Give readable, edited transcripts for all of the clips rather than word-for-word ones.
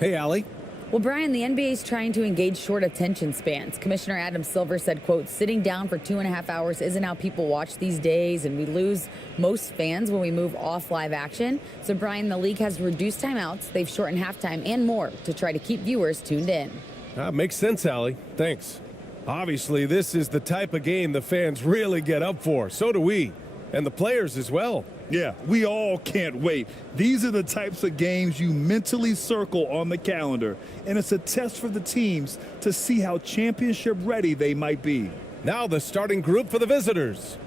Hey, Allie. Well, Brian, the NBA is trying to engage short attention spans. Commissioner Adam Silver said, quote, sitting down for 2.5 hours isn't how people watch these days, and we lose most fans when we move off live action. So, Brian, the league has reduced timeouts. They've shortened halftime and more to try to keep viewers tuned in. Makes sense, Allie. Thanks. Obviously, this is the type of game the fans really get up for. So do we. And the players as well. Yeah, we all can't wait. These are the types of games you mentally circle on the calendar. And it's a test for the teams to see how championship ready they might be. Now the starting group for the visitors.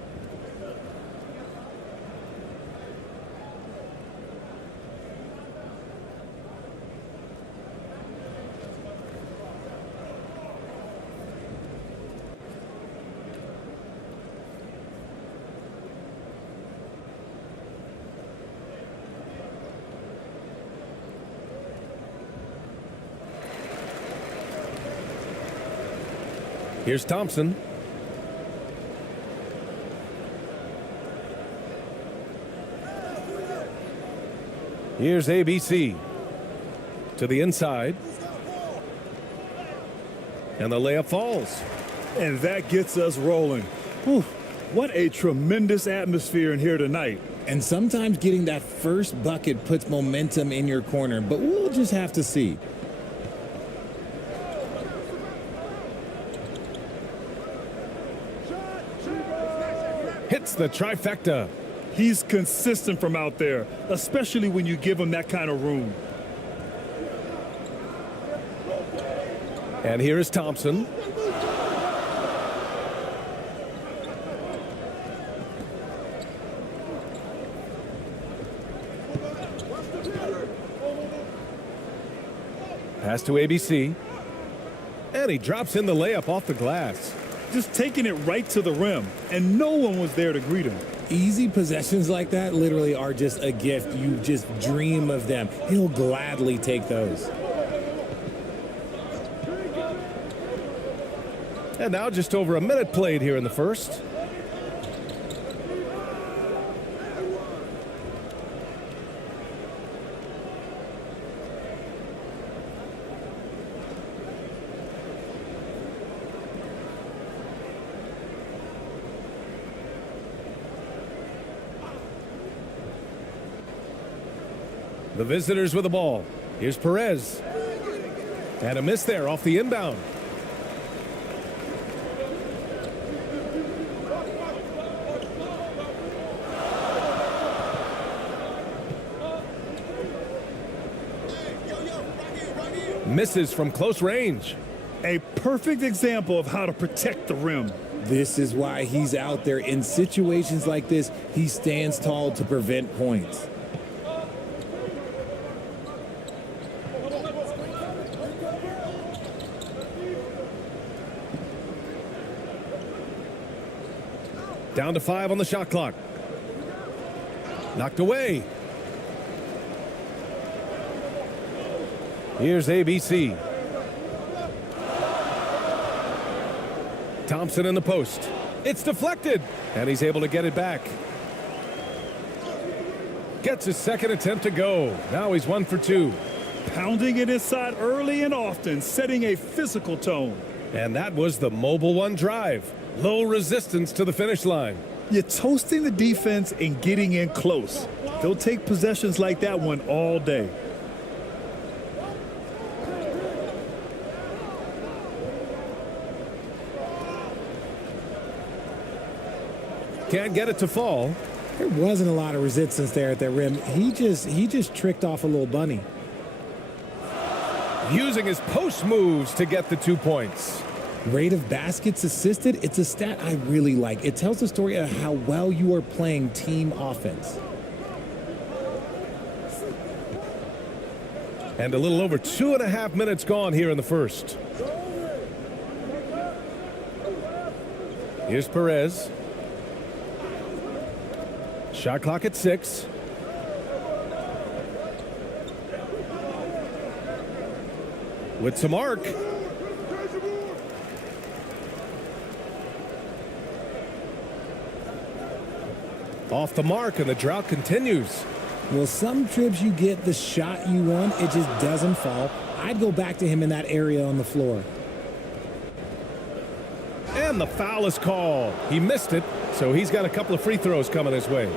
Here's Thompson. Here's ABC. To the inside. And the layup falls. And that gets us rolling. Whew, what a tremendous atmosphere in here tonight. And sometimes getting that first bucket puts momentum in your corner, but we'll just have to see. Hits the trifecta. He's consistent from out there, especially when you give him that kind of room. And here is Thompson. Pass to ABC. And he drops in the layup off the glass. Just taking it right to the rim, and no one was there to greet him. Easy possessions like that literally are just a gift. You just dream of them. He'll gladly take those. And now just over a minute played here in the first. The visitors with the ball. Here's Perez. And a miss there off the inbound. Misses from close range. A perfect example of how to protect the rim. This is why he's out there. In situations like this, he stands tall to prevent points. Down to 5 on the shot clock. Knocked away. Here's ABC. Thompson in the post. It's deflected. And he's able to get it back. Gets his second attempt to go. Now he's 1 for 2. Pounding it inside early and often, setting a physical tone. And that was the mobile one drive. Low resistance to the finish line. You're toasting the defense and getting in close. They'll take possessions like that one all day. Can't get it to fall. There wasn't a lot of resistance there at that rim. He just tricked off a little bunny. Using his post moves to get the 2 points. Rate of baskets assisted, it's a stat I really like. It tells the story of how well you are playing team offense. And a little over 2.5 minutes gone here in the first. Here's Perez. Shot clock at 6. With some arc. Off the mark, and the drought continues. Well, some trips you get the shot you want, it just doesn't fall. I'd go back to him in that area on the floor. And the foul is called. He missed it, so he's got a couple of free throws coming his way.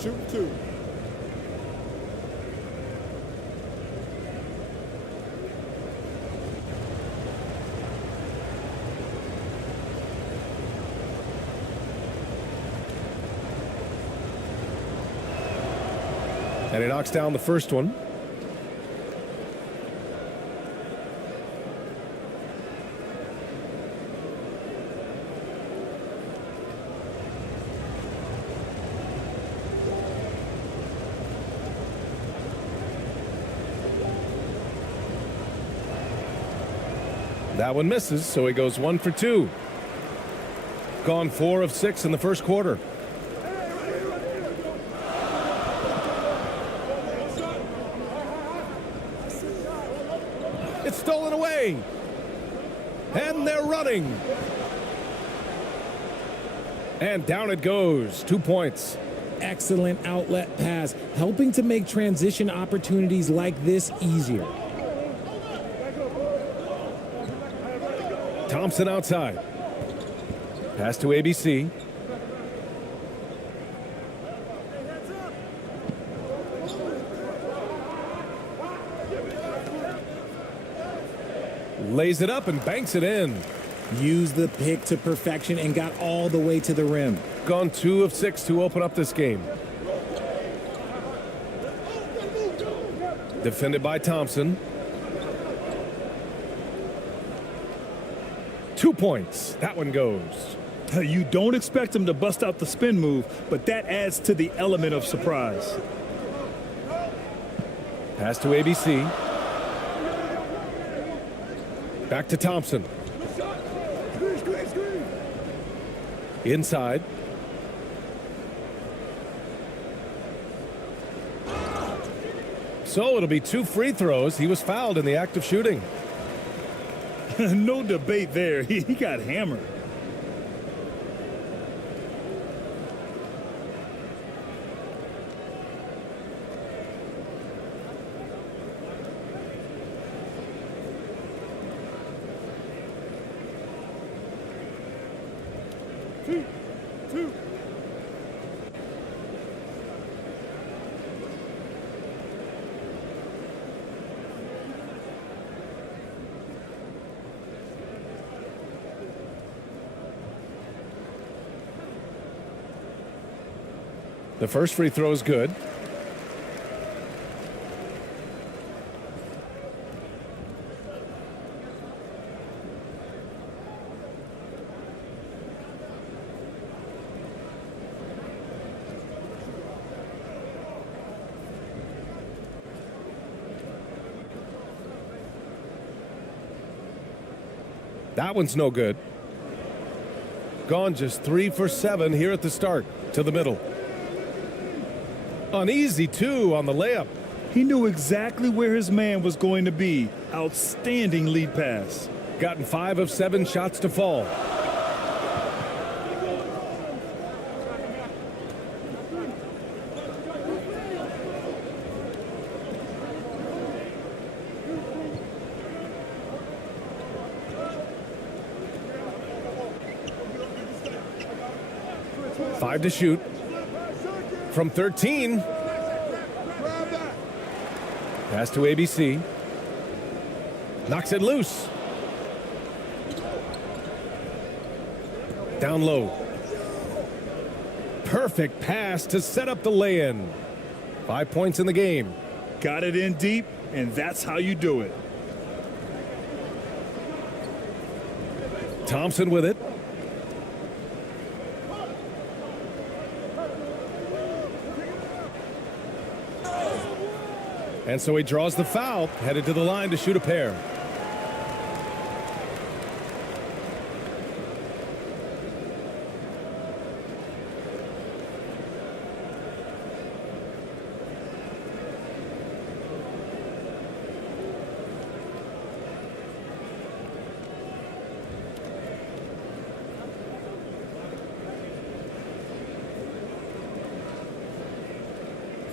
Shoot two. And he knocks down the first one. That one misses, so he goes 1 for 2. Gone 4 of 6 in the first quarter. It's stolen away. And they're running. And down it goes. 2 points. Excellent outlet pass, helping to make transition opportunities like this easier. Thompson outside. Pass to ABC. Lays it up and banks it in. Used the pick to perfection and got all the way to the rim. Gone 2 of 6 to open up this game. Defended by Thompson. 2 points. That one goes. You don't expect him to bust out the spin move, but that adds to the element of surprise. Pass to ABC. Back to Thompson. Inside. So it'll be 2 free throws. He was fouled in the act of shooting. No debate there. He got hammered. Two. The first free throw is good. That one's no good. Gone just 3 for 7 here at the start. To the middle. An easy 2 on the layup. He knew exactly where his man was going to be. Outstanding lead pass. Gotten 5 of 7 shots to fall. Five to shoot. From 13. Pass to ABC. Knocks it loose. Down low. Perfect pass to set up the lay-in. 5 points in the game. Got it in deep, and that's how you do it. Thompson with it. And so he draws the foul, headed to the line to shoot a pair.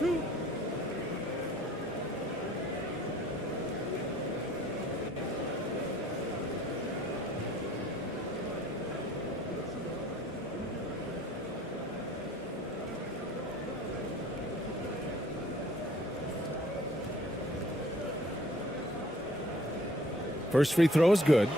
2. First free throw is good.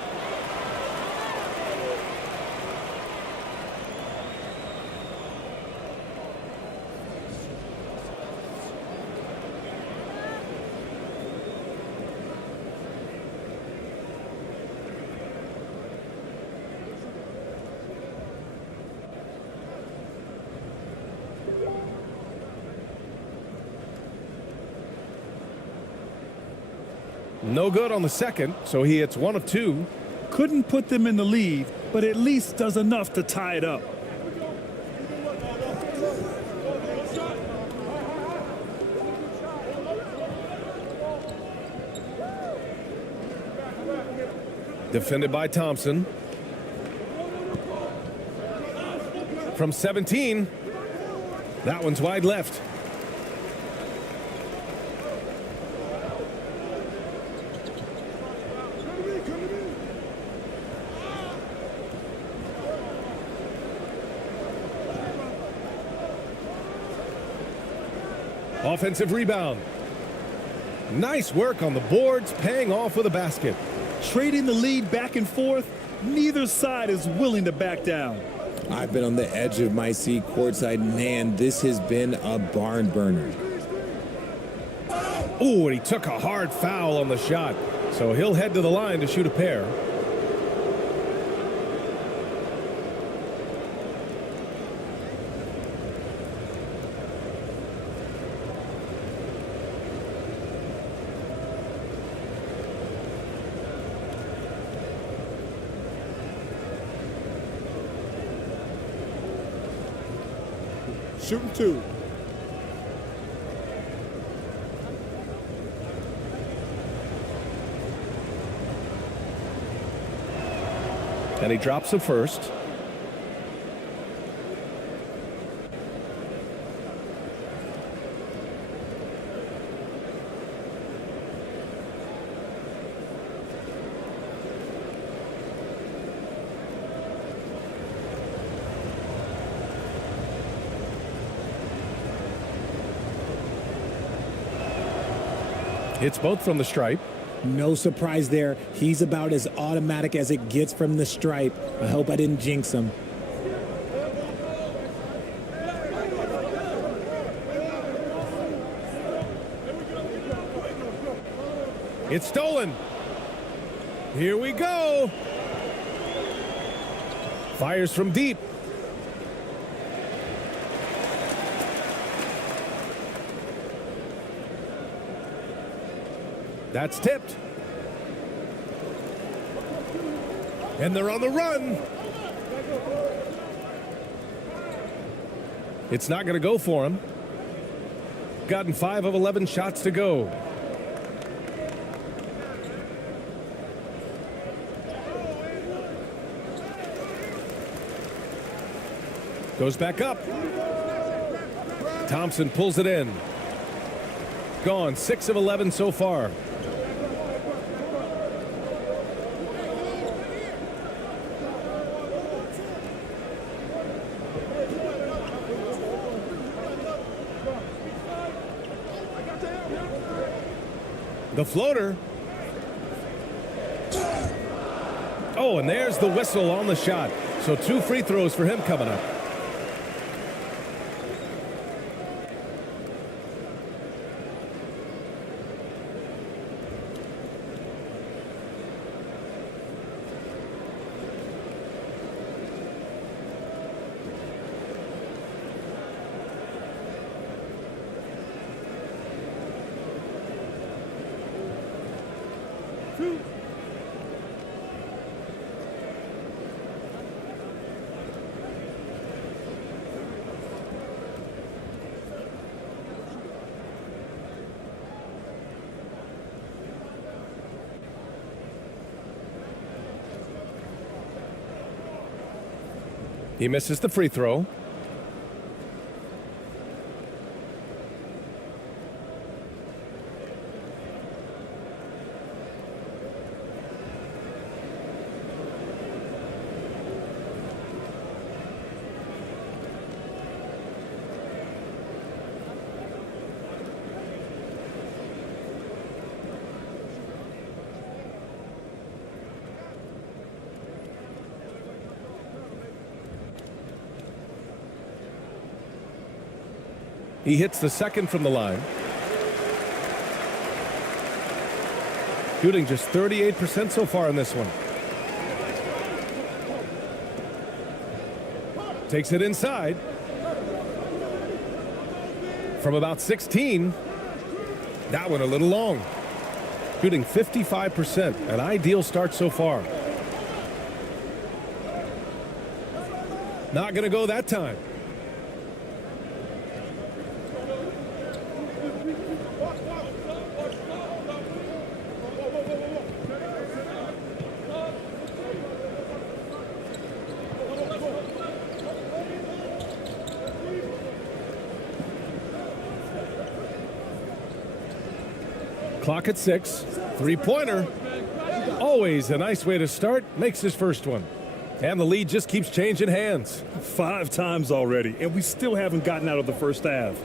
No good on the second, so he hits 1 of 2. Couldn't put them in the lead, but at least does enough to tie it up. Defended by Thompson. From 17. That one's wide left. Offensive rebound. Nice work on the boards, paying off with a basket. Trading the lead back and forth, neither side is willing to back down. I've been on the edge of my seat courtside. Man, this has been a barn burner. Ooh, and he took a hard foul on the shot, so he'll head to the line to shoot a pair. Shooting 2. And he drops the first. Hits both from the stripe. No surprise there. He's about as automatic as it gets from the stripe. I hope I didn't jinx him. It's stolen. Here we go. Fires from deep. That's tipped. And they're on the run. It's not going to go for him. Gotten 5 of 11 shots to go. Goes back up. Thompson pulls it in. Gone 6 of 11 so far. The floater. Oh, and there's the whistle on the shot. So 2 free throws for him coming up. He misses the free throw. He hits the second from the line. Shooting just 38% so far in this one. Takes it inside. From about 16. That one a little long. Shooting 55%. An ideal start so far. Not going to go that time. Clock at 6. Three-pointer. Always a nice way to start. Makes his first one. And the lead just keeps changing hands. 5 times already, and we still haven't gotten out of the first half.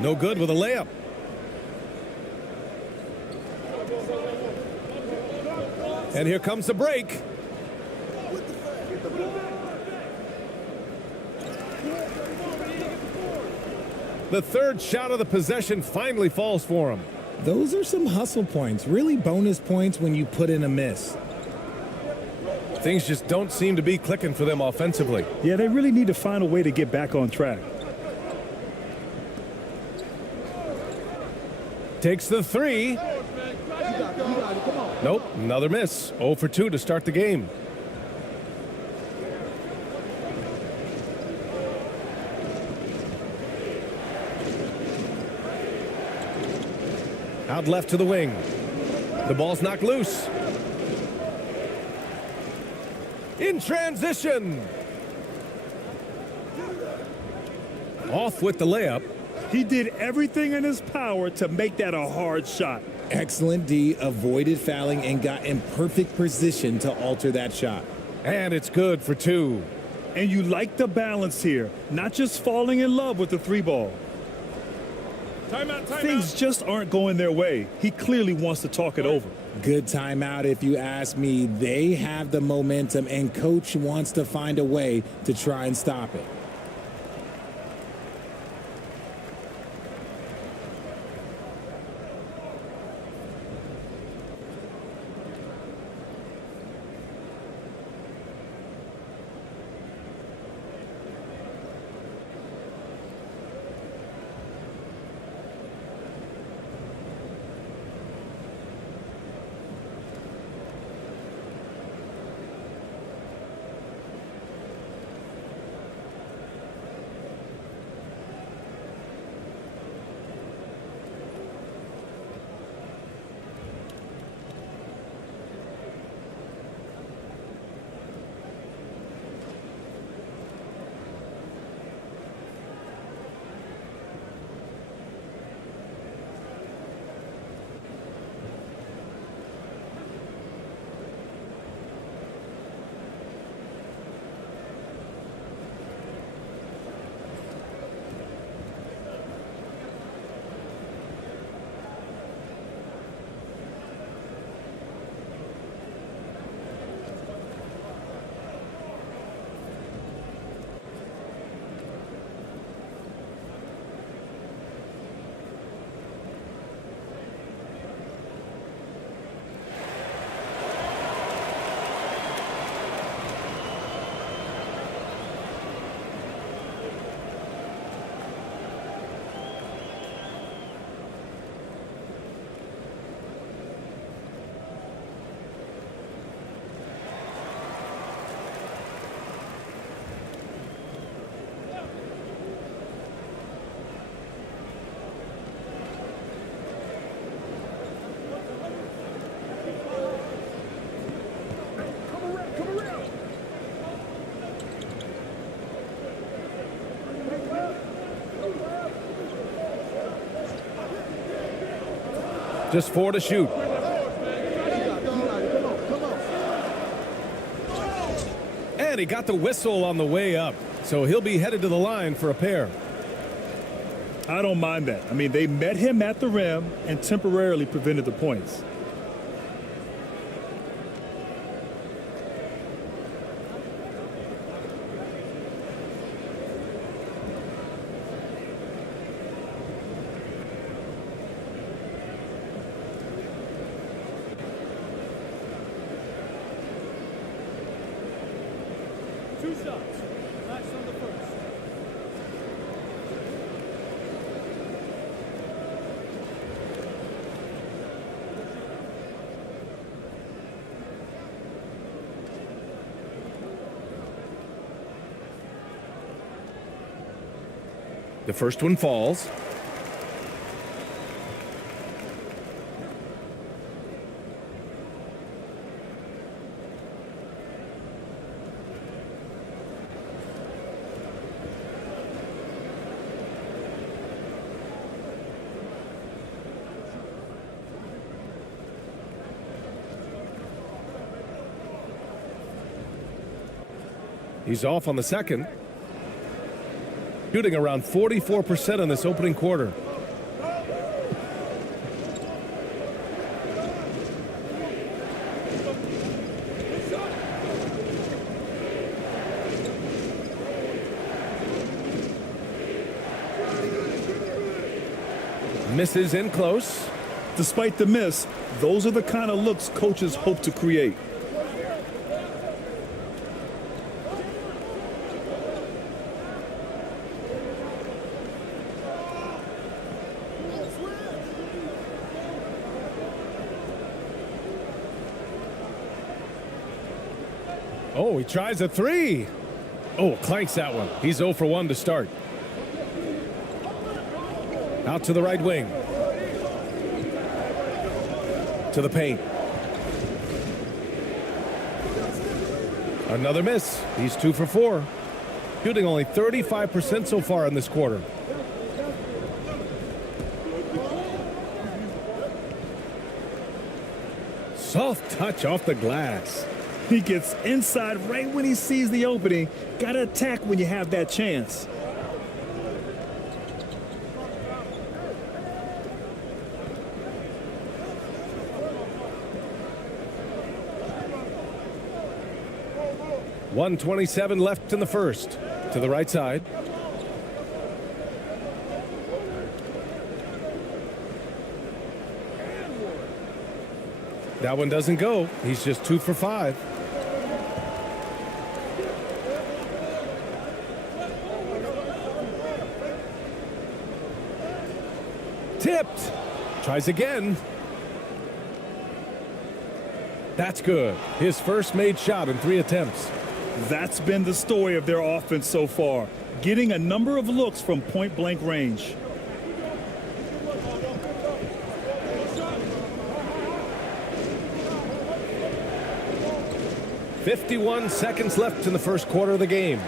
No good with a layup. And here comes the break. The third shot of the possession finally falls for him. Those are some hustle points, really bonus points when you put in a miss. Things just don't seem to be clicking for them offensively. Yeah, they really need to find a way to get back on track. Takes the three. Nope, another miss. 0 for 2 to start the game. Out left to the wing. The ball's knocked loose. In transition. Off with the layup. He did everything in his power to make that a hard shot. Excellent D, avoided fouling and got in perfect position to alter that shot. And it's good for 2. And you like the balance here, not just falling in love with the 3-ball. Things just aren't going their way. He clearly wants to talk it over. Good timeout if you ask me. They have the momentum and coach wants to find a way to try and stop it. Just 4 to shoot. And he got the whistle on the way up, so he'll be headed to the line for a pair. I don't mind that. I mean, they met him at the rim and temporarily prevented the points. Two shots. Nice on the first. The first one falls. He's off on the second. Shooting around 44% in this opening quarter. Misses in close. Despite the miss, those are the kind of looks coaches hope to create. Oh, he tries a three. Oh, clanks that one. He's 0 for 1 to start. Out to the right wing. To the paint. Another miss. He's 2 for 4. Shooting only 35% so far in this quarter. Soft touch off the glass. He gets inside right when he sees the opening. Got to attack when you have that chance. .127 left in the first. To the right side. That one doesn't go. He's just 2 for 5. Tipped. Tries again. That's good. His first made shot in 3 attempts. That's been the story of their offense so far, getting a number of looks from point-blank range. .51 seconds left in the first quarter of the game.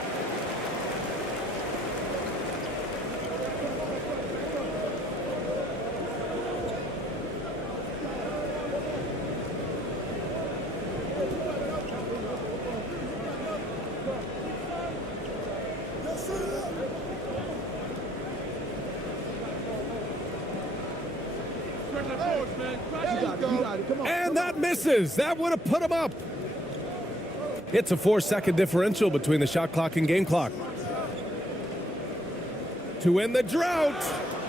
And that misses. That would have put him up. It's a 4-second differential between the shot clock and game clock. To end the drought.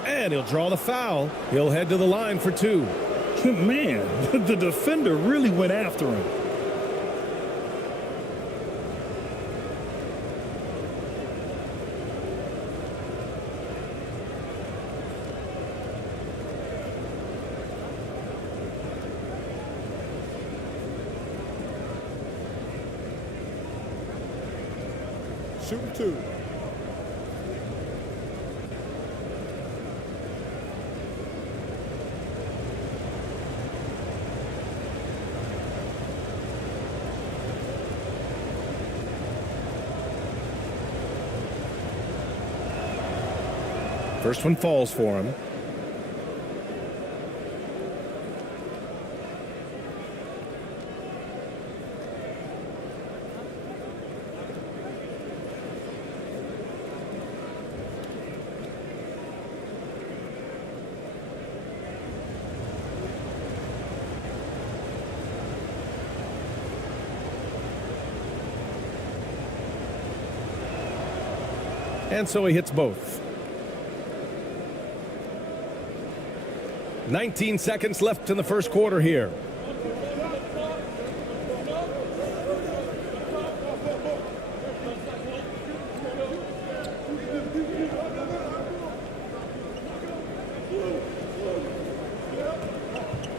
And he'll draw the foul. He'll head to the line for 2. Man, the defender really went after him. Shooting 2. First one falls for him. And so he hits both. 19 seconds left in the first quarter here.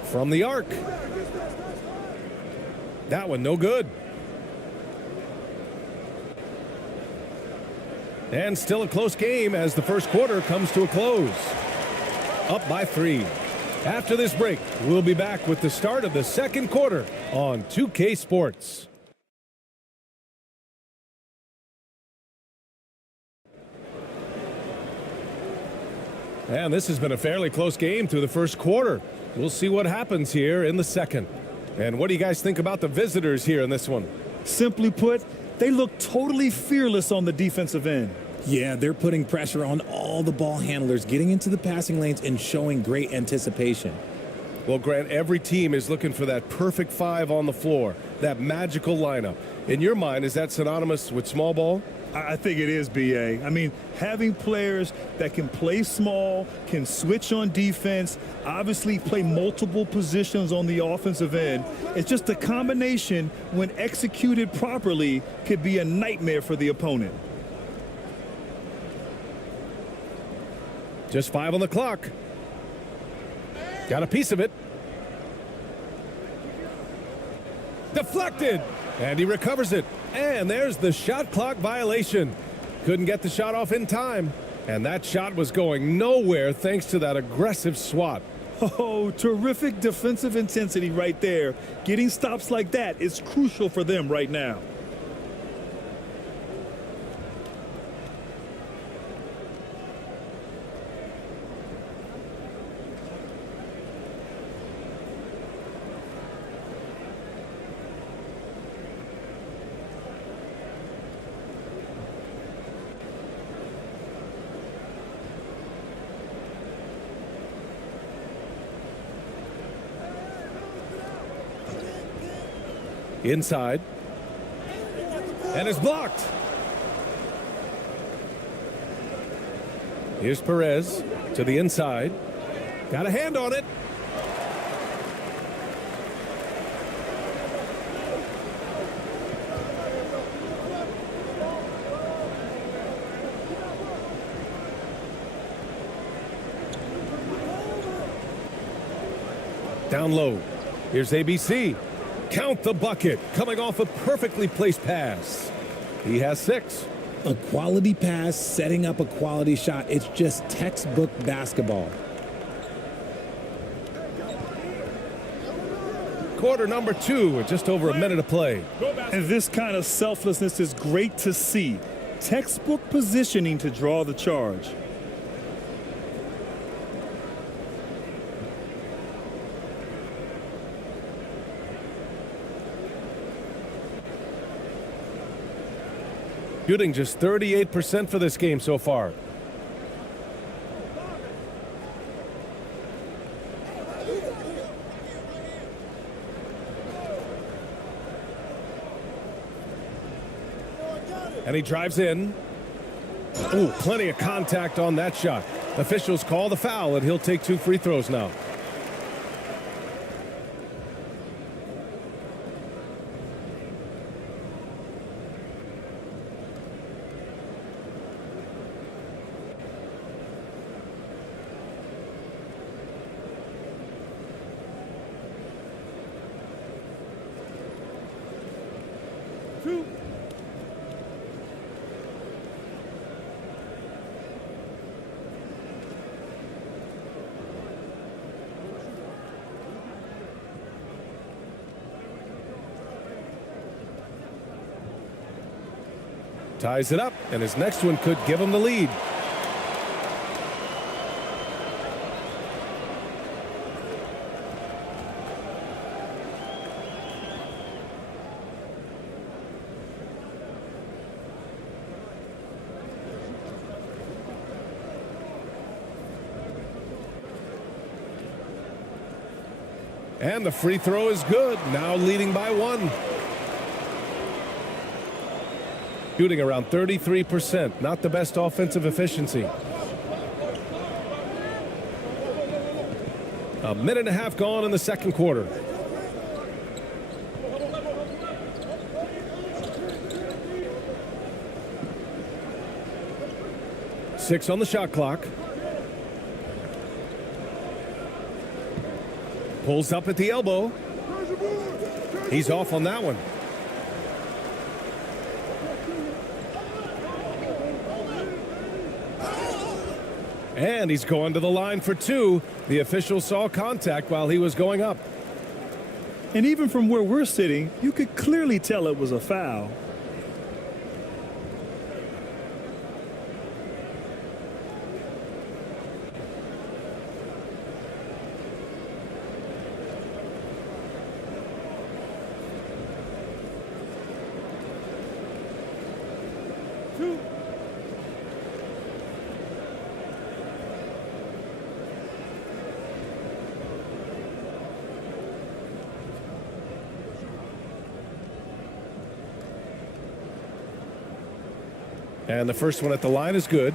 From the arc. That one no good. And still a close game as the first quarter comes to a close. Up by 3. After this break, we'll be back with the start of the second quarter on 2K Sports. And this has been a fairly close game through the first quarter. We'll see what happens here in the second. And what do you guys think about the visitors here in this one? Simply put, they look totally fearless on the defensive end. Yeah, they're putting pressure on all the ball handlers, getting into the passing lanes and showing great anticipation. Well, Grant, every team is looking for that perfect 5 on the floor, that magical lineup. In your mind, is that synonymous with small ball? I think it is, BA. I mean, having players that can play small, can switch on defense, obviously play multiple positions on the offensive end. It's just a combination, when executed properly, could be a nightmare for the opponent. Just 5 on the clock. Got a piece of it. Deflected. And he recovers it. And there's the shot clock violation. Couldn't get the shot off in time. And that shot was going nowhere thanks to that aggressive swat. Oh, terrific defensive intensity right there. Getting stops like that is crucial for them right now. Inside. And it's blocked. Here's Perez to the inside. Got a hand on it. Down low. Here's ABC. Count the bucket, coming off a perfectly placed pass. He has 6. A quality pass, setting up a quality shot. It's just textbook basketball. Quarter number 2 with just over a minute of play. And this kind of selflessness is great to see. Textbook positioning to draw the charge. Shooting just 38% for this game so far. And he drives in. Ooh, plenty of contact on that shot. Officials call the foul, and he'll take 2 free throws now. Ties it up, and his next one could give him the lead. And the free throw is good, now leading by 1. Shooting around 33%, not the best offensive efficiency. A minute and a half gone in the second quarter. Six on the shot clock. Pulls up at the elbow. He's off on that one. And he's going to the line for two. The official saw contact while he was going up. And even from where we're sitting, you could clearly tell it was a foul. And the first one at the line is good.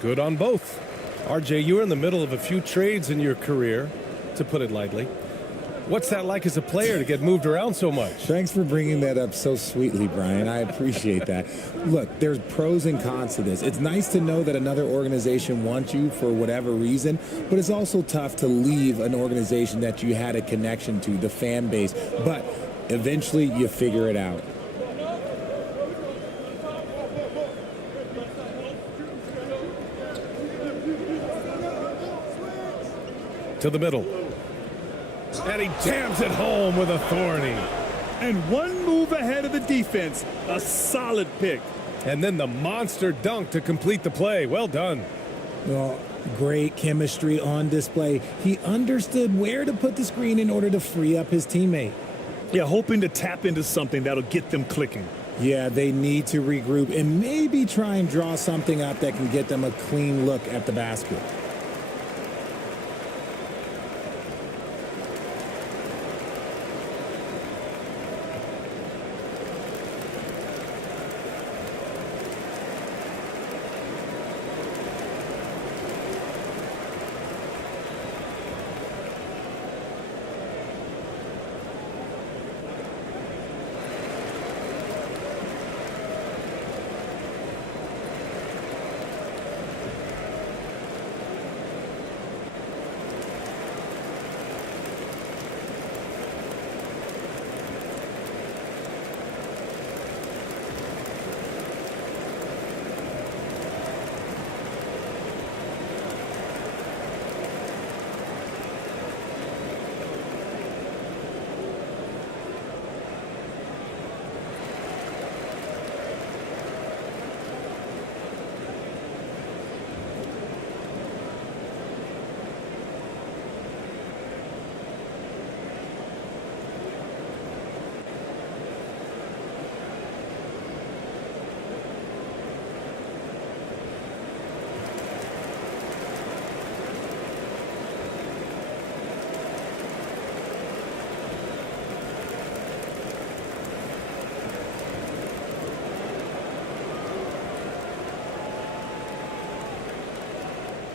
Good on both. RJ, you were in the middle of a few trades in your career, to put it lightly. What's that like as a player to get moved around so much? Thanks for bringing that up so sweetly, Brian. I appreciate that. Look, there's pros and cons to this. It's nice to know that another organization wants you for whatever reason, but it's also tough to leave an organization that you had a connection to, the fan base. But eventually you figure it out. To the middle. And he jams it home with authority. And one move ahead of the defense. A solid pick. And then the monster dunk to complete the play. Well done. Well, great chemistry on display. He understood where to put the screen in order to free up his teammate. Yeah, hoping to tap into something that'll get them clicking. Yeah, they need to regroup and maybe try and draw something up that can get them a clean look at the basket.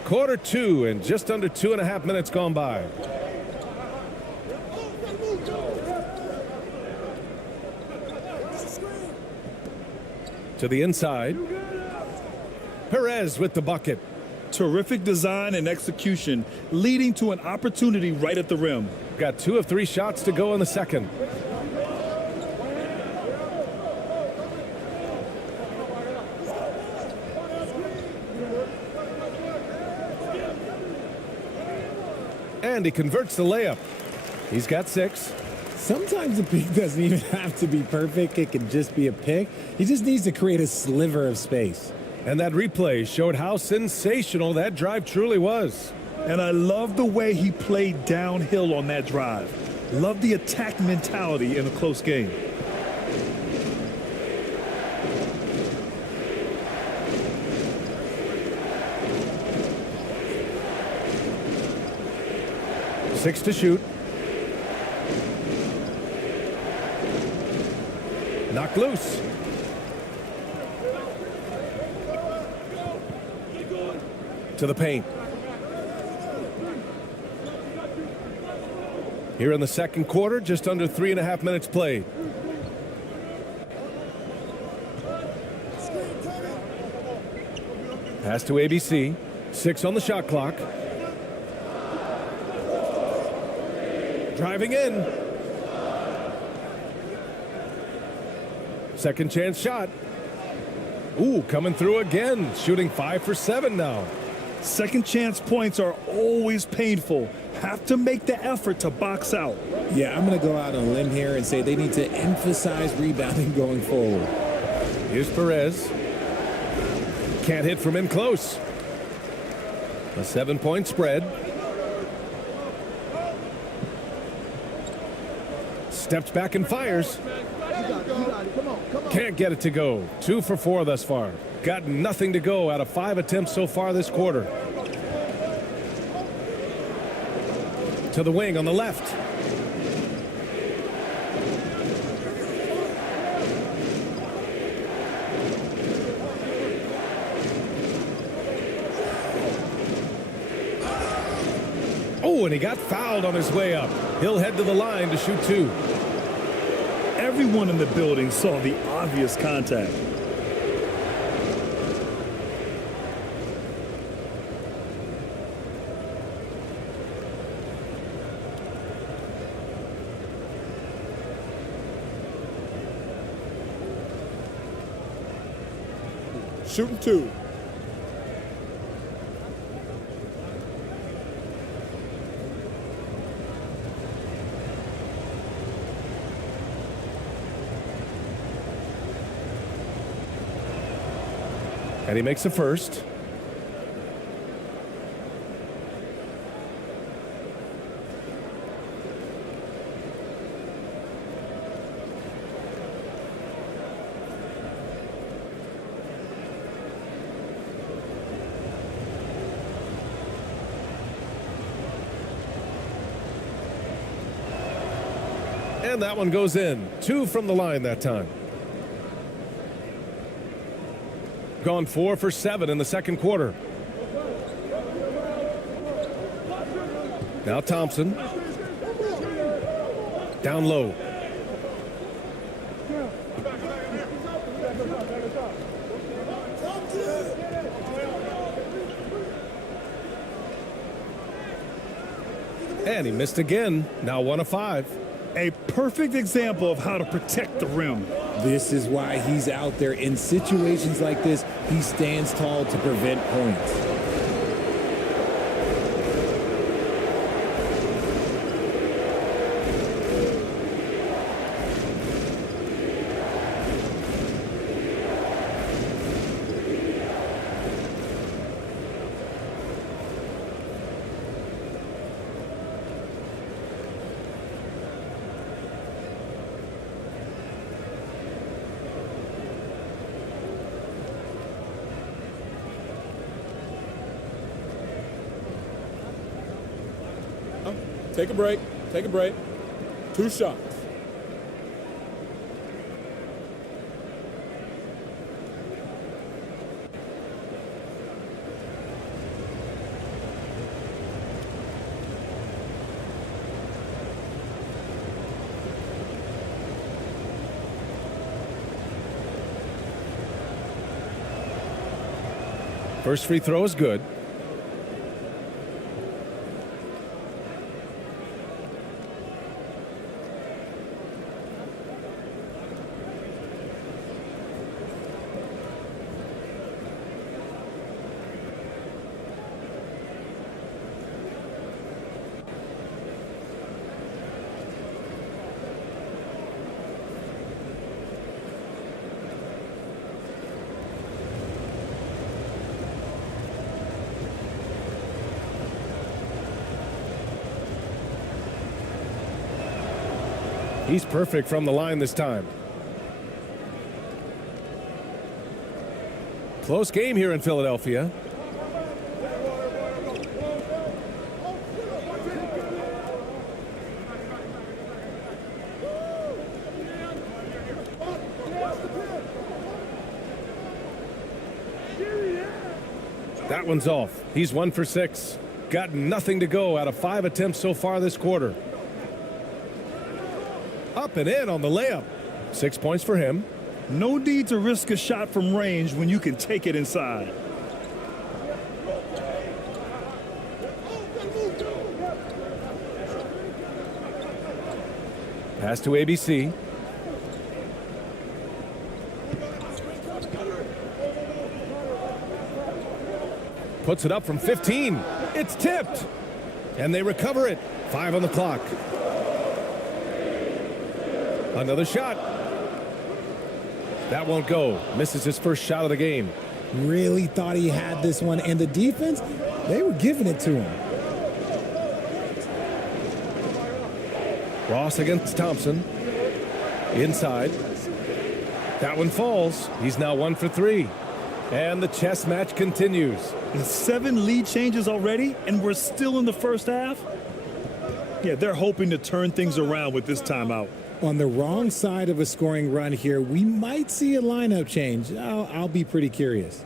Quarter two and just under 2.5 minutes gone by. To the inside. Perez with the bucket. Terrific design and execution, leading to an opportunity right at the rim. Got 2 of 3 shots to go in the second. And he converts the layup. He's got 6. Sometimes a pick doesn't even have to be perfect. It can just be a pick. He just needs to create a sliver of space. And that replay showed how sensational that drive truly was. And I love the way he played downhill on that drive. Love the attack mentality in a close game. Six to shoot. Knocked loose. To the paint. Here in the second quarter, just under 3.5 minutes played. Pass to ABC. 6 on the shot clock. Driving in. Second chance shot. Ooh, coming through again. Shooting 5 for 7 now. Second chance points are always painful. Have to make the effort to box out. Yeah, I'm going to go out on a limb here and say they need to emphasize rebounding going forward. Here's Perez. Can't hit from in close. A 7-point spread. Steps back and fires. Can't get it to go. 2 for 4 thus far. Got nothing to go out of 5 attempts so far this quarter. To the wing on the left. Oh, and he got fouled on his way up. He'll head to the line to shoot 2. Everyone in the building saw the obvious contact. Shooting 2. And he makes the first. And that one goes in. 2 from the line that time. Gone 4 for 7 in the second quarter. Now Thompson. Down low. And he missed again. Now 1 of 5. A perfect example of how to protect the rim. This is why he's out there. In situations like this, he stands tall to prevent points. Take a break. Take a break. 2 shots. First free throw is good. He's perfect from the line this time. Close game here in Philadelphia. That one's off. He's 1 for 6. Got nothing to go out of 5 attempts so far this quarter. Up and in on the layup. 6 points for him. No need to risk a shot from range when you can take it inside. Pass to ABC. Puts it up from 15. It's tipped. And they recover it. 5 on the clock. Another shot. That won't go. Misses his first shot of the game. Really thought he had this one. And the defense, they were giving it to him. Ross against Thompson. Inside. That one falls. He's now 1 for 3. And the chess match continues. 7 lead changes already, and we're still in the first half? Yeah, they're hoping to turn things around with this timeout. On the wrong side of a scoring run here, we might see a lineup change. I'll be pretty curious.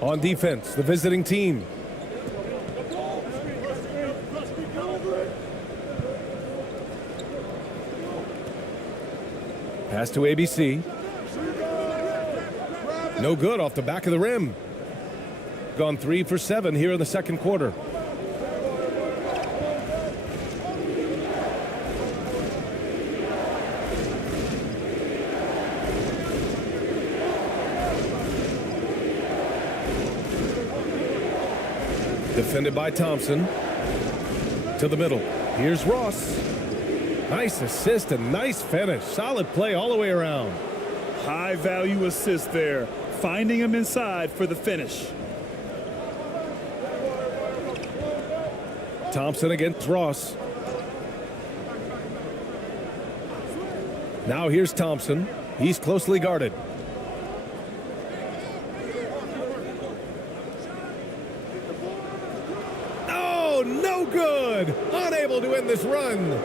On defense, the visiting team. Pass to ABC. No good off the back of the rim. Gone 3 for 7 here in the second quarter. Defended by Thompson. To the middle. Here's Ross. Nice assist and nice finish. Solid play all the way around. High value assist there. Finding him inside for the finish. Thompson against Ross. Now here's Thompson. He's closely guarded. Oh, no good. Unable to end this run.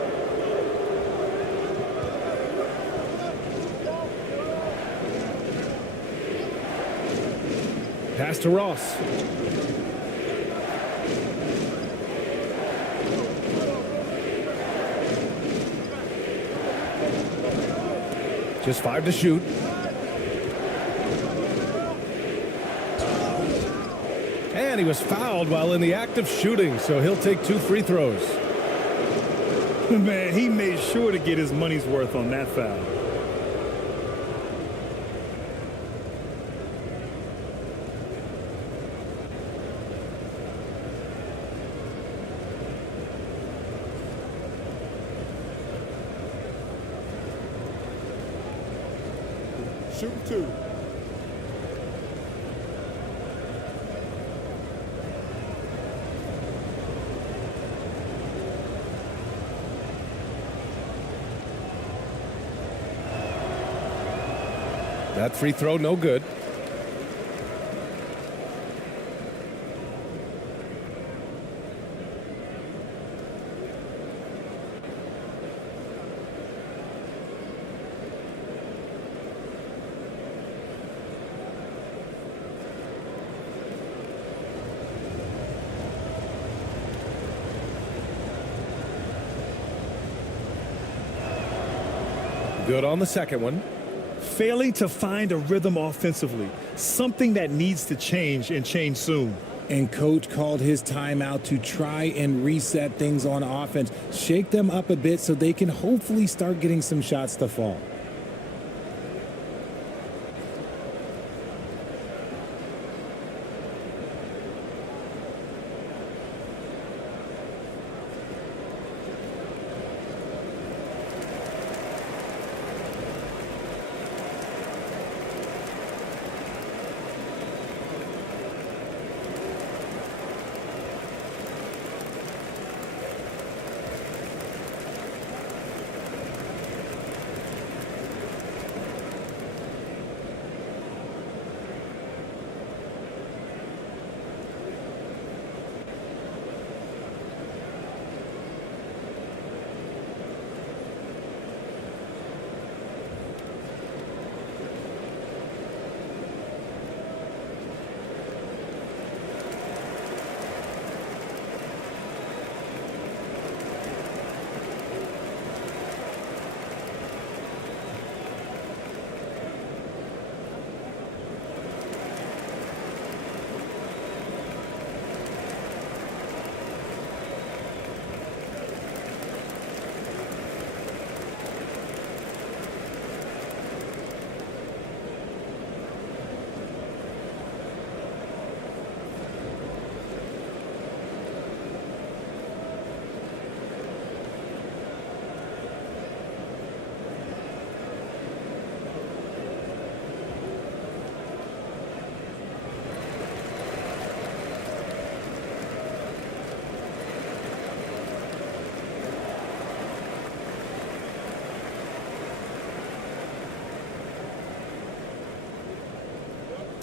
Pass to Ross. Just 5 to shoot. And he was fouled while in the act of shooting, so he'll take 2 free throws. Man, he made sure to get his money's worth on that foul. Shooting 2. That free throw, no good. Good on the second one. Failing to find a rhythm offensively, something that needs to change and change soon. And coach called his timeout to try and reset things on offense, shake them up a bit so they can hopefully start getting some shots to fall.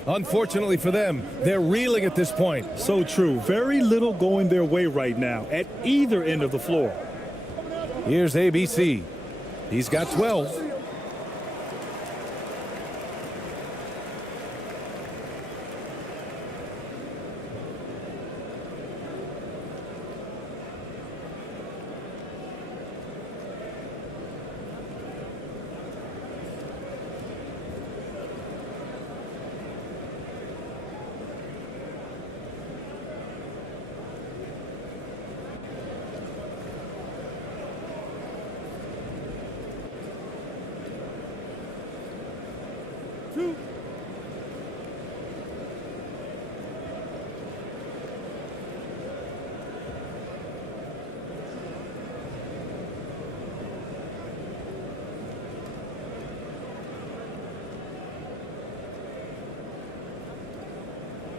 Unfortunately for them, they're reeling at this point. So true. Very little going their way right now at either end of the floor. Here's ABC. He's got 12.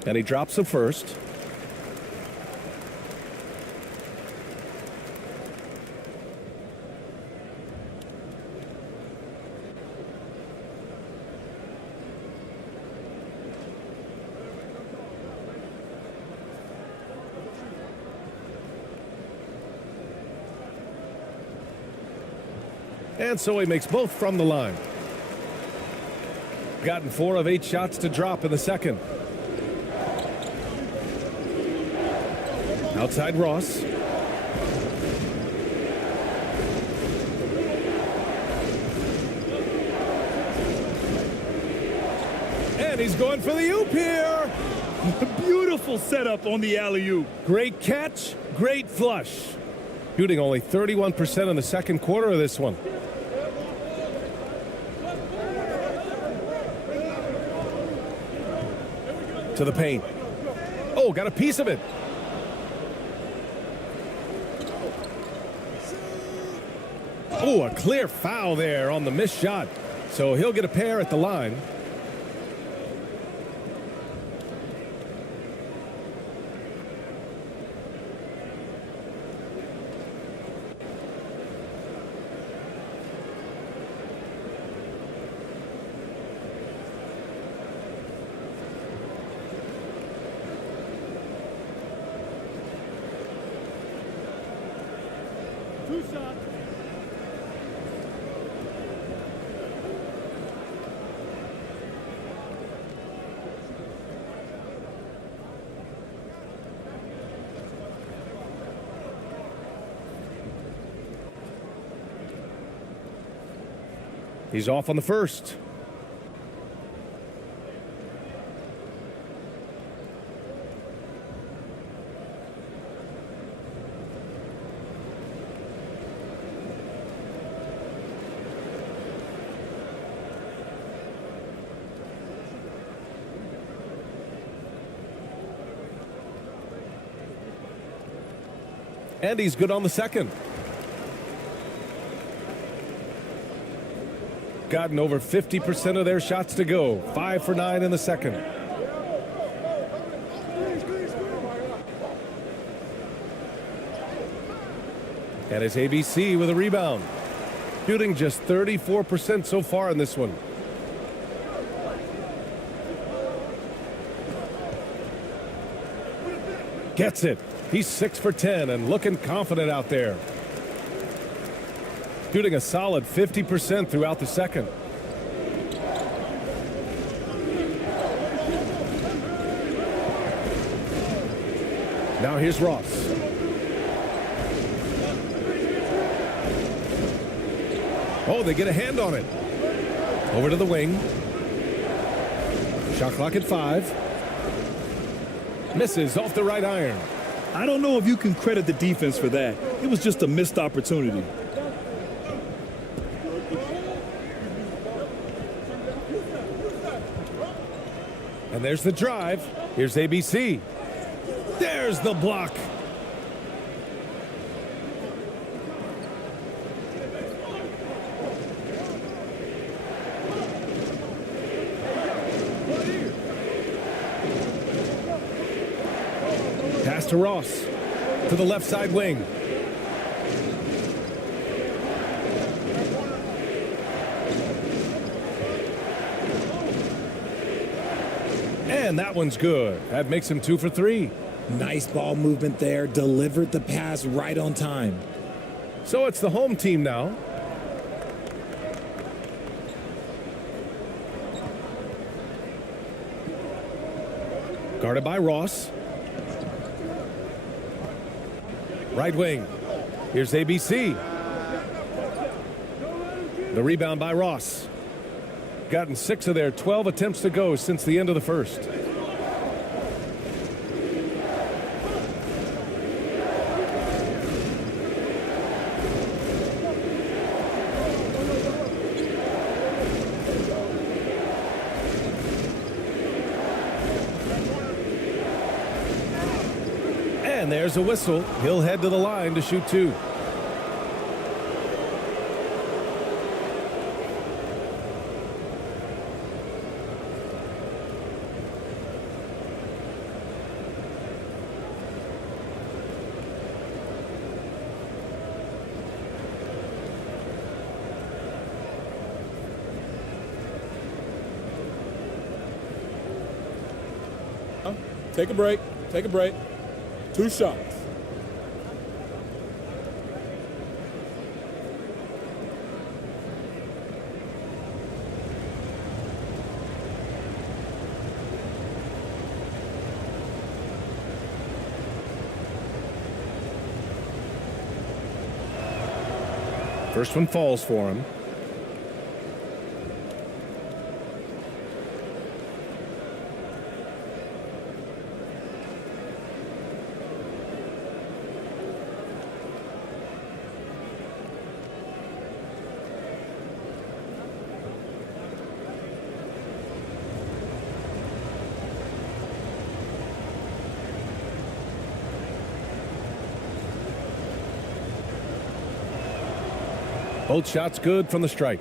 And he drops the first. And so he makes both from the line. Gotten 4 of 8 shots to drop in the second. Outside Ross. And he's going for the oop here. Beautiful setup on the alley-oop. Great catch, great flush. Shooting only 31% in the second quarter of this one. To the paint. Oh, got a piece of it. Oh, a clear foul there on the missed shot. So he'll get a pair at the line. Two shots. He's off on the first. And he's good on the second. Gotten over 50% of their shots to go. 5 for 9 in the second. And it's ABC with a rebound. Shooting just 34% so far in this one. Gets it. He's 6 for 10 and looking confident out there. Shooting a solid 50% throughout the second. Now here's Ross. Oh, they get a hand on it. Over to the wing. Shot clock at 5. Misses off the right iron. I don't know if you can credit the defense for that. It was just a missed opportunity. And there's the drive. Here's ABC. There's the block. Pass to Ross. To the left side wing. And that one's good. That makes him 2 for 3. Nice ball movement there. Delivered the pass right on time. So it's the home team now. Guarded by Ross. Right wing. Here's ABC. The rebound by Ross. Gotten 6 of their 12 attempts to go since the end of the first. And there's a whistle. He'll head to the line to shoot 2. Take a break. Take a break. 2 shots. First one falls for him. Both shots good from the strike.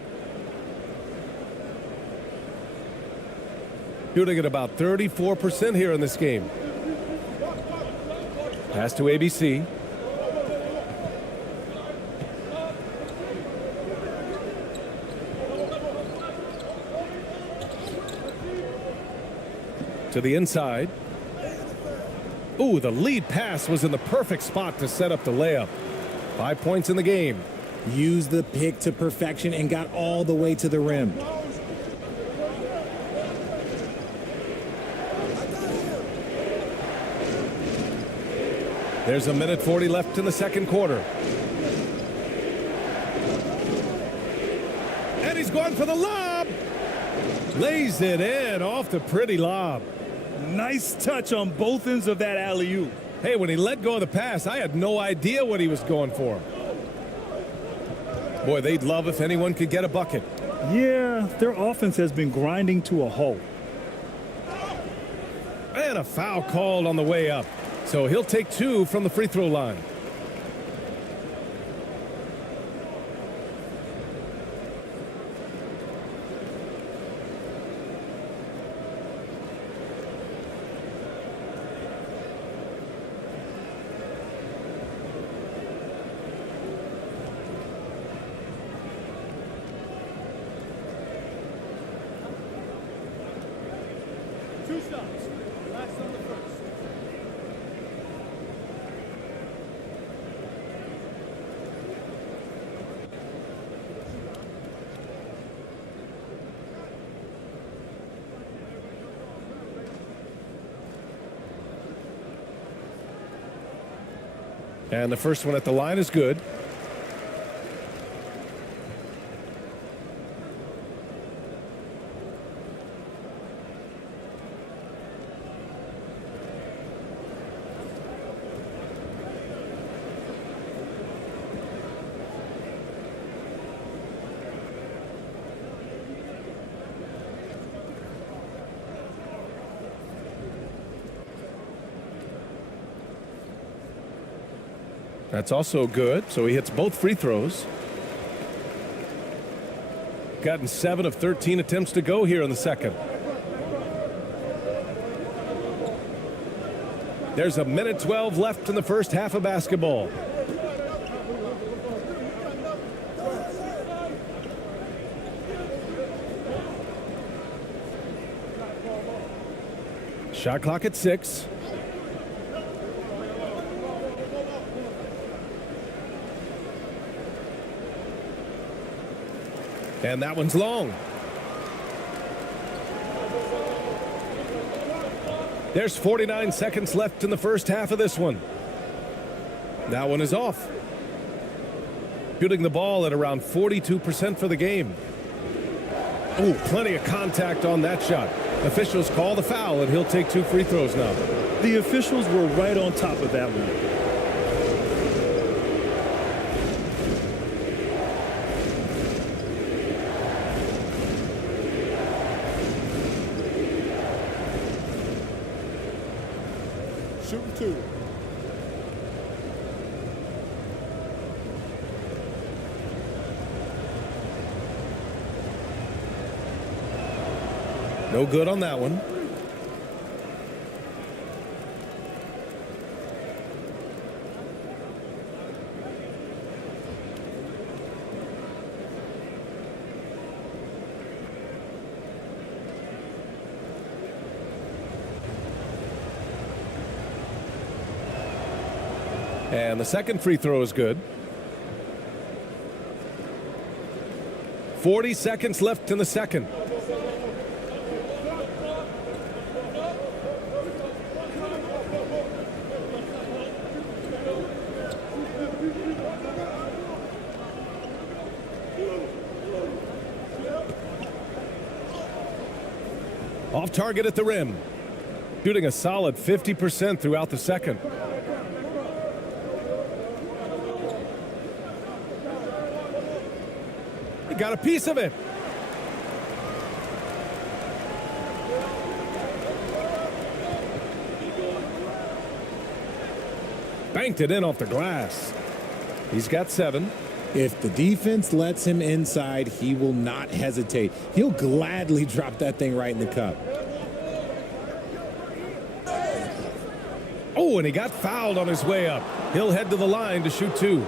Shooting at about 34% here in this game. Pass to ABC. To the inside. Ooh, the lead pass was in the perfect spot to set up the layup. 5 points in the game. Used the pick to perfection and got all the way to the rim. There's a minute 40 left in the second quarter. And he's going for the lob. Lays it in off the pretty lob. Nice touch on both ends of that alley-oop. Hey, when he let go of the pass, I had no idea what he was going for. Boy, they'd love if anyone could get a bucket. Yeah, their offense has been grinding to a halt. And a foul called on the way up. So he'll take 2 from the free throw line. Two shots. Last on the first. And the first one at the line is good. That's also good. So he hits both free throws. Gotten 7 of 13 attempts to go here in the second. There's a minute 12 left in the first half of basketball. Shot clock at 6. And that one's long. There's 49 seconds left in the first half of this one. That one is off. Shooting the ball at around 42% for the game. Ooh, plenty of contact on that shot. Officials call the foul, and he'll take 2 free throws now. The officials were right on top of that one. Shooting 2. No good on that one. And the second free throw is good. 40 seconds left in the second. Off target at the rim. Shooting a solid 50% throughout the second. He got a piece of it. Banked it in off the glass. He's got 7. If the defense lets him inside, he will not hesitate. He'll gladly drop that thing right in the cup. Oh, and he got fouled on his way up. He'll head to the line to shoot 2.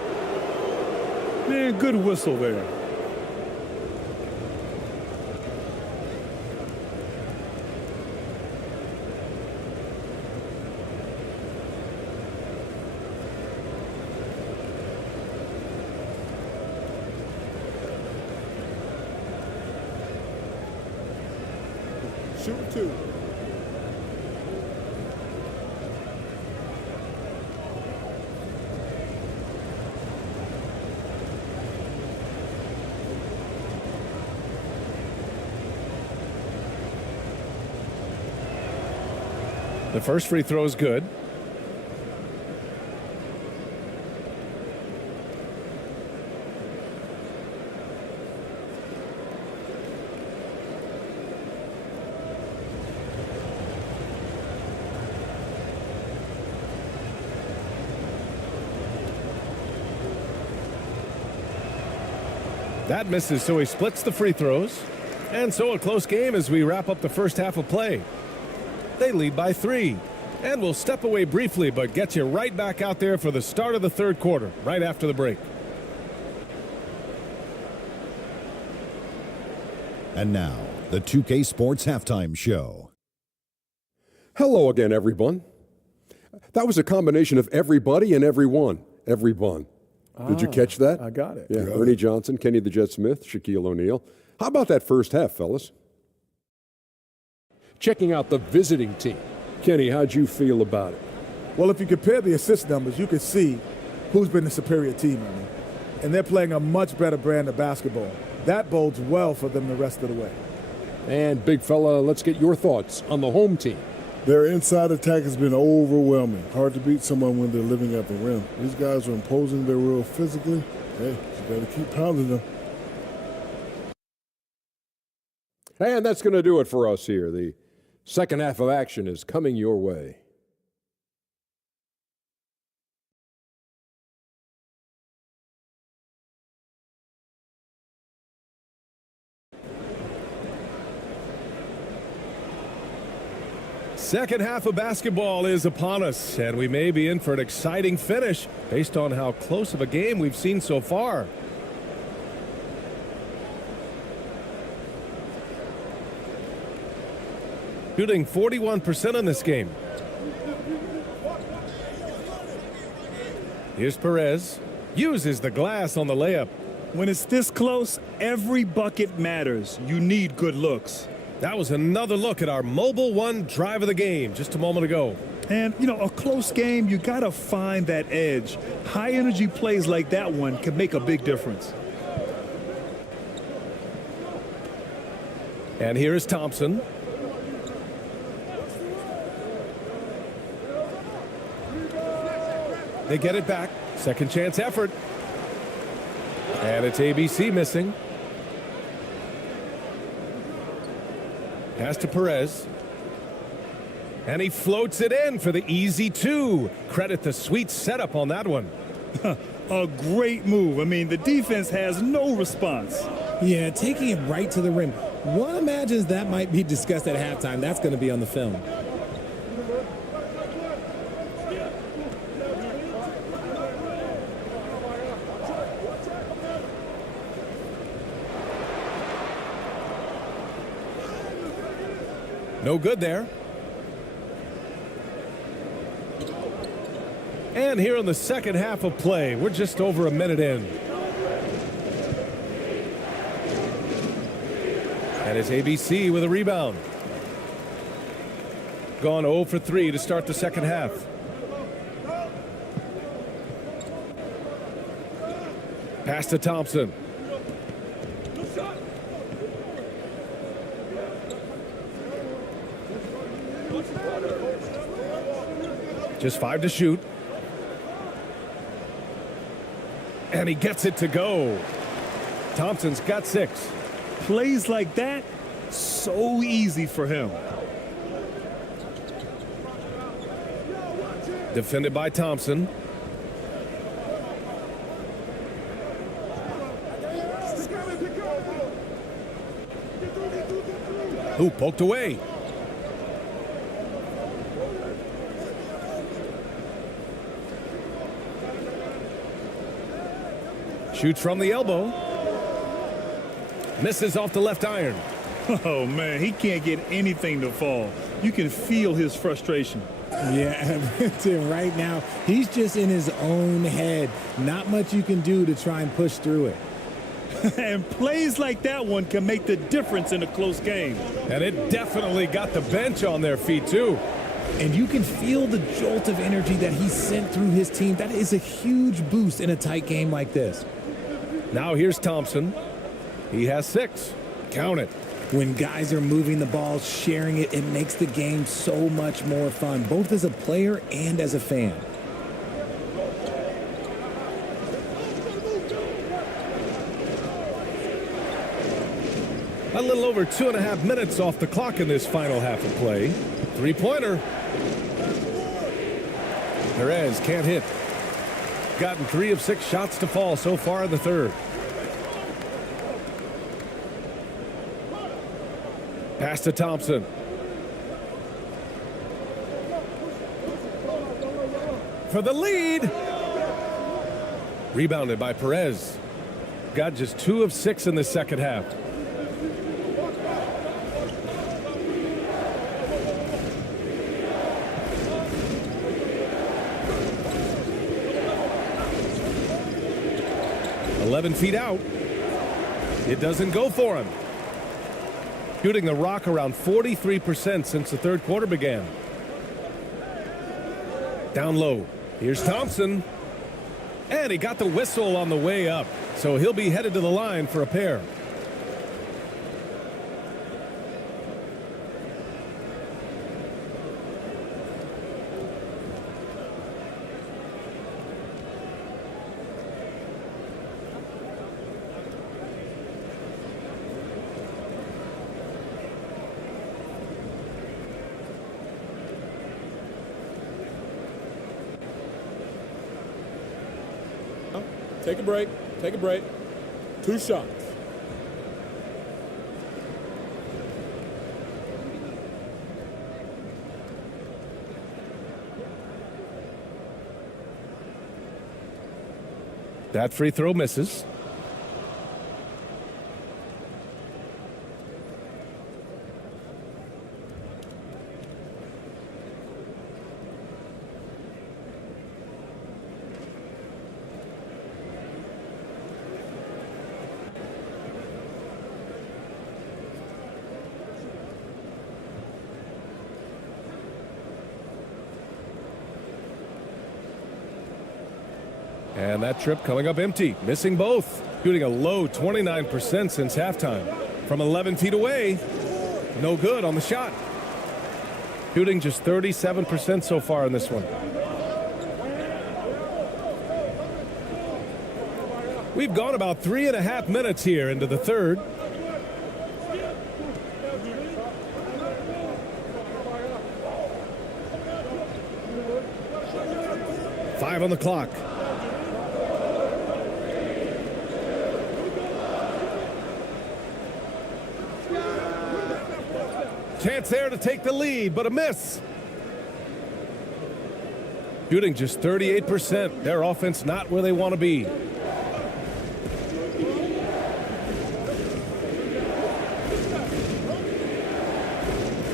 Man, good whistle there. Shoot 2. The first free throw is good. That misses, so he splits the free throws. And so a close game as we wrap up the first half of play. They lead by 3. And we'll step away briefly, but get you right back out there for the start of the third quarter, right after the break. And now, the 2K Sports Halftime Show. Hello again, everyone. That was a combination of everybody and everyone. Everyone. Did you catch that? I got it. Yeah, Ernie Johnson, Kenny the Jet Smith, Shaquille O'Neal. How about that first half, fellas? Checking out the visiting team. Kenny, how'd you feel about it? Well, if you compare the assist numbers, you can see who's been the superior team, I mean. And they're playing a much better brand of basketball. That bodes well for them the rest of the way. And big fella, let's get your thoughts on the home team. Their inside attack has been overwhelming. Hard to beat someone when they're living at the rim. These guys are imposing their will physically. Hey, you got to keep pounding them. And that's going to do it for us here. The second half of action is coming your way. Second half of basketball is upon us, and we may be in for an exciting finish based on how close of a game we've seen so far. Shooting 41% in this game. Here's Perez. Uses the glass on the layup. When it's this close, every bucket matters. You need good looks. That was another look at our Mobile One drive of the game just a moment ago. And, you know, a close game, you got to find that edge. High-energy plays like that one can make a big difference. And here is Thompson. They get it back. Second chance effort. And it's ABC missing. Pass to Perez. And he floats it in for the easy 2. Credit the sweet setup on that one. A great move. I mean, the defense has no response. Yeah, taking it right to the rim. One imagines that might be discussed at halftime. That's going to be on the film. No good there. And here in the second half of play, we're just over a minute in. And it's ABC with a rebound. Gone 0 for 3 to start the second half. Pass to Thompson. Just 5 to shoot. And he gets it to go. Thompson's got 6. Plays like that, so easy for him. Defended by Thompson. Who poked away. Shoots from the elbow. Misses off the left iron. Oh, man, he can't get anything to fall. You can feel his frustration. Yeah, right now, he's just in his own head. Not much you can do to try and push through it. And plays like that one can make the difference in a close game. And it definitely got the bench on their feet, too. And you can feel the jolt of energy that he sent through his team. That is a huge boost in a tight game like this. Now here's Thompson. He has 6. Count it. When guys are moving the ball, sharing it, it makes the game so much more fun, both as a player and as a fan. A little over 2.5 minutes off the clock in this final half of play. Three-pointer. Perez can't hit. Gotten 3 of 6 shots to fall so far in the third. Pass to Thompson. For the lead. Rebounded by Perez. Got just 2 of 6 in the second half. "11 feet out. It doesn't go for him. Shooting the rock around 43% since the third quarter began. Down low. Here's Thompson. And he got the whistle on the way up. So he'll be headed to the line for a pair. Take a break. Take a break. 2 shots. That free throw misses. And that trip coming up empty, missing both. Shooting a low 29% since halftime. From 11 feet away, no good on the shot. Shooting just 37% so far in this one. We've gone about 3.5 minutes here into the third. Five on the clock. Chance there to take the lead, but a miss. Shooting just 38%. Their offense not where they want to be.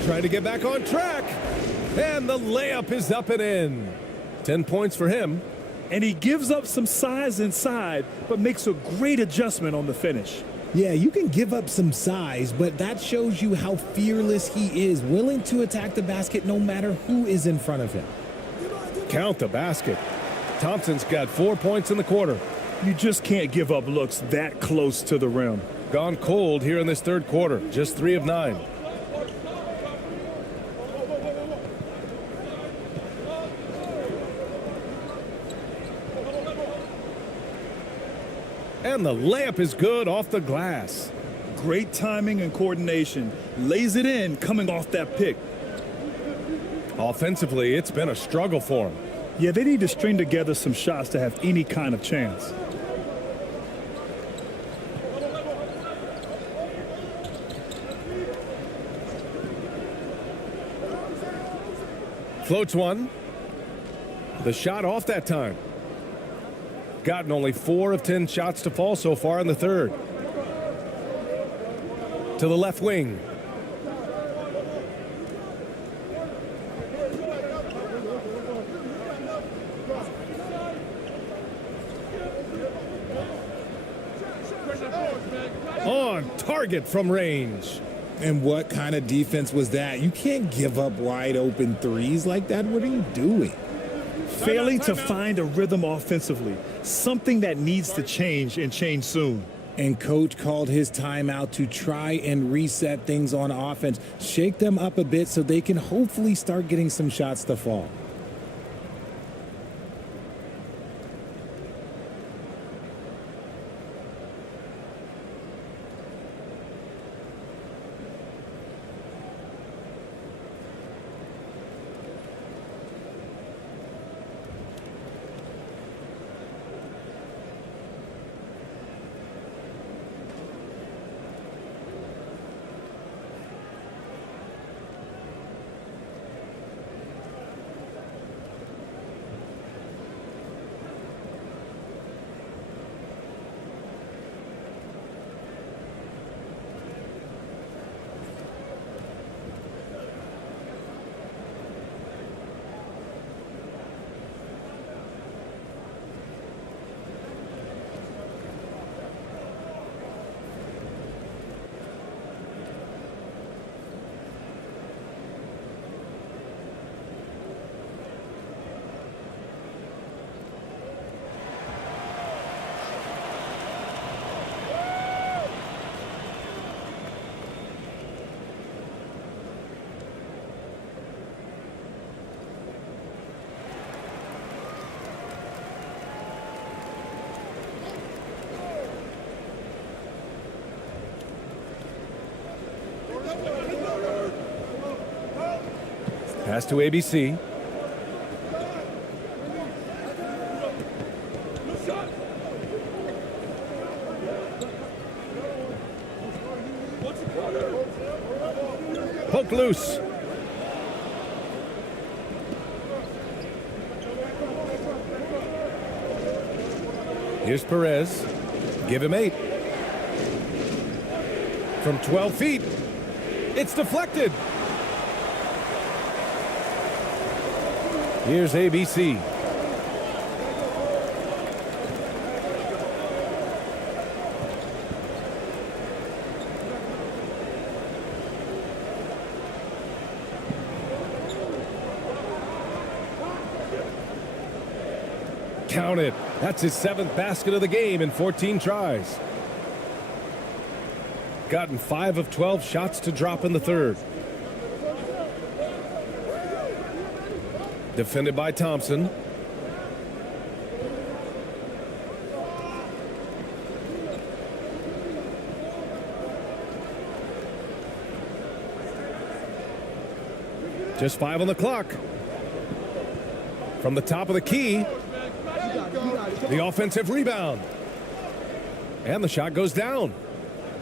Trying to get back on track. And the layup is up and in. 10 points for him. And he gives up some size inside, but makes a great adjustment on the finish. Yeah, you can give up some size, but that shows you how fearless he is, willing to attack the basket no matter who is in front of him. Count the basket. Thompson's got 4 points in the quarter. You just can't give up looks that close to the rim. Gone cold here in this third quarter. Just 3 of 9. And the layup is good off the glass. Great timing and coordination. Lays it in coming off that pick. Offensively, it's been a struggle for him. Yeah, they need to string together some shots to have any kind of chance. Floats one. The shot off that time. Gotten only 4 of 10 shots to fall so far in the third. To the left wing. On target from range. And what kind of defense was that? You can't give up wide open threes like that. What are you doing? Failing to find a rhythm offensively, something that needs to change and change soon. And coach called his timeout to try and reset things on offense, shake them up a bit so they can hopefully start getting some shots to fall. Pass to ABC. Poke loose. Here's Perez. Give him 8. From 12 feet. It's deflected. Here's ABC. Count it. That's his 7th basket of the game in 14 tries. Gotten 5 of 12 shots to drop in the third. Defended by Thompson. Just 5 on the clock. From the top of the key. The offensive rebound. And the shot goes down.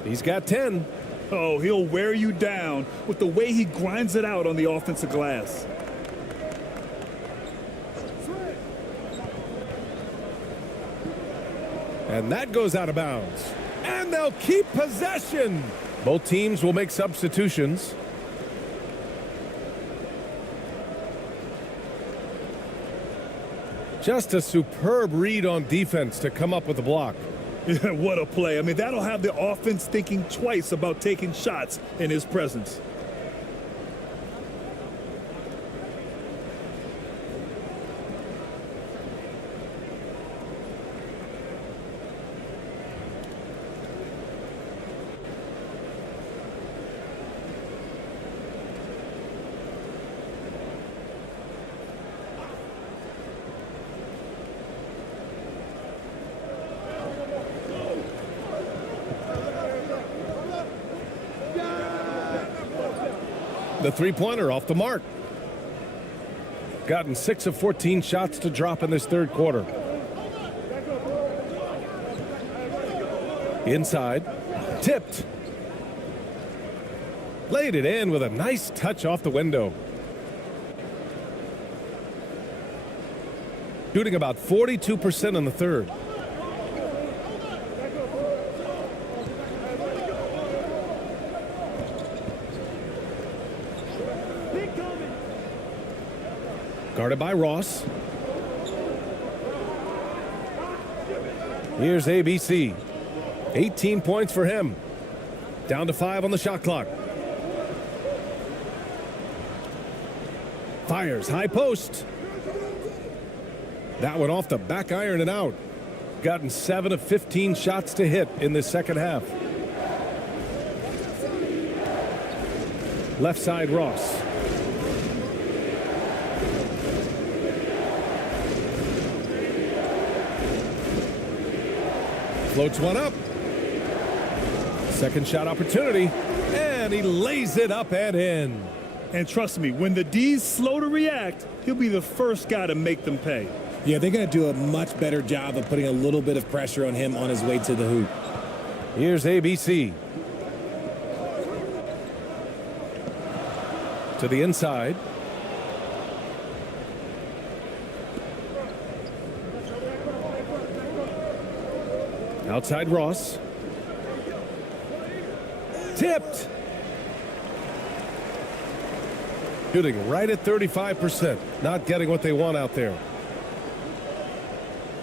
He's got 10. Oh, he'll wear you down with the way he grinds it out on the offensive glass. And that goes out of bounds. And they'll keep possession. Both teams will make substitutions. Just a superb read on defense to come up with the block. Yeah, what a play. I mean, that'll have the offense thinking twice about taking shots in his presence. The three-pointer off the mark. Gotten 6 of 14 shots to drop in this third quarter. Inside. Tipped. Laid it in with a nice touch off the window. Shooting about 42% in the third. Guarded by Ross. Here's ABC. 18 points for him. Down to 5 on the shot clock. Fires high post. That one off the back iron and out. Gotten 7 of 15 shots to hit in the second half. Left side Ross. Floats one up. Second shot opportunity. And he lays it up and in. And trust me, when the D's slow to react, he'll be the first guy to make them pay. Yeah, they're going to do a much better job of putting a little bit of pressure on him on his way to the hoop. Here's ABC. To the inside. Outside Ross. Tipped. Shooting right at 35%. Not getting what they want out there.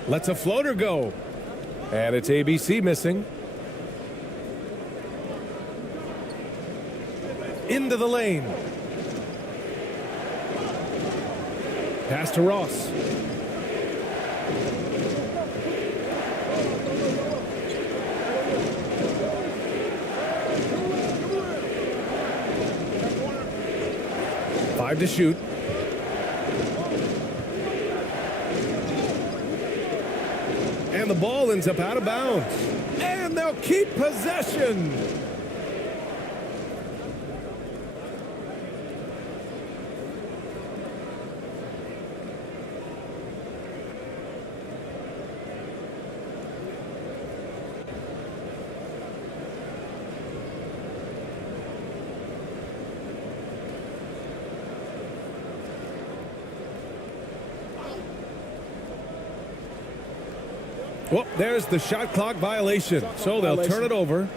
Lets a floater go. And it's ABC missing. Into the lane. Pass to Ross. Five to shoot. And the ball ends up out of bounds. And they'll keep possession. Well, there's the shot clock violation. So they'll turn it over.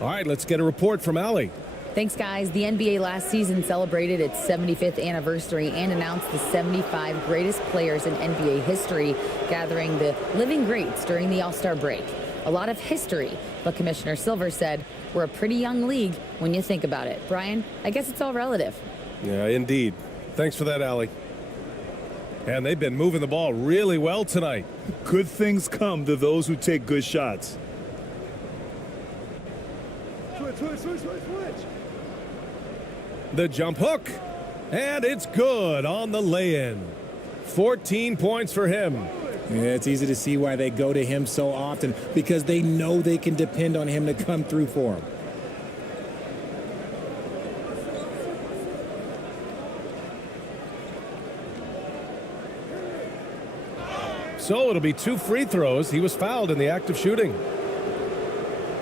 All right, let's get a report from Allie. Thanks, guys. The NBA last season celebrated its 75th anniversary and announced the 75 greatest players in NBA history, gathering the living greats during the All-Star break. A lot of history, but Commissioner Silver said we're a pretty young league when you think about it. Brian, I guess it's all relative. Yeah, indeed. Thanks for that, Allie. And they've been moving the ball really well tonight. Good things come to those who take good shots. Switch. The jump hook, and it's good on the lay-in. 14 points for him. Yeah, it's easy to see why they go to him so often, because they know they can depend on him to come through for them. So it'll be 2 free throws. He was fouled in the act of shooting.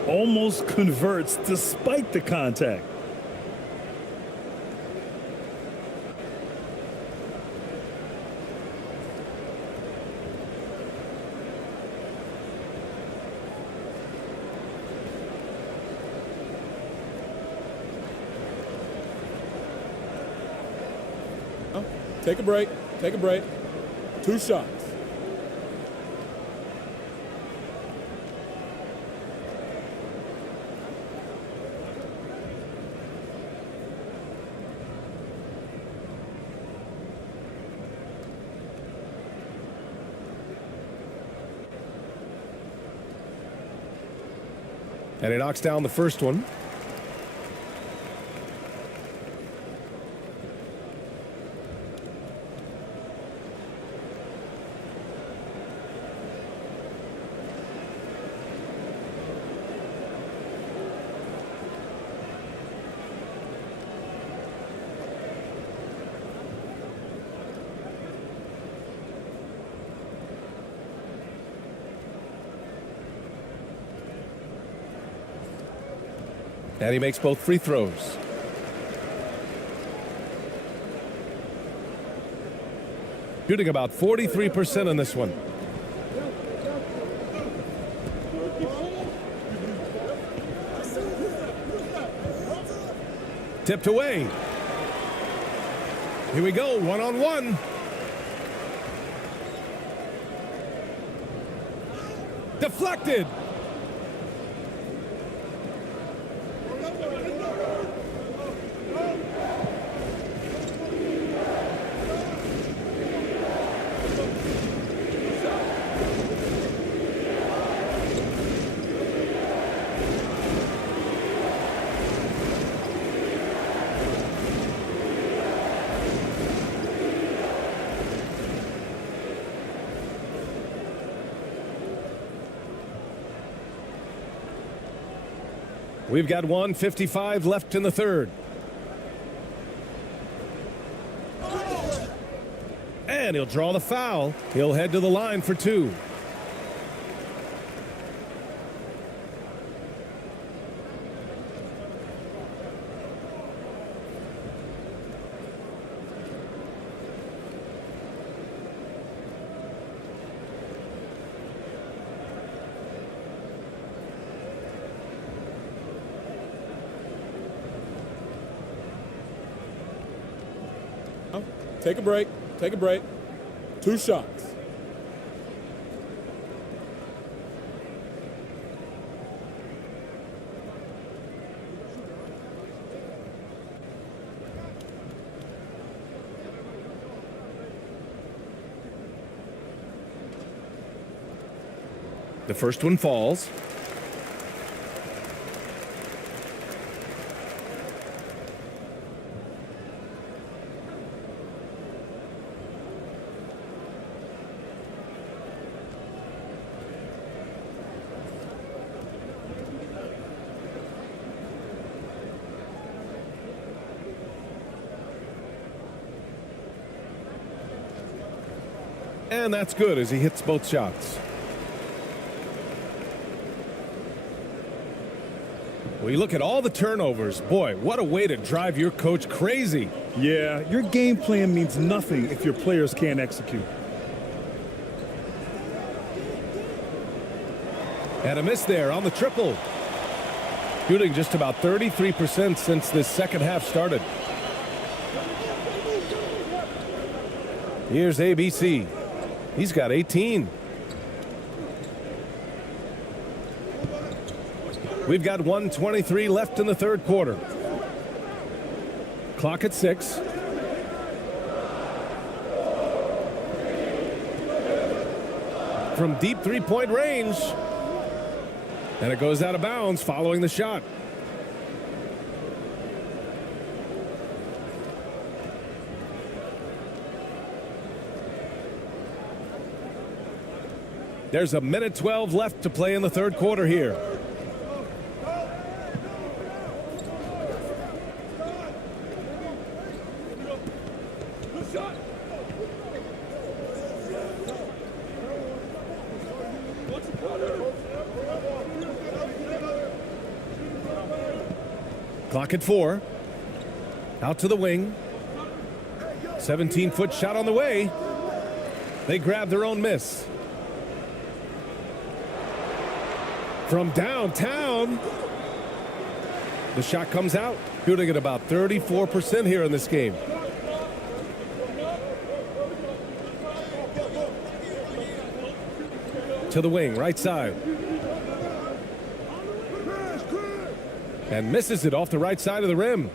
Almost converts despite the contact. Take a break. Take a break. 2 shots. And he knocks down the first one. And he makes both free throws. Shooting about 43% on this one. Tipped away. Here we go, one-on-one. Deflected. We've got 1:55 left in the third. And he'll draw the foul. He'll head to the line for two. Take a break. Take a break. 2 shots. The first one falls. And that's good as he hits both shots. Well, you look at all the turnovers. Boy, what a way to drive your coach crazy. Yeah, your game plan means nothing if your players can't execute. And a miss there on the triple. Shooting just about 33% since this second half started. Here's ABC. He's got 18. We've got 1:23 left in the third quarter. Clock at 6. From deep three-point range. And it goes out of bounds following the shot. There's a minute 12 left to play in the third quarter here. Clock at 4. Out to the wing. 17-foot shot on the way. They grab their own miss. From downtown, the shot comes out, shooting at about 34% here in this game. To the wing, right side. And misses it off the right side of the rim.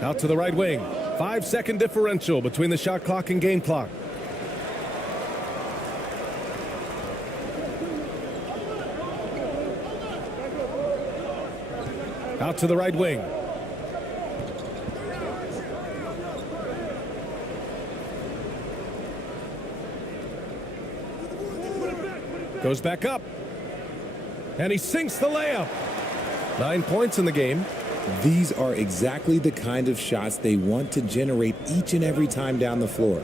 Out to the right wing. 5-second differential between the shot clock and game clock. Out to the right wing. Goes back up. And he sinks the layup. 9 points in the game. These are exactly the kind of shots they want to generate each and every time down the floor.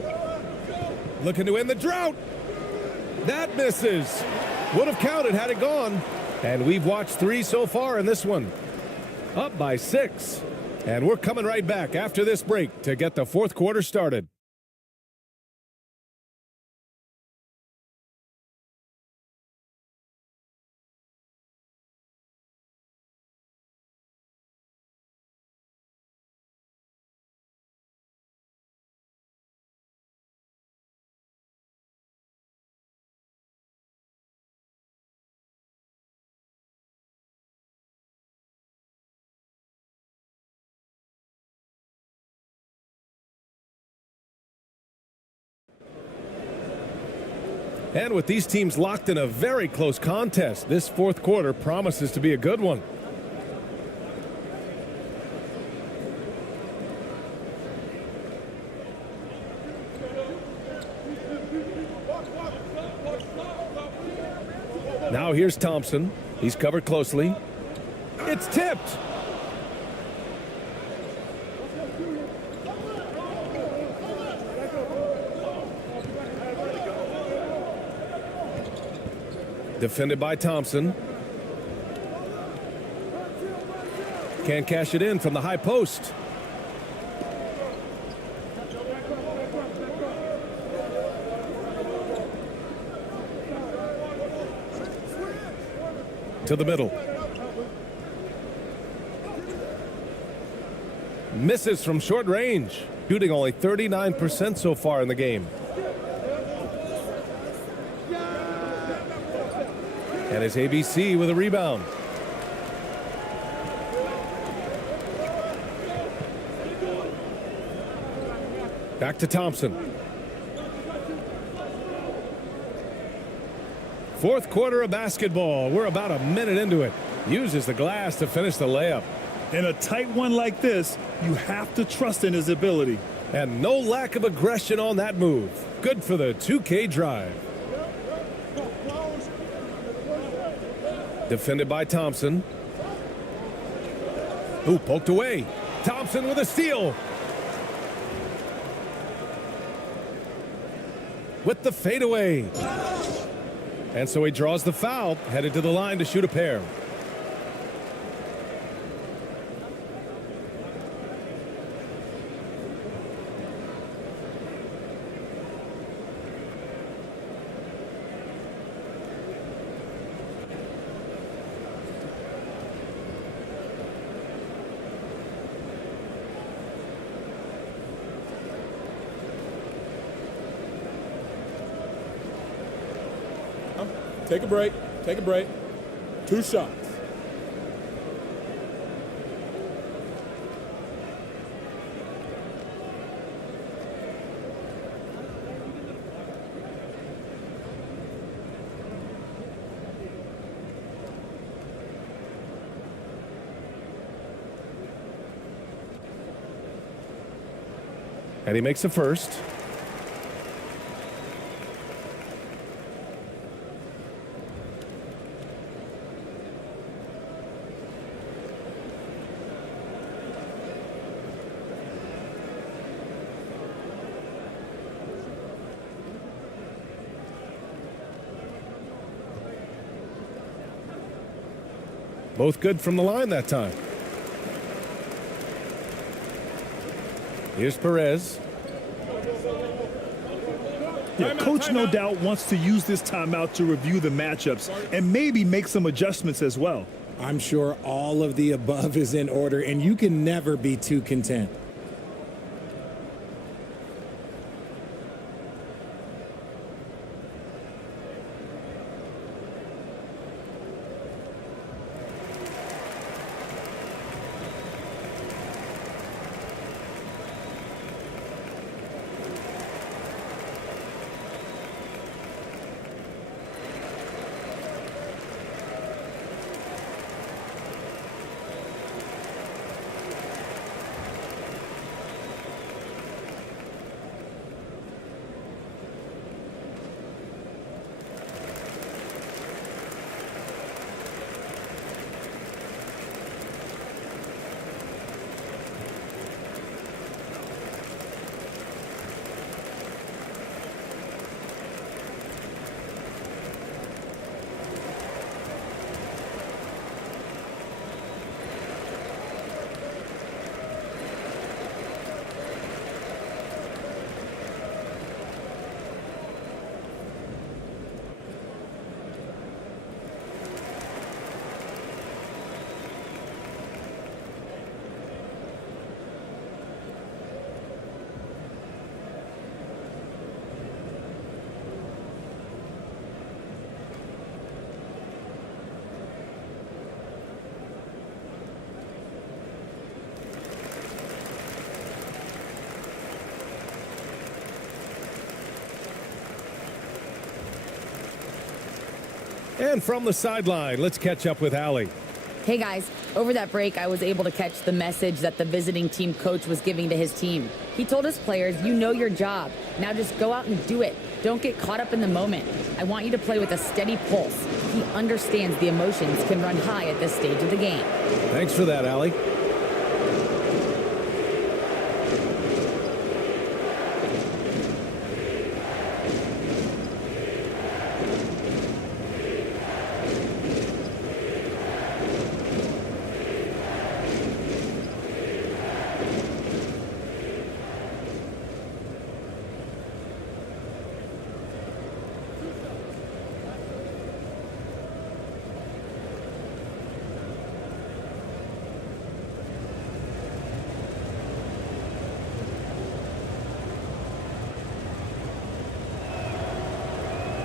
Looking to end the drought. That misses. Would have counted had it gone. And we've watched 3 so far in this one. Up by 6. And we're coming right back after this break to get the fourth quarter started. And with these teams locked in a very close contest, this fourth quarter promises to be a good one. Now here's Thompson. He's covered closely. It's tipped. Defended by Thompson. Can't cash it in from the high post. To the middle. Misses from short range. Shooting only 39% so far in the game. And it's ABC with a rebound. Back to Thompson. Fourth quarter of basketball. We're about a minute into it. Uses the glass to finish the layup. In a tight one like this, you have to trust in his ability. And no lack of aggression on that move. Good for the 2K drive. Defended by Thompson. Ooh, poked away. Thompson with a steal. With the fadeaway. And so he draws the foul, headed to the line to shoot a pair. Take a break. Take a break. 2 shots. And he makes the first. Both good from the line that time. Here's Perez. Yeah, coach no doubt wants to use this timeout to review the matchups and maybe make some adjustments as well. I'm sure all of the above is in order, and you can never be too content. And from the sideline, let's catch up with Allie. Hey guys, over that break, I was able to catch the message that the visiting team coach was giving to his team. He told his players, you know your job. Now just go out and do it. Don't get caught up in the moment. I want you to play with a steady pulse. He understands the emotions can run high at this stage of the game. Thanks for that, Allie.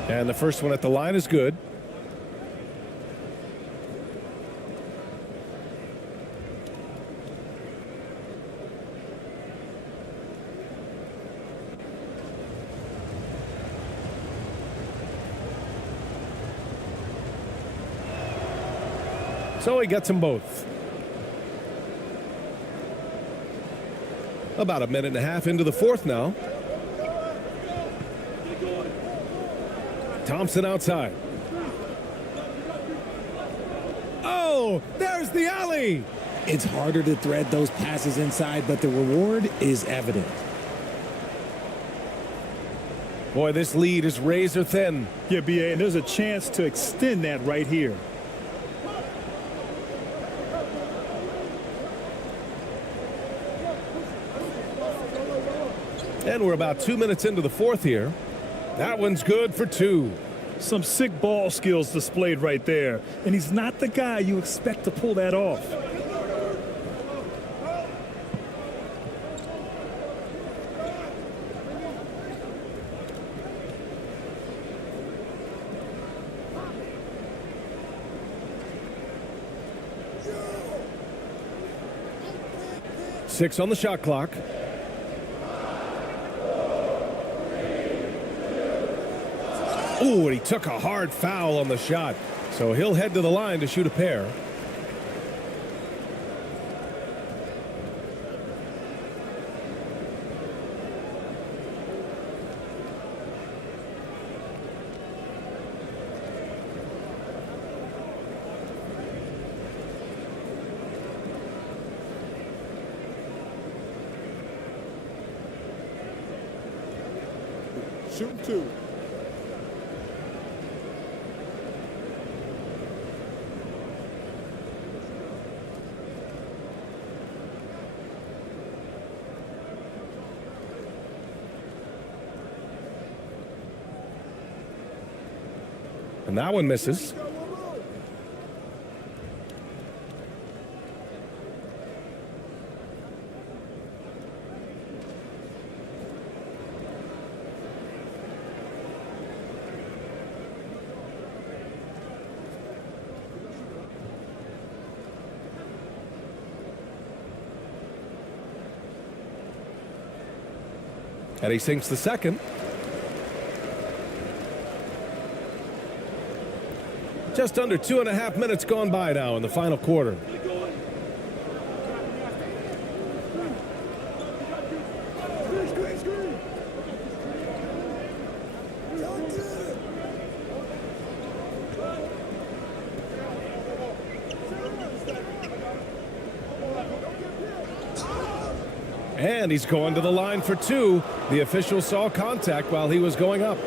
And the first one at the line is good. So he gets them both. About a minute and a half into the fourth now. Thompson outside. Oh, there's the alley. It's harder to thread those passes inside, but the reward is evident. Boy, this lead is razor thin. Yeah, BA, and there's a chance to extend that right here. And we're about 2 minutes into the fourth here. That one's good for two. Some sick ball skills displayed right there. And he's not the guy you expect to pull that off. Six on the shot clock. Ooh, and he took a hard foul on the shot. So he'll head to the line to shoot a pair. Shooting two. And that one misses. And he sinks the second. Just under 2.5 minutes gone by now in the final quarter. And he's going to the line for two. The official saw contact while he was going up.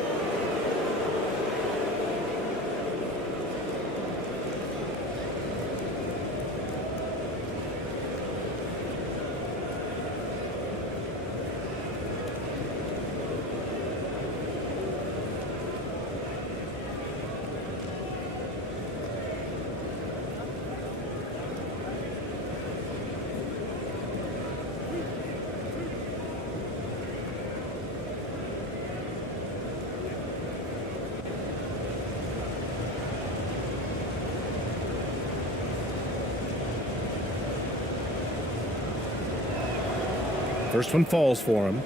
First one falls for him.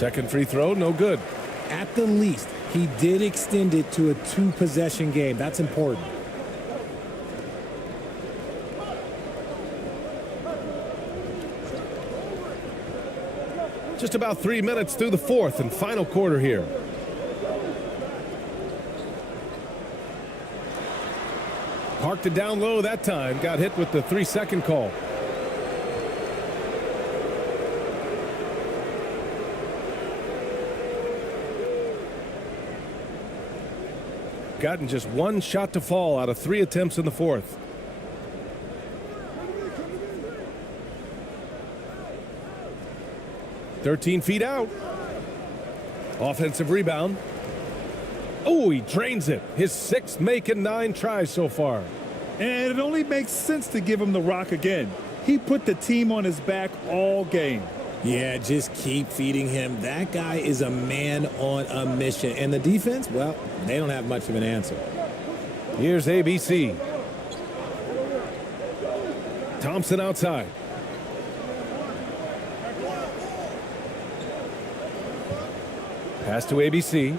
Second free throw, no good. At the least, he did extend it to a 2-possession game. That's important. Just about 3 minutes through the fourth and final quarter here. Parked it down low that time. Got hit with the 3-second call. Gotten just one shot to fall out of 3 attempts in the fourth. "13 feet out." Offensive rebound. Oh, he drains it. His 6th make in 9 tries so far. And it only makes sense to give him the rock again. He put the team on his back all game. Yeah, just keep feeding him. That guy is a man on a mission. And the defense, well, they don't have much of an answer. Here's ABC. Thompson outside. Pass to ABC.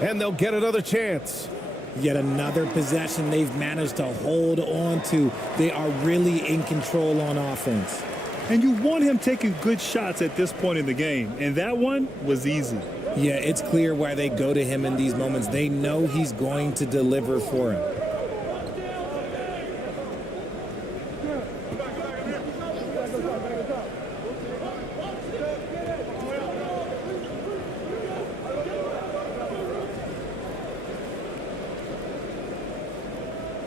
And they'll get another chance. Yet another possession they've managed to hold on to. They are really in control on offense. And you want him taking good shots at this point in the game. And that one was easy. Yeah, it's clear why they go to him in these moments. They know he's going to deliver for him.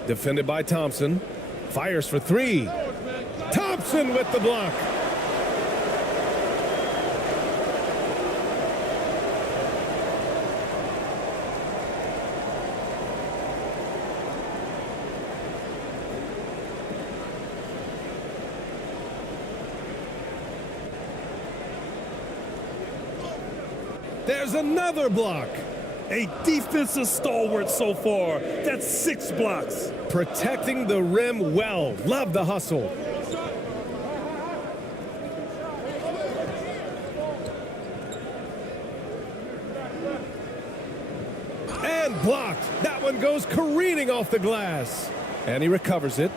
Defended by Thompson. Fires for 3. Thompson with the block. There's another block. A defensive stalwart so far. That's 6 blocks. Protecting the rim well. Love the hustle. And blocked. That one goes careening off the glass. And he recovers it.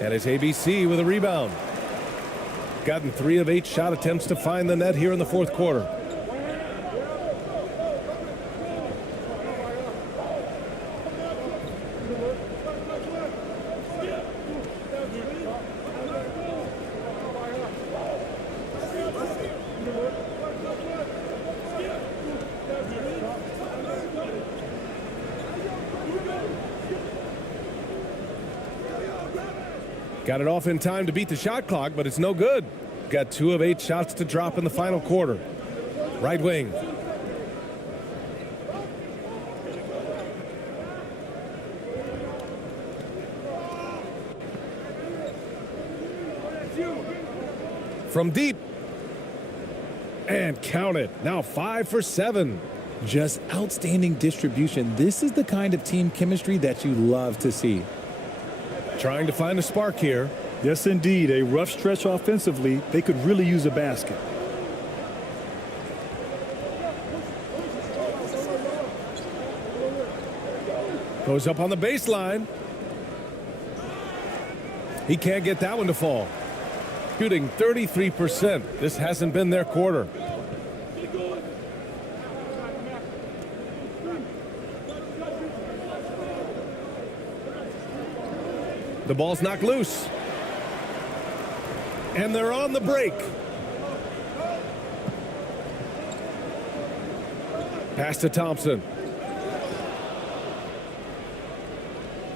And it's ABC with a rebound. Gotten 3 of 8 shot attempts to find the net here in the fourth quarter. Got it off in time to beat the shot clock, but it's no good. Got 2 of 8 shots to drop in the final quarter. Right wing. From deep. And count it. Now 5 for 7. Just outstanding distribution. This is the kind of team chemistry that you love to see. Trying to find a spark here. Yes, indeed. A rough stretch offensively. They could really use a basket. Goes up on the baseline. He can't get that one to fall. Shooting 33%. This hasn't been their quarter. The ball's knocked loose. And they're on the break. Pass to Thompson.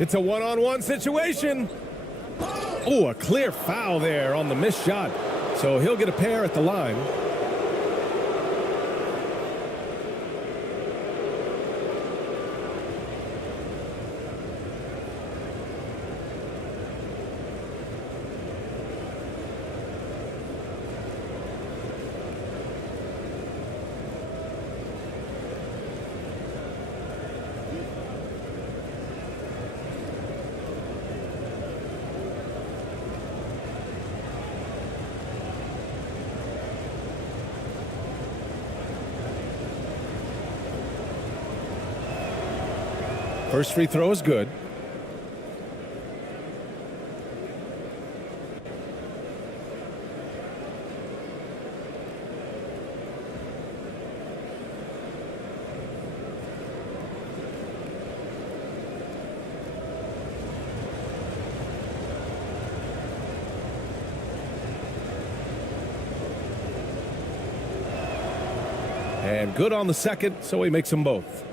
It's a one-on-one situation. Oh, a clear foul there on the missed shot. So he'll get a pair at the line. First free throw is good. And good on the second, so he makes them both.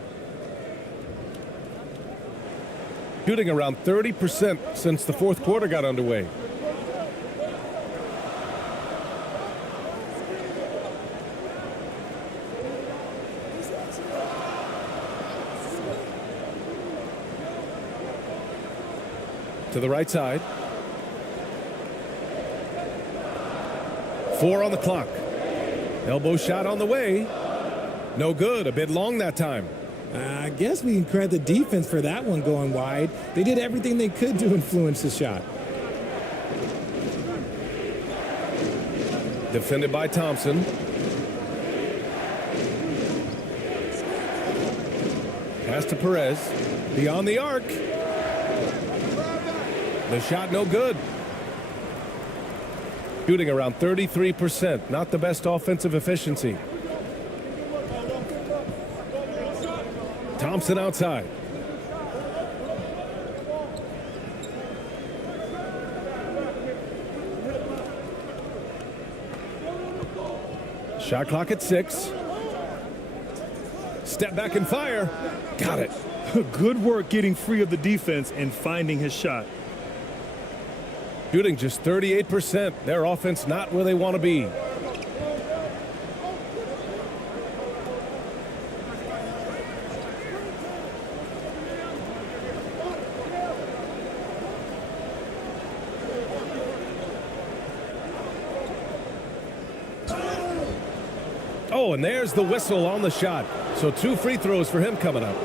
Shooting around 30% since the fourth quarter got underway. To the right side. 4 on the clock. Elbow shot on the way. No good. A bit long that time. I guess we can credit the defense for that one going wide. They did everything they could to influence the shot. Defended by Thompson. Pass to Perez. Beyond the arc. The shot no good. Shooting around 33%. Not the best offensive efficiency. Thompson outside. Shot clock at 6. Step back and fire. Got it. Good work getting free of the defense and finding his shot. Shooting just 38%. Their offense not where they want to be. Oh, and there's the whistle on the shot. So 2 free throws for him coming up.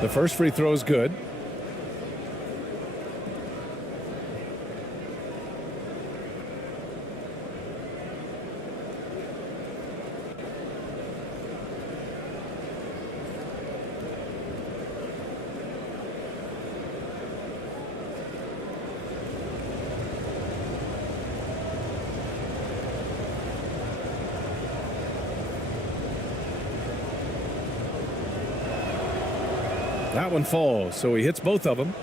The first free throw is good. That one falls, so he hits both of them.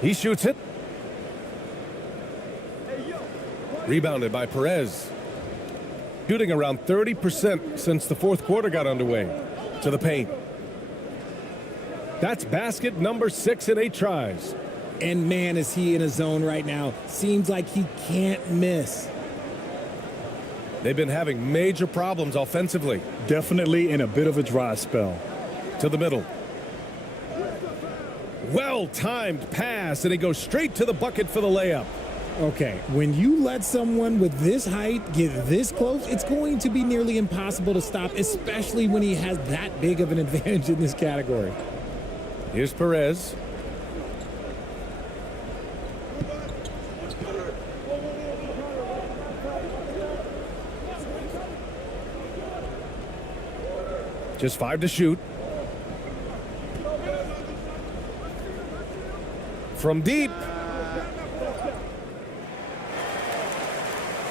He shoots it. Rebounded by Perez. Shooting around 30% since the fourth quarter got underway. To the paint. That's basket number 6 in 8 tries. And man, is he in a zone right now. Seems like he can't miss. They've been having major problems offensively. Definitely in a bit of a dry spell. To the middle. Well-timed pass, and he goes straight to the bucket for the layup. Okay, when you let someone with this height get this close, it's going to be nearly impossible to stop, especially when he has that big of an advantage in this category. Here's Perez. Just 5 to shoot. From deep.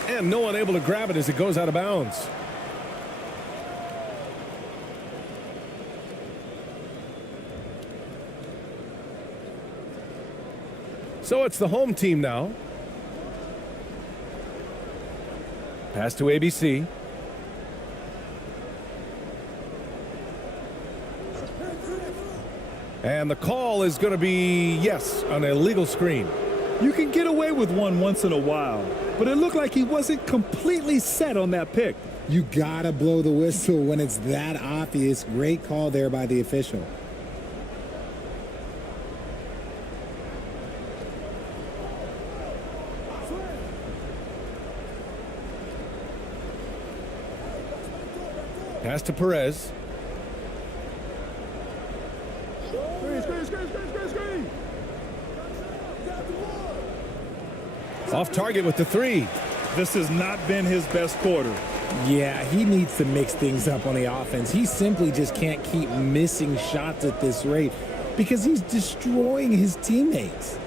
And no one able to grab it as it goes out of bounds. So it's the home team now. Pass to ABC. And the call is going to be, yes, an illegal screen. You can get away with one once in a while, but it looked like he wasn't completely set on that pick. You gotta blow the whistle when it's that obvious. Great call there by the official. Pass to Perez. Off target with the three. This has not been his best quarter. Yeah, he needs to mix things up on the offense. He simply just can't keep missing shots at this rate because he's destroying his teammates.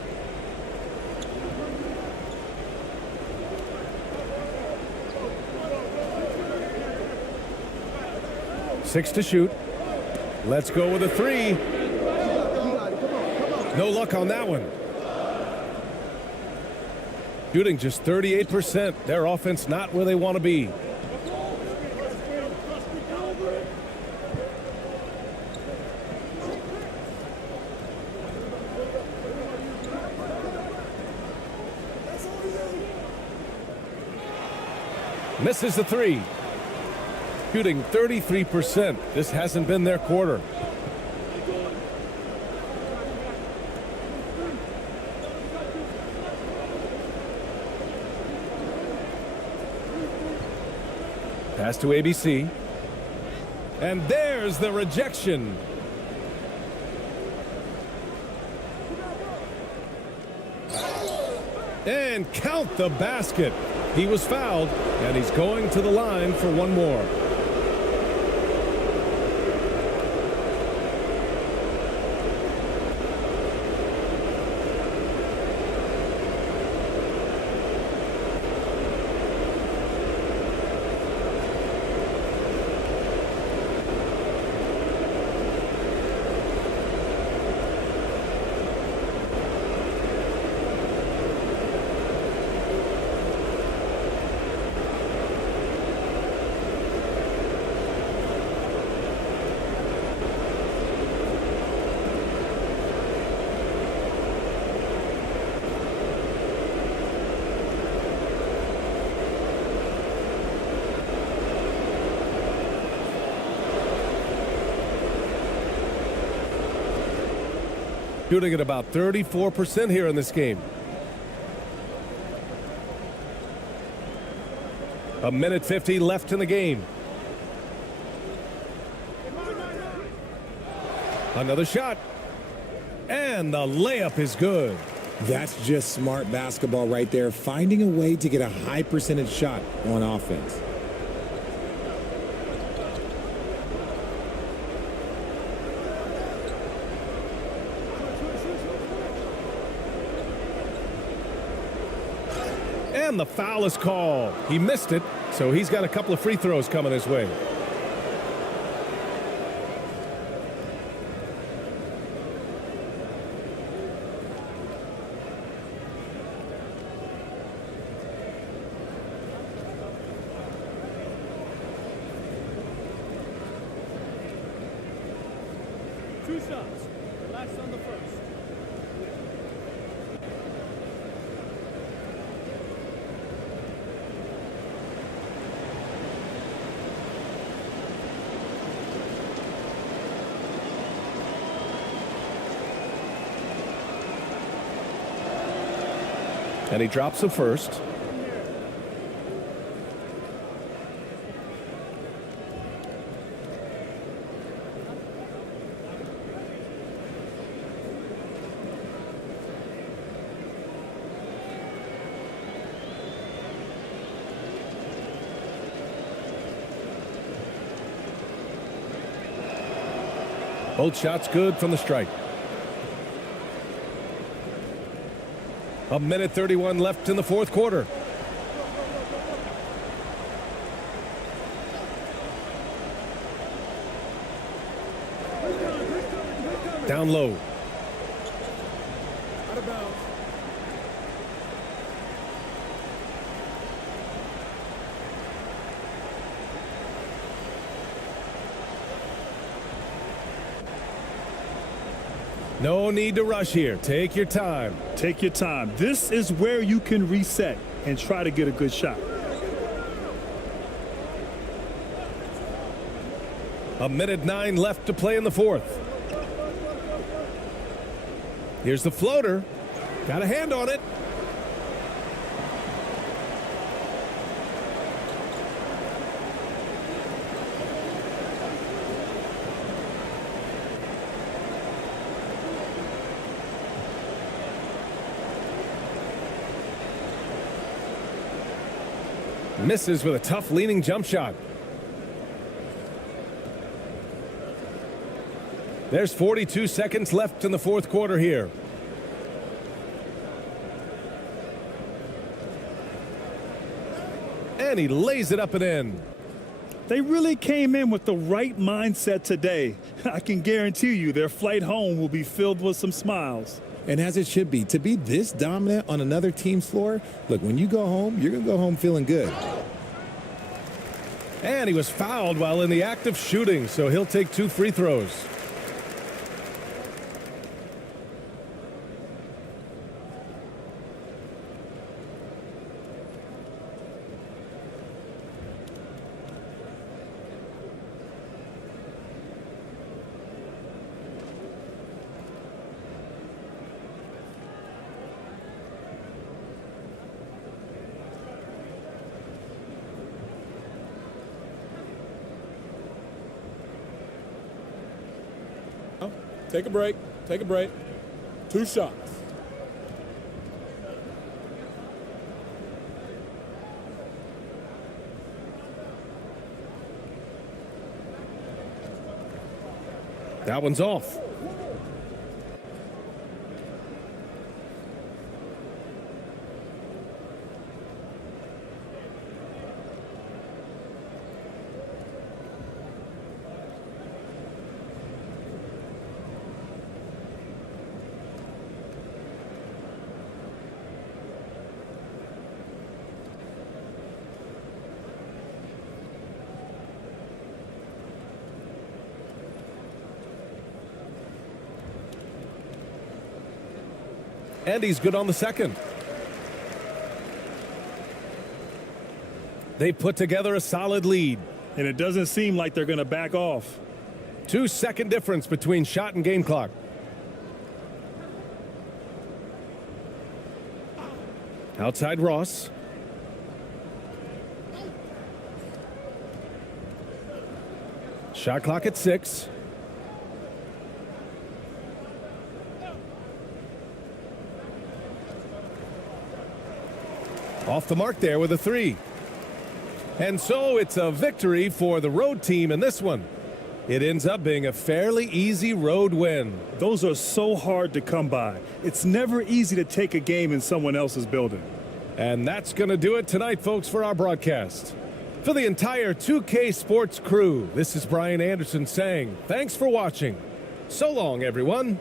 Six to shoot. Let's go with a three. No luck on that one. Shooting just 38%. Their offense not where they want to be. Misses the three. Shooting 33%. This hasn't been their quarter. Pass to ABC. And there's the rejection. And count the basket. He was fouled, and he's going to the line for one more. Shooting at about 34% here in this game. A minute 50 left in the game. Another shot. And the layup is good. That's just smart basketball right there, finding a way to get a high percentage shot on offense. And the foul is called. He missed it, so he's got a couple of free throws coming his way. Two shots. Relax on the first. And he drops the first. Both shots good from the strike. A minute 31 left in the fourth quarter. Down low. Out of bounds. No need to rush here. Take your time. Take your time. This is where you can reset and try to get a good shot. A minute 9 left to play in the fourth. Here's the floater. Got a hand on it. Misses with a tough leaning jump shot. There's 42 seconds left in the fourth quarter here. And he lays it up and in. They really came in with the right mindset today. I can guarantee you their flight home will be filled with some smiles. And as it should be, to be this dominant on another team's floor, look, when you go home, you're going to go home feeling good. And he was fouled while in the act of shooting, so he'll take 2 free throws. Take a break. Take a break. 2 shots. That one's off. And he's good on the second. They put together a solid lead. And it doesn't seem like they're going to back off. 2-second difference between shot and game clock. Outside Ross. Shot clock at 6. Off the mark there with a 3. And so it's a victory for the road team in this one. It ends up being a fairly easy road win. Those are so hard to come by. It's never easy to take a game in someone else's building. And that's going to do it tonight, folks, for our broadcast. For the entire 2K Sports crew, this is Brian Anderson saying thanks for watching. So long, everyone.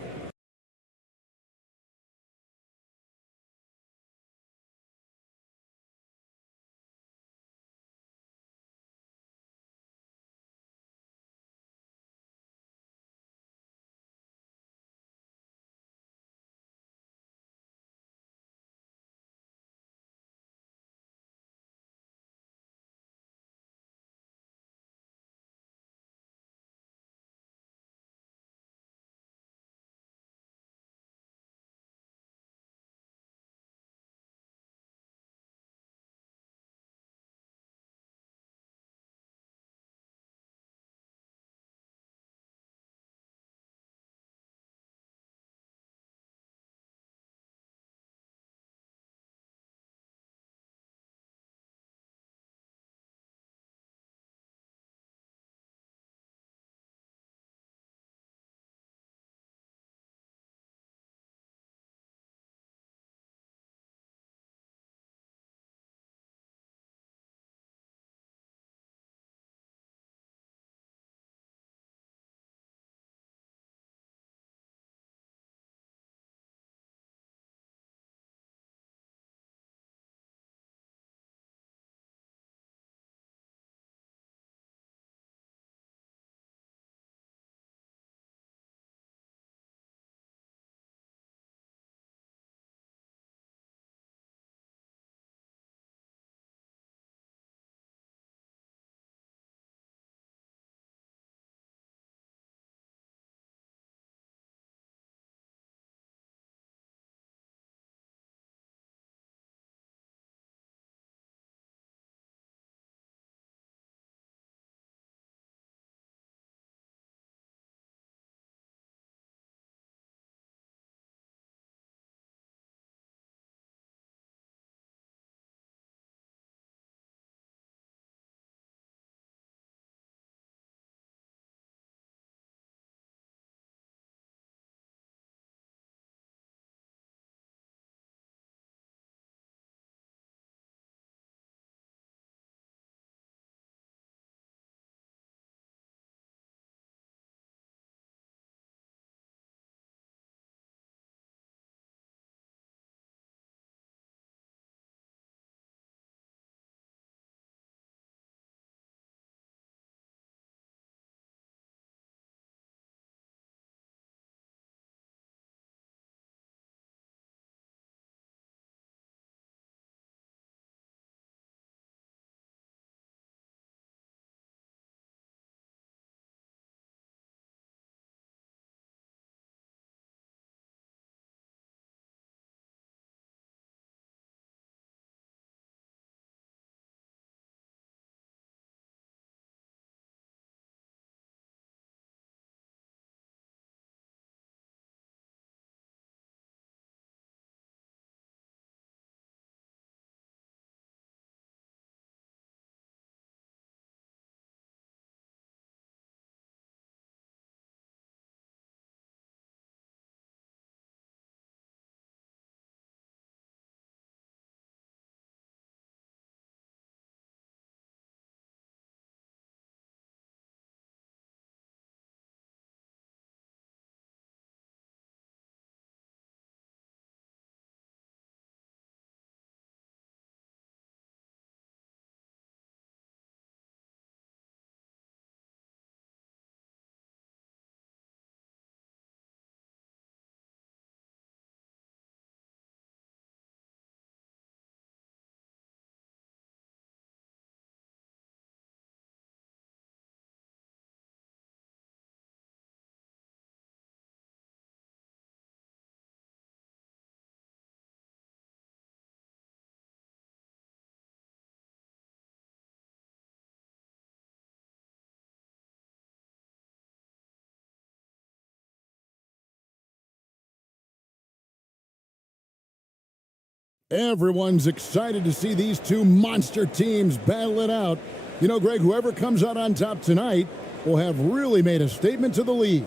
Everyone's excited to see these two monster teams battle it out. You know, Greg, whoever comes out on top tonight will have really made a statement to the league.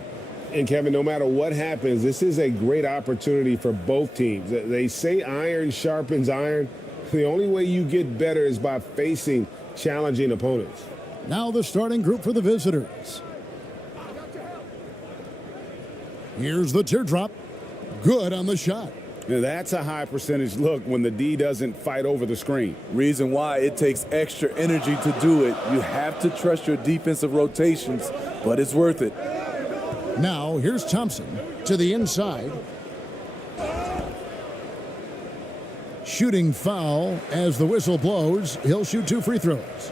And, Kevin, no matter what happens, this is a great opportunity for both teams. They say iron sharpens iron. The only way you get better is by facing challenging opponents. Now the starting group for the visitors. Here's the teardrop. Good on the shot. Now that's a high percentage look when the D doesn't fight over the screen. Reason why it takes extra energy to do it. You have to trust your defensive rotations, but it's worth it. Now here's Thompson to the inside. Shooting foul as the whistle blows. He'll shoot 2 free throws.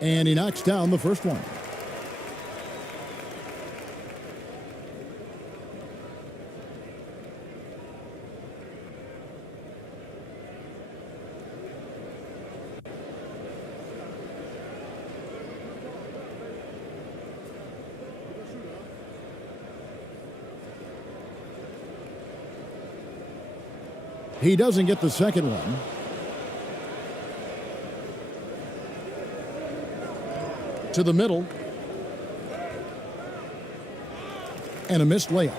And he knocks down the first one. He doesn't get the second one. To the middle. And a missed layup.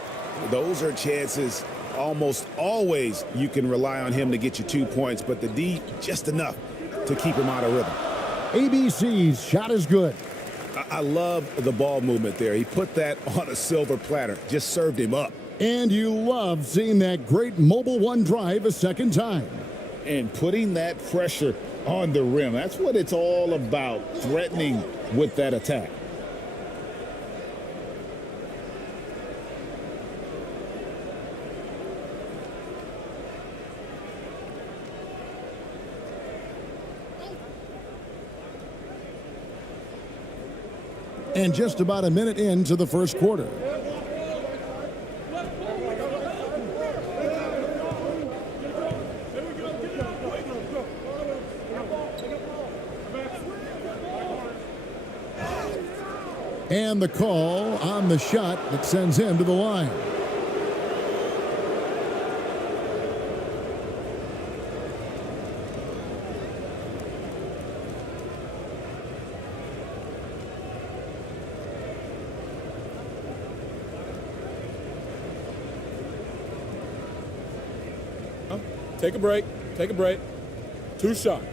Those are chances almost always you can rely on him to get you 2 points, but the D just enough to keep him out of rhythm. ABC's shot is good. I love the ball movement there. He put that on a silver platter, just served him up. And you love seeing that great mobile one drive a second time. And putting that pressure on the rim. That's what it's all about, threatening with that attack. And just about a minute into the first quarter. And the call on the shot that sends him to the line. Take a break. Take a break. 2 shots.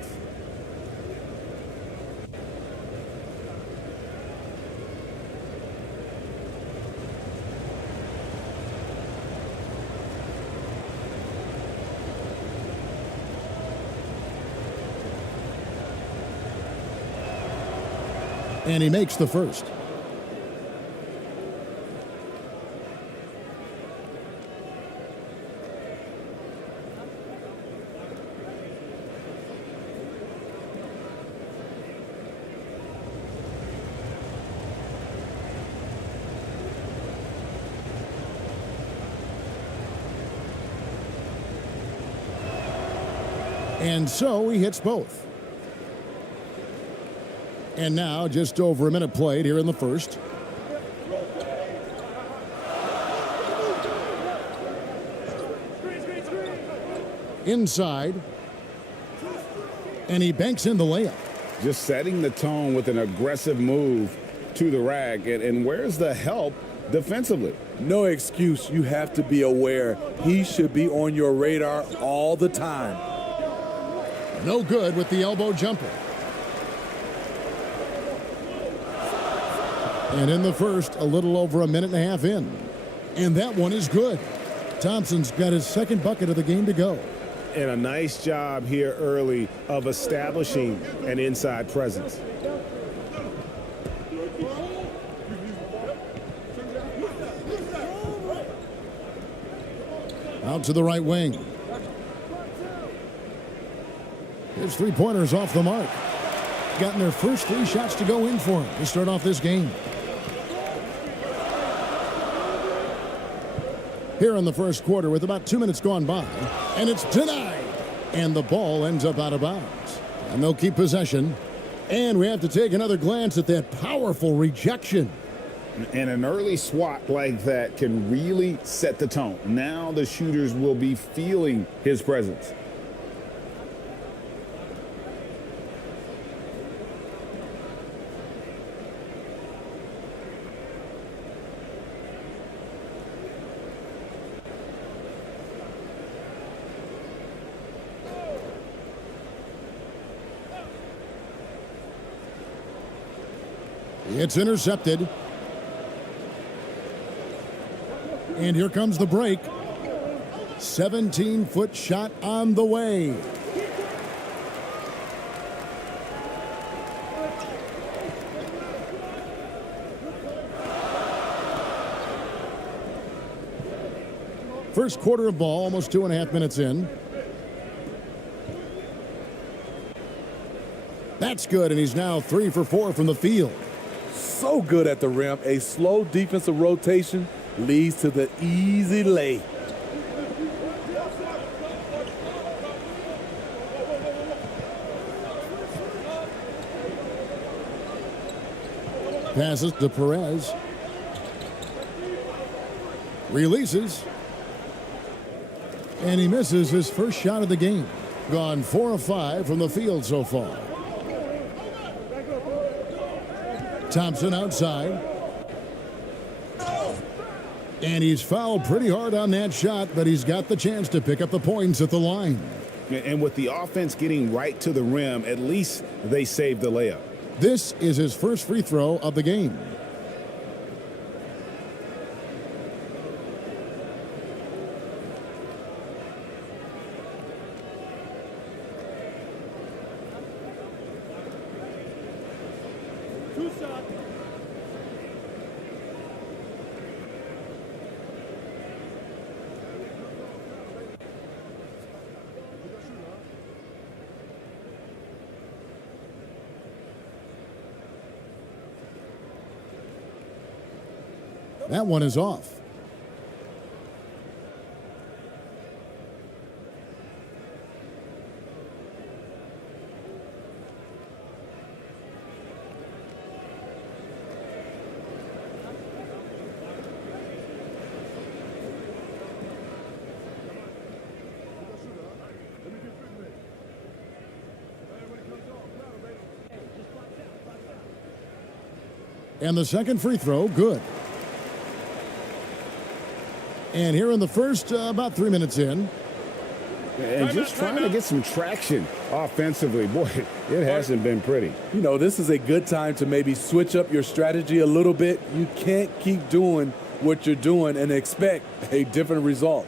And he makes the first. And so he hits both. And now just over a minute played here in the first. Inside. And he banks in the layup. Just setting the tone with an aggressive move to the rack. And where's the help defensively? No excuse. You have to be aware. He should be on your radar all the time. No good with the elbow jumper. And in the first, a little over a minute and a half in. And that one is good. Thompson's got his second bucket of the game to go. And a nice job here early of establishing an inside presence. Out to the right wing. His three-pointers off the mark. Gotten their first 3 shots to go in for him to start off this game. Here in the first quarter with about 2 minutes gone by. And it's denied. And the ball ends up out of bounds. And they'll keep possession. And we have to take another glance at that powerful rejection. And an early swat like that can really set the tone. Now the shooters will be feeling his presence. It's intercepted. And here comes the break. 17-foot shot on the way. First quarter of ball, almost 2.5 minutes in. That's good, and he's now 3 for 4 from the field. So good at the rim. A slow defensive rotation leads to the easy lay. Passes to Perez. Releases. And he misses his first shot of the game. Gone 4 of 5 from the field so far. Thompson outside. And he's fouled pretty hard on that shot, but he's got the chance to pick up the points at the line. And with the offense getting right to the rim, at least they saved the layup. This is his first free throw of the game. That one is off. And the second free throw, good. And here in the first, about 3 minutes in. And just trying to get some traction offensively. Boy, it hasn't been pretty. You know, this is a good time to maybe switch up your strategy a little bit. You can't keep doing what you're doing and expect a different result.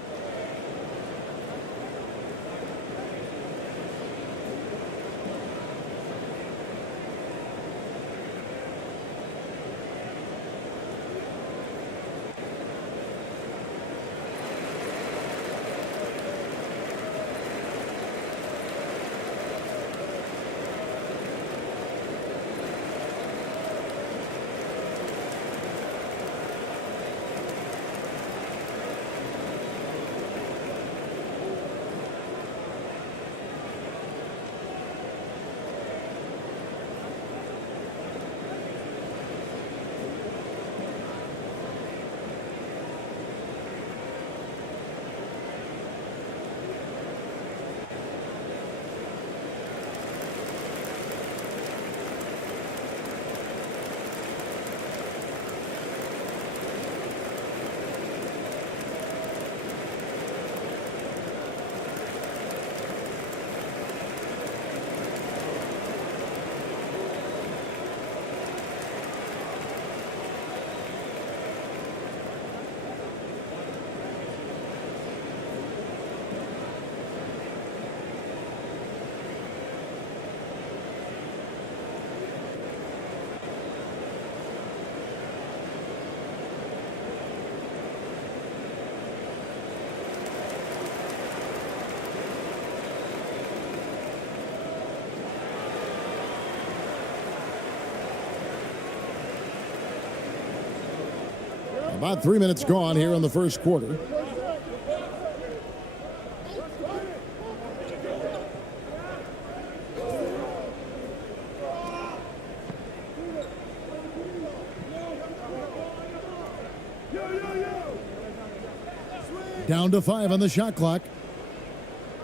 About 3 minutes gone here in the first quarter. Down to 5 on the shot clock.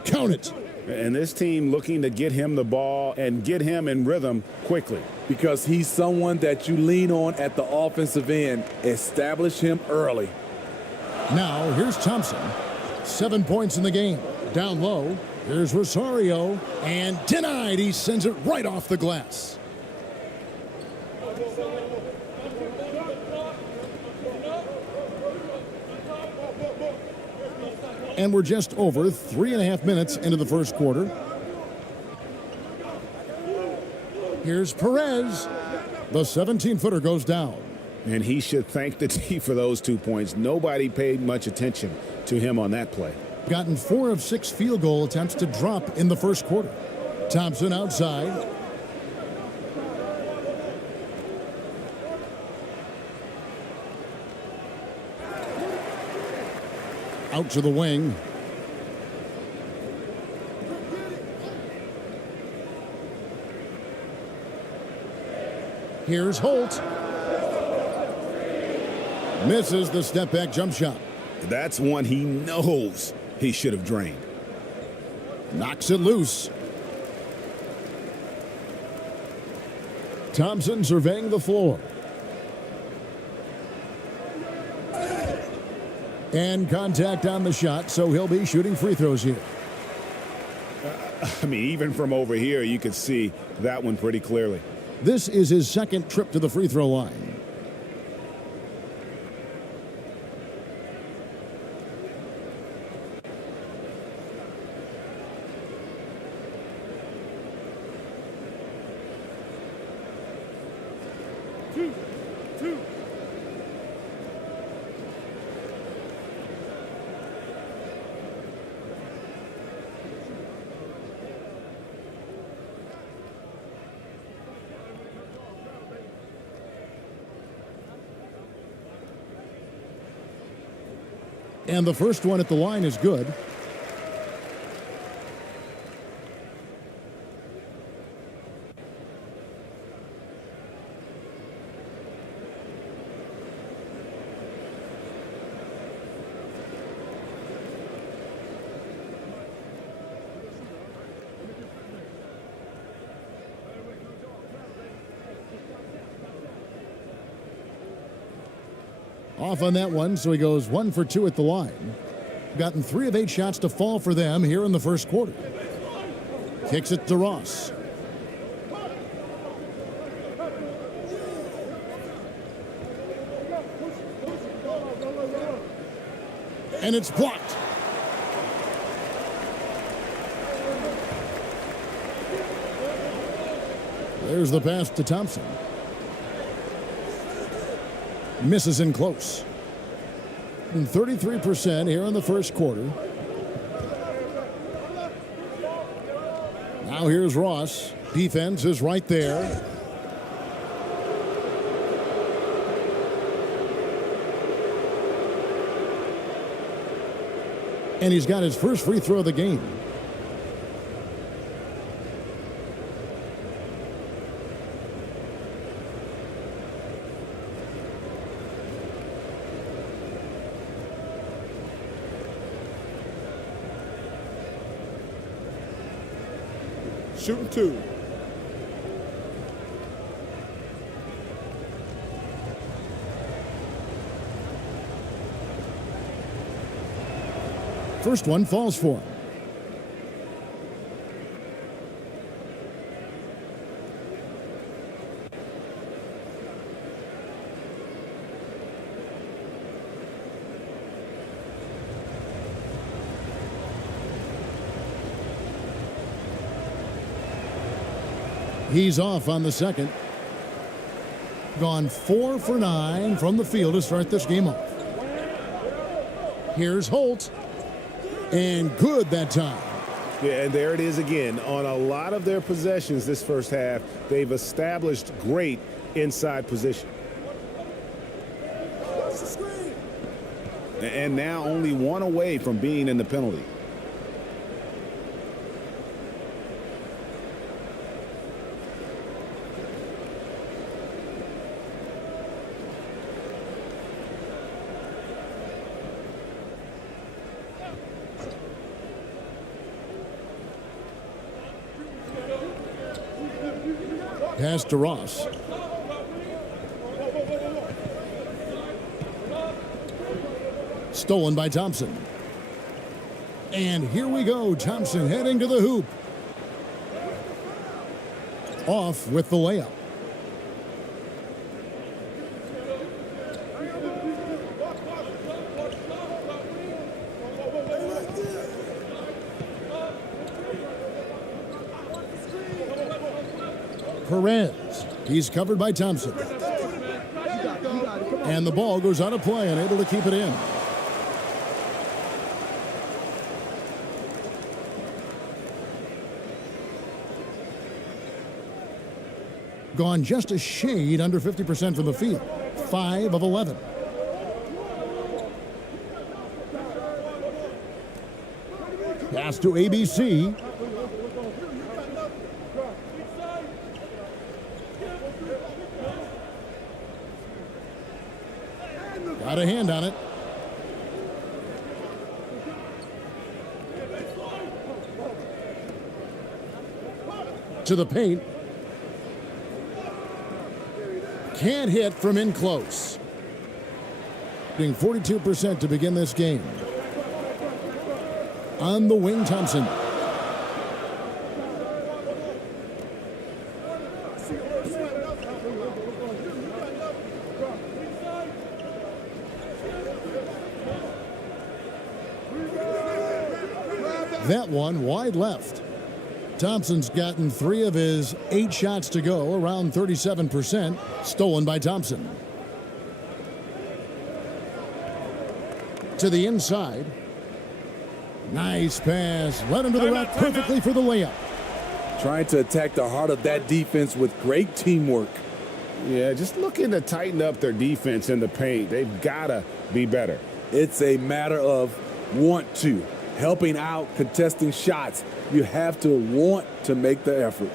Count it. And this team looking to get him the ball and get him in rhythm quickly. Because he's someone that you lean on at the offensive end. Establish him early. Now, here's Thompson. 7 points in the game. Down low. Here's Rosario. And denied. He sends it right off the glass. And we're just over 3.5 minutes into the first quarter. Here's Perez. The 17-footer goes down. And he should thank the D for those 2 points. Nobody paid much attention to him on that play. Gotten 4 of 6 field goal attempts to drop in the first quarter. Thompson outside. Out to the wing. Here's Holt. Misses the step back jump shot. That's one he knows he should have drained. Knocks it loose. Thompson surveying the floor. And contact on the shot, so he'll be shooting free throws here. I mean, even from over here, you could see that one pretty clearly. This is his second trip to the free throw line. Two. And the first one at the line is good. Off on that one, so he goes 1 for 2 at the line. Gotten 3 of 8 shots to fall for them here in the first quarter. Kicks it to Ross. And it's blocked. There's the pass to Thompson. Misses in close. 33% here in the first quarter. Now here's Ross. Defense is right there. And he's got his first free throw of the game. Shooting 2. First one falls for him. He's off on the second. Gone 4 for 9 from the field to start this game off. Here's Holt. And good that time. Yeah, and there it is again. On a lot of their possessions this first half, they've established great inside position. And now only one away from being in the penalty. Pass to Ross. Stolen by Thompson. And here we go. Thompson heading to the hoop. Off with the layup. Perez. He's covered by Thompson. And the ball goes out of play, unable to keep it in. Gone just a shade under 50% from the field. 5 of 11. Pass to ABC. Got a hand on it. To the paint. Can't hit from in close. Being 42% to begin this game. On the wing, Thompson. That one wide left. Thompson's gotten 3 of his 8 shots to go, around 37%. Stolen by Thompson. To the inside. Nice pass. Led him to the rack perfectly for the layup. Trying to attack the heart of that defense with great teamwork. Yeah, just looking to tighten up their defense in the paint. They've got to be better. It's a matter of want to. Helping out, contesting shots. You have to want to make the effort.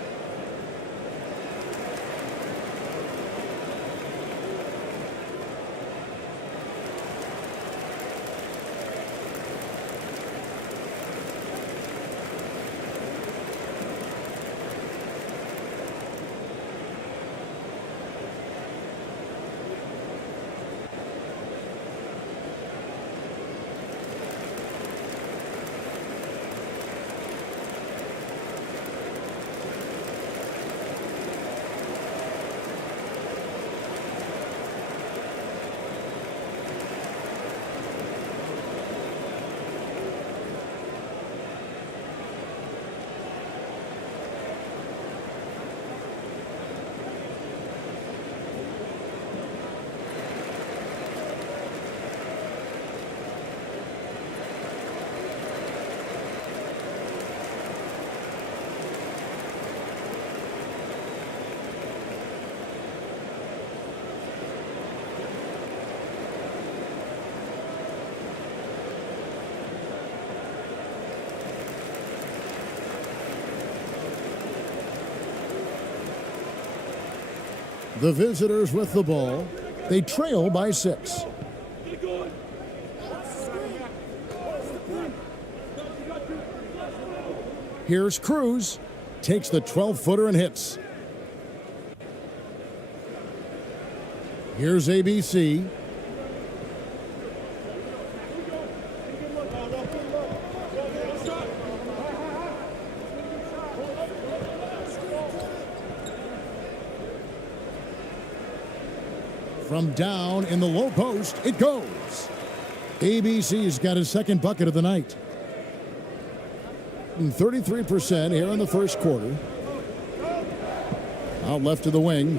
The visitors with the ball. They trail by 6. Here's Cruz. Takes the 12-footer and hits. Here's ABC. From down in the low post, it goes. ABC's got his second bucket of the night. 33% here in the first quarter. Out left to the wing.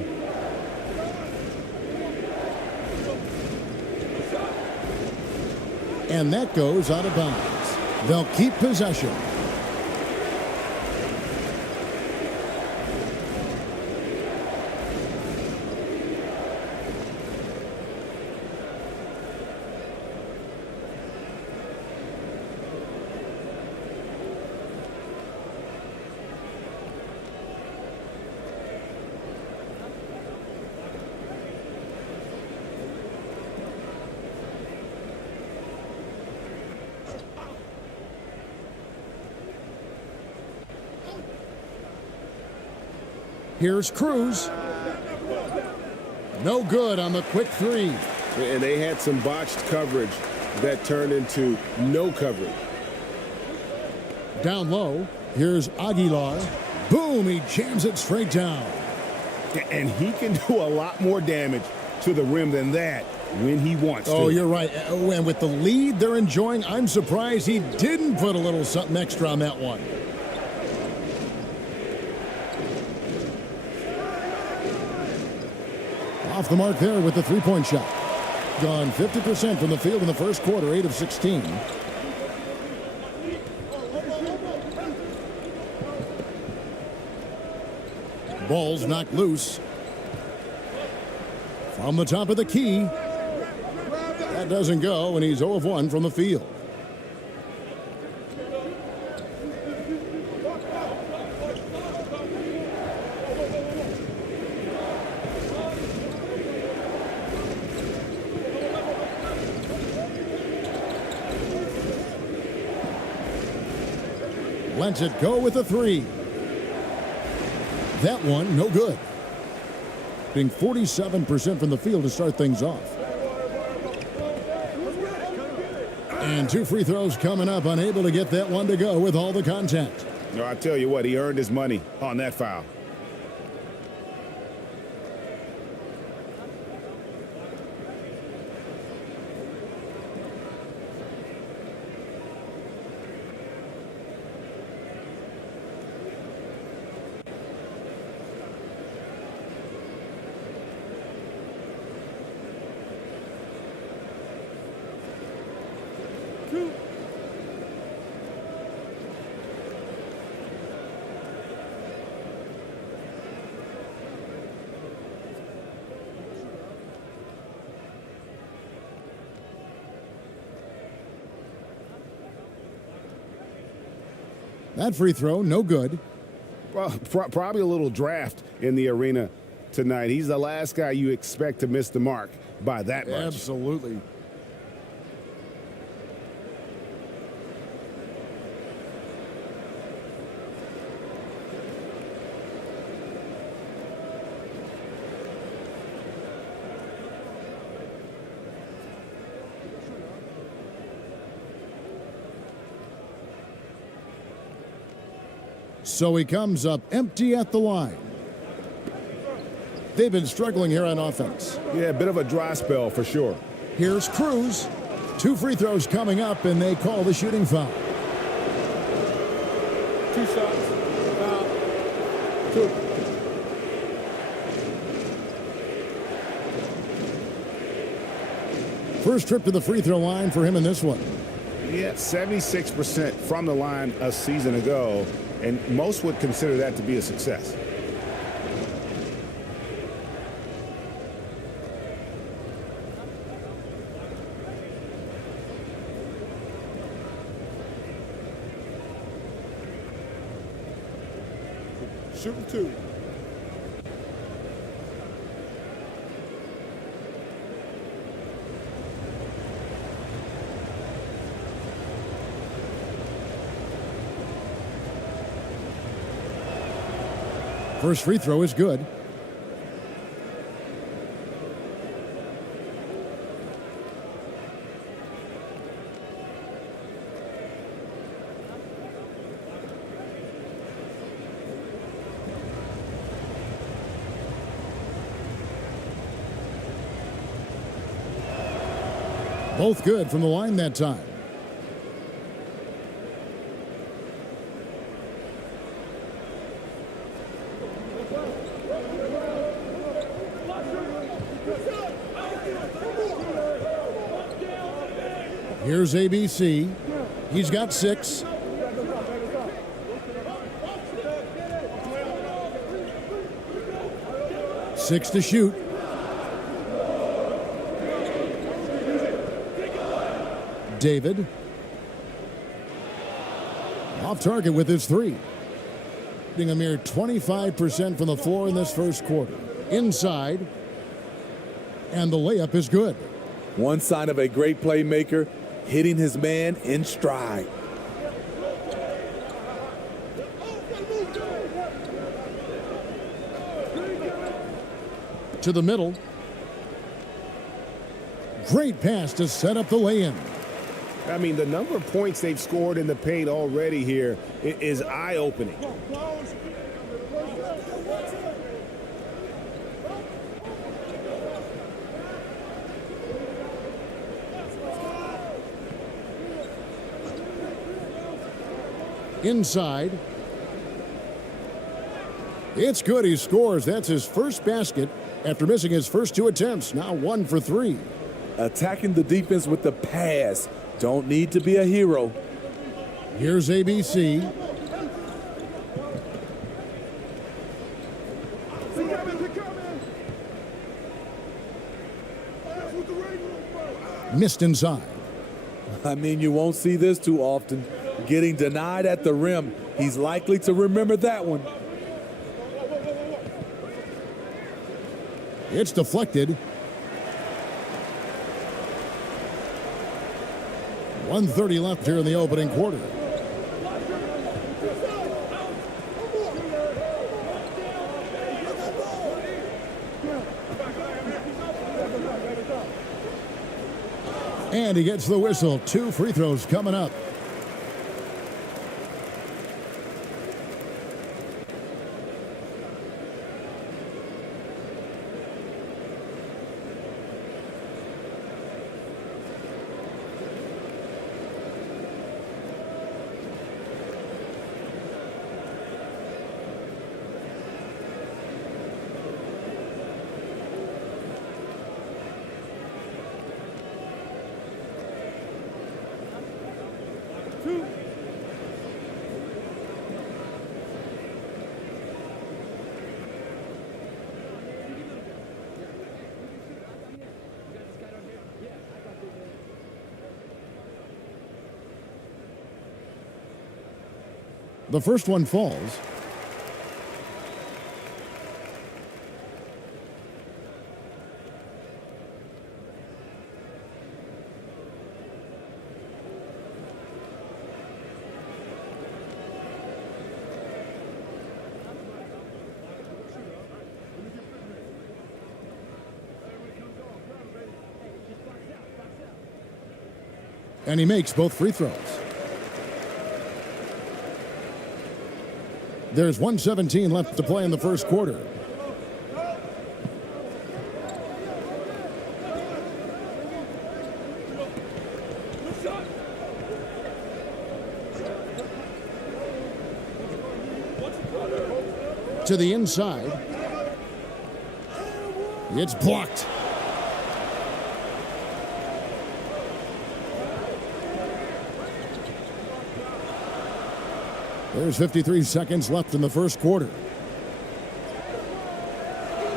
And that goes out of bounds. They'll keep possession. Here's Cruz. No good on the quick three. And they had some botched coverage that turned into no coverage. Down low, here's Aguilar. Boom, he jams it straight down. And he can do a lot more damage to the rim than that when he wants to. Oh, you're right. And with the lead they're enjoying, I'm surprised he didn't put a little something extra on that one. Off the mark there with the three-point shot. Gone 50% from the field in the first quarter, 8 of 16. Ball's knocked loose. From the top of the key. That doesn't go, and he's 0 of 1 from the field. Lets it go with a three. That one, no good. Being 47% from the field to start things off. And 2 free throws coming up, unable to get that one to go with all the contact. No, I tell you what, he earned his money on that foul. That free throw, no good. Well, probably a little draft in the arena tonight. He's the last guy you expect to miss the mark by that much. Absolutely. So he comes up empty at the line. They've been struggling here on offense. Yeah, a bit of a dry spell for sure. Here's Cruz. 2 free throws coming up, and they call the shooting foul. 2 shots. Foul. 2. First trip to the free throw line for him in this one. Yeah, 76% from the line a season ago, and most would consider that to be a success. Shooting 2. First free throw is good. Both good from the line that time. Here's ABC. He's got 6. Six to shoot. David. Off target with his 3. Being a mere 25% from the floor in this first quarter. Inside. And the layup is good. One sign of a great playmaker, hitting his man in stride. To the middle. Great pass to set up the lay-in. I mean, the number of points they've scored in the paint already here is eye-opening. Inside. It's good. He scores. That's his first basket after missing his first 2 attempts. Now 1 for 3. Attacking the defense with the pass. Don't need to be a hero. Here's ABC. Missed inside. I mean, you won't see this too often. Getting denied at the rim. He's likely to remember that one. It's deflected. 1:30 left here in the opening quarter. And he gets the whistle. 2 free throws coming up. The first one falls. And he makes both free throws. There's 1:17 left to play in the first quarter. To the inside. It's blocked. There's 53 seconds left in the first quarter.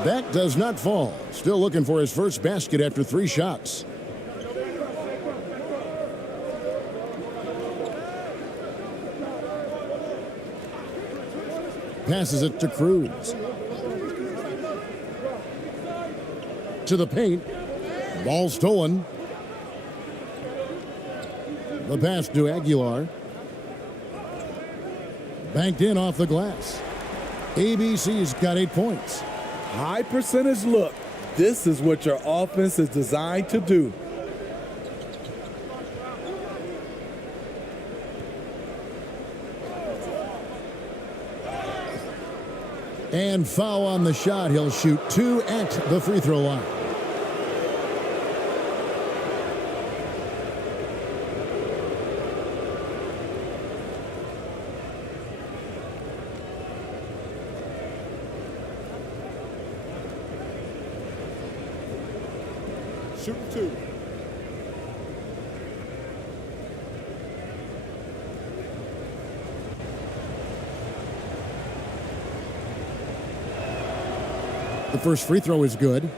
That does not fall. Still looking for his first basket after 3 shots. Passes it to Cruz. To the paint. Ball stolen. The pass to Aguilar. Banked in off the glass. ABC's got 8 points. High percentage look. This is what your offense is designed to do. And foul on the shot. He'll shoot 2 at the free throw line. Shoot 2. The first free throw is good.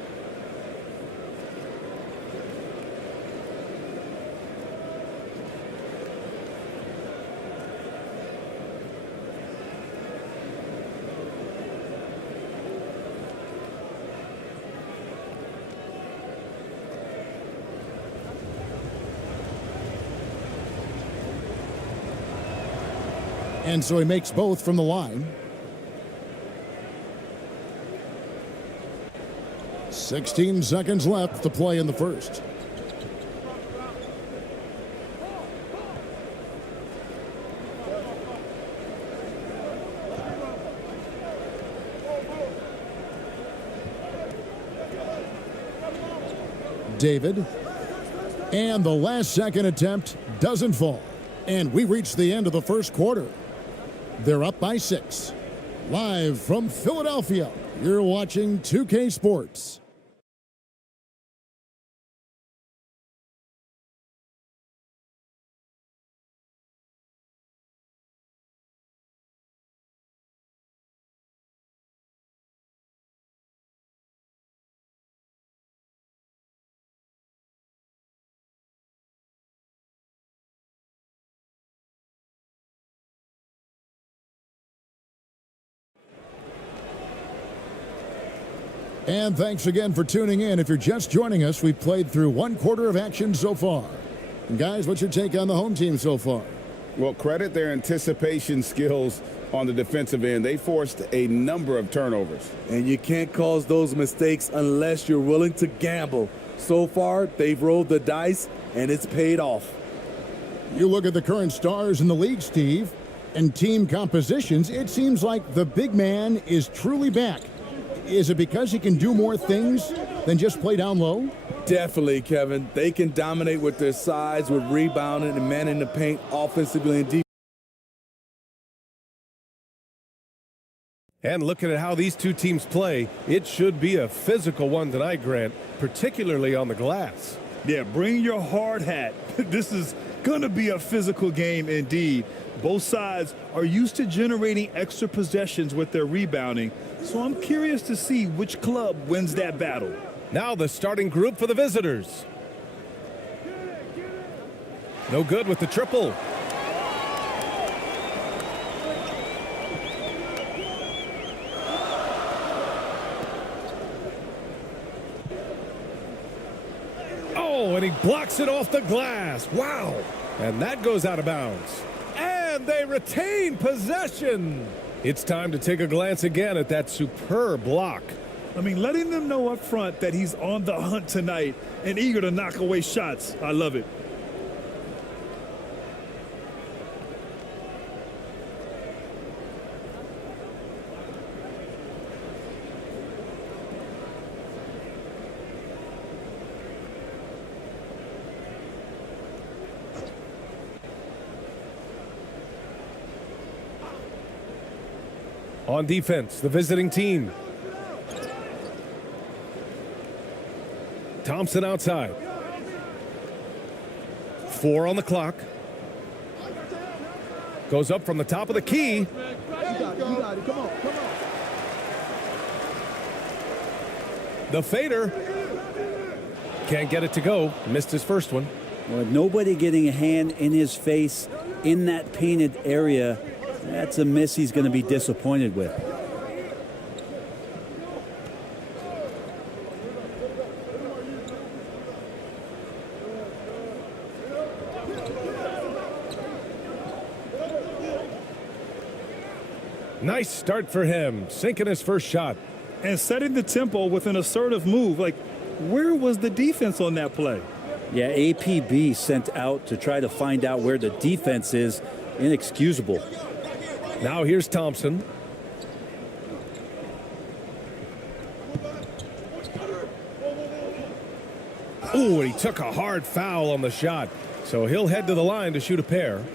And so he makes both from the line. 16 seconds left to play in the first. David. And the last second attempt doesn't fall. And we reach the end of the first quarter. They're up by 6. Live from Philadelphia, you're watching 2K Sports. And thanks again for tuning in. If you're just joining us, we've played through one quarter of action so far. And guys, what's your take on the home team so far? Well, credit their anticipation skills on the defensive end. They forced a number of turnovers. And you can't cause those mistakes unless you're willing to gamble. So far, they've rolled the dice, and it's paid off. You look at the current stars in the league, Steve, and team compositions, it seems like the big man is truly back. Is it because he can do more things than just play down low? Definitely, Kevin. They can dominate with their size, with rebounding and manning the paint offensively and defensively. And looking at how these two teams play, it should be a physical one tonight, Grant, particularly on the glass. Yeah, bring your hard hat. This is going to be a physical game indeed. Both sides are used to generating extra possessions with their rebounding, so I'm curious to see which club wins that battle. Now the starting group for the visitors. No good with the triple. Oh, and he blocks it off the glass. Wow. And that goes out of bounds. And they retain possession. It's time to take a glance again at that superb block. I mean, letting them know up front that he's on the hunt tonight and eager to knock away shots. I love it. On defense, the visiting team. Thompson outside. 4 on the clock. Goes up from the top of the key. You got it. Come on. The fader. Can't get it to go. Missed his first one. Well, nobody getting a hand in his face in that painted area. That's a miss he's going to be disappointed with. Nice start for him, sinking his first shot. And setting the tempo with an assertive move. Like, where was the defense on that play? Yeah, APB sent out to try to find out where the defense is. Inexcusable. Now here's Thompson. Ooh, and he took a hard foul on the shot. So he'll head to the line to shoot a pair.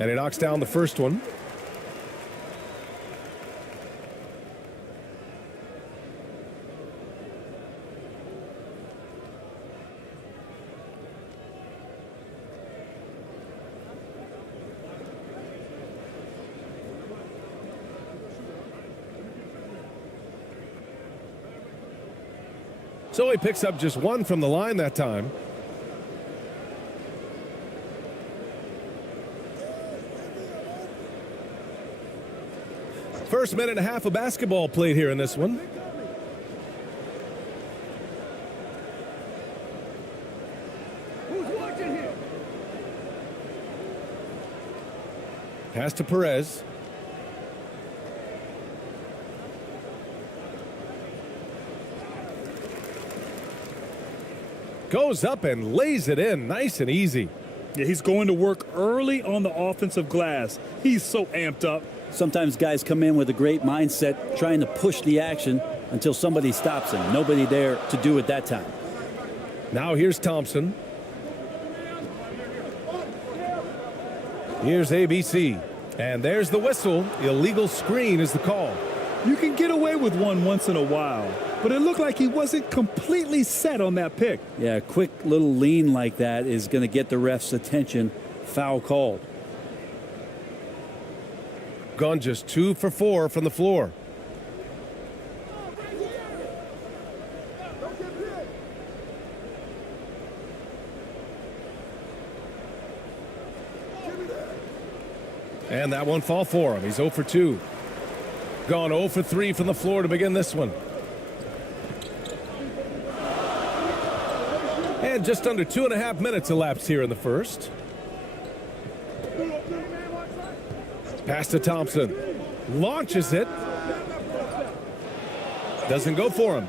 And he knocks down the first one. So he picks up just one from the line that time. First minute and a half of basketball played here in this one. Pass to Perez. Goes up and lays it in nice and easy. Yeah, he's going to work early on the offensive glass. He's so amped up. Sometimes guys come in with a great mindset trying to push the action until somebody stops him. Nobody there to do it that time. Now here's Thompson. Here's ABC. And there's the whistle. Illegal screen is the call. You can get away with one once in a while, but it looked like he wasn't completely set on that pick. Yeah, a quick little lean like that is going to get the ref's attention. Foul called. Gone just 2 for 4 from the floor. And that won't fall for him. He's 0 for 2. Gone 0 for 3 from the floor to begin this one. And just under 2.5 minutes elapsed here in the first. Pass to Thompson. Launches it. Doesn't go for him.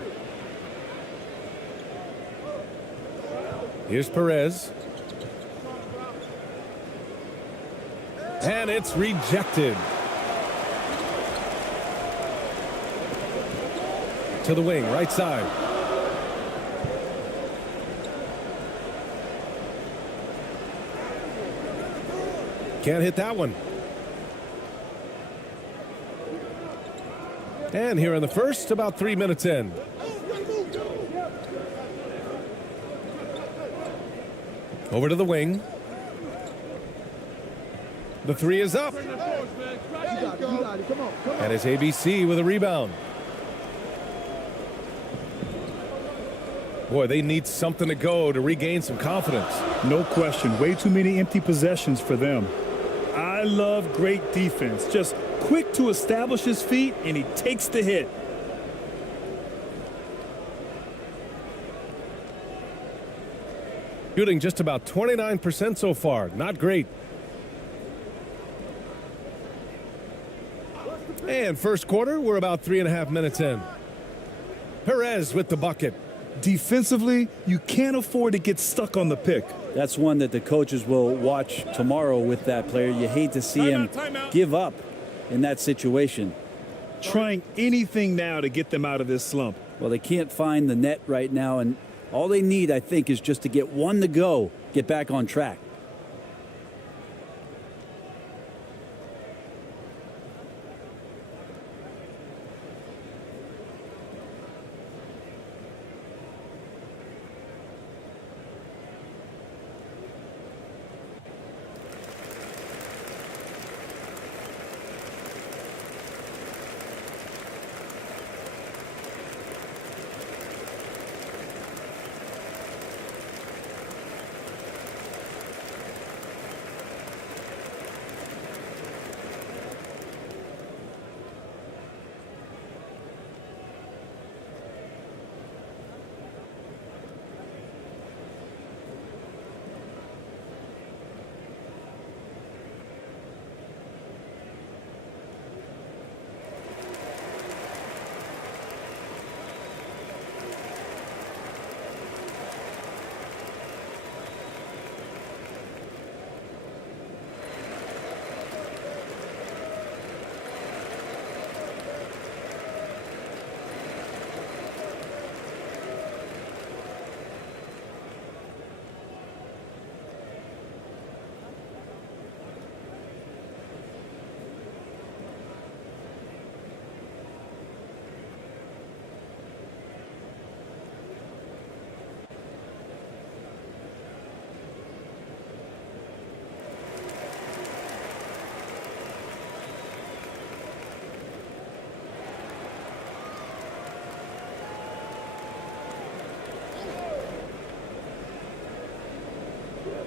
Here's Perez. And it's rejected. To the wing, right side. Can't hit that one. And here in the first, about 3 minutes in. Over to the wing. The three is up. And it's ABC with a rebound. Boy, they need something to go to regain some confidence. No question. Way too many empty possessions for them. I love great defense. Just quick to establish his feet, and he takes the hit. Shooting just about 29% so far. Not great. And first quarter, we're about 3.5 minutes in. Perez with the bucket. Defensively, you can't afford to get stuck on the pick. That's one that the coaches will watch tomorrow with that player. You hate to see him give up in that situation. Trying anything now to get them out of this slump. Well, they can't find the net right now, and all they need, I think, is just to get one to go, get back on track.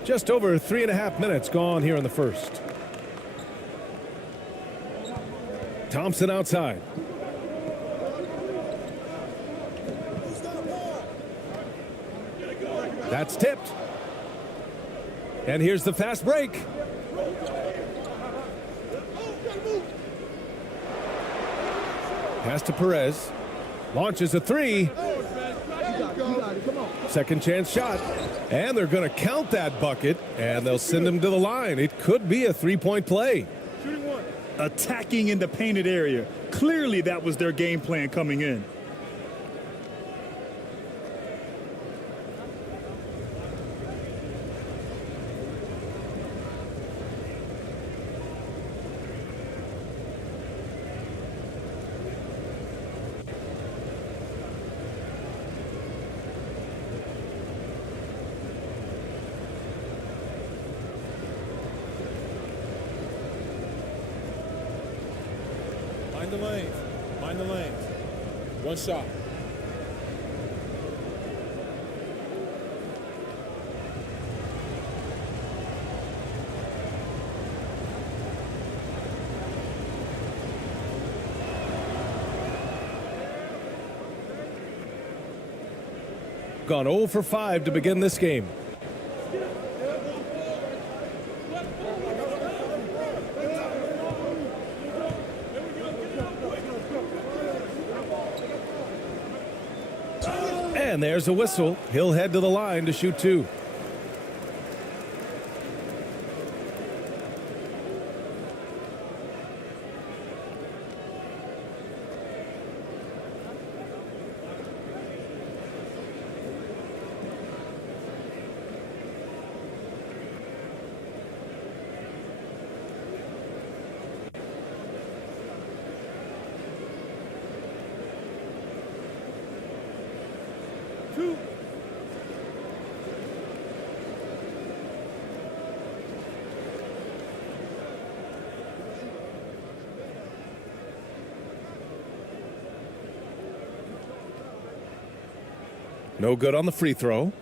Just over 3.5 minutes gone here in the first. Thompson outside. That's tipped. And here's the fast break. Pass to Perez. Launches a three. Second chance shot. And they're going to count that bucket, and they'll send him to the line. It could be a three-point play. Attacking in the painted area. Clearly that was their game plan coming in. Mind the lanes. Mind the lanes. One shot. Gone 0 for 5 to begin this game. And there's a whistle. He'll head to the line to shoot two. No good on the free throw.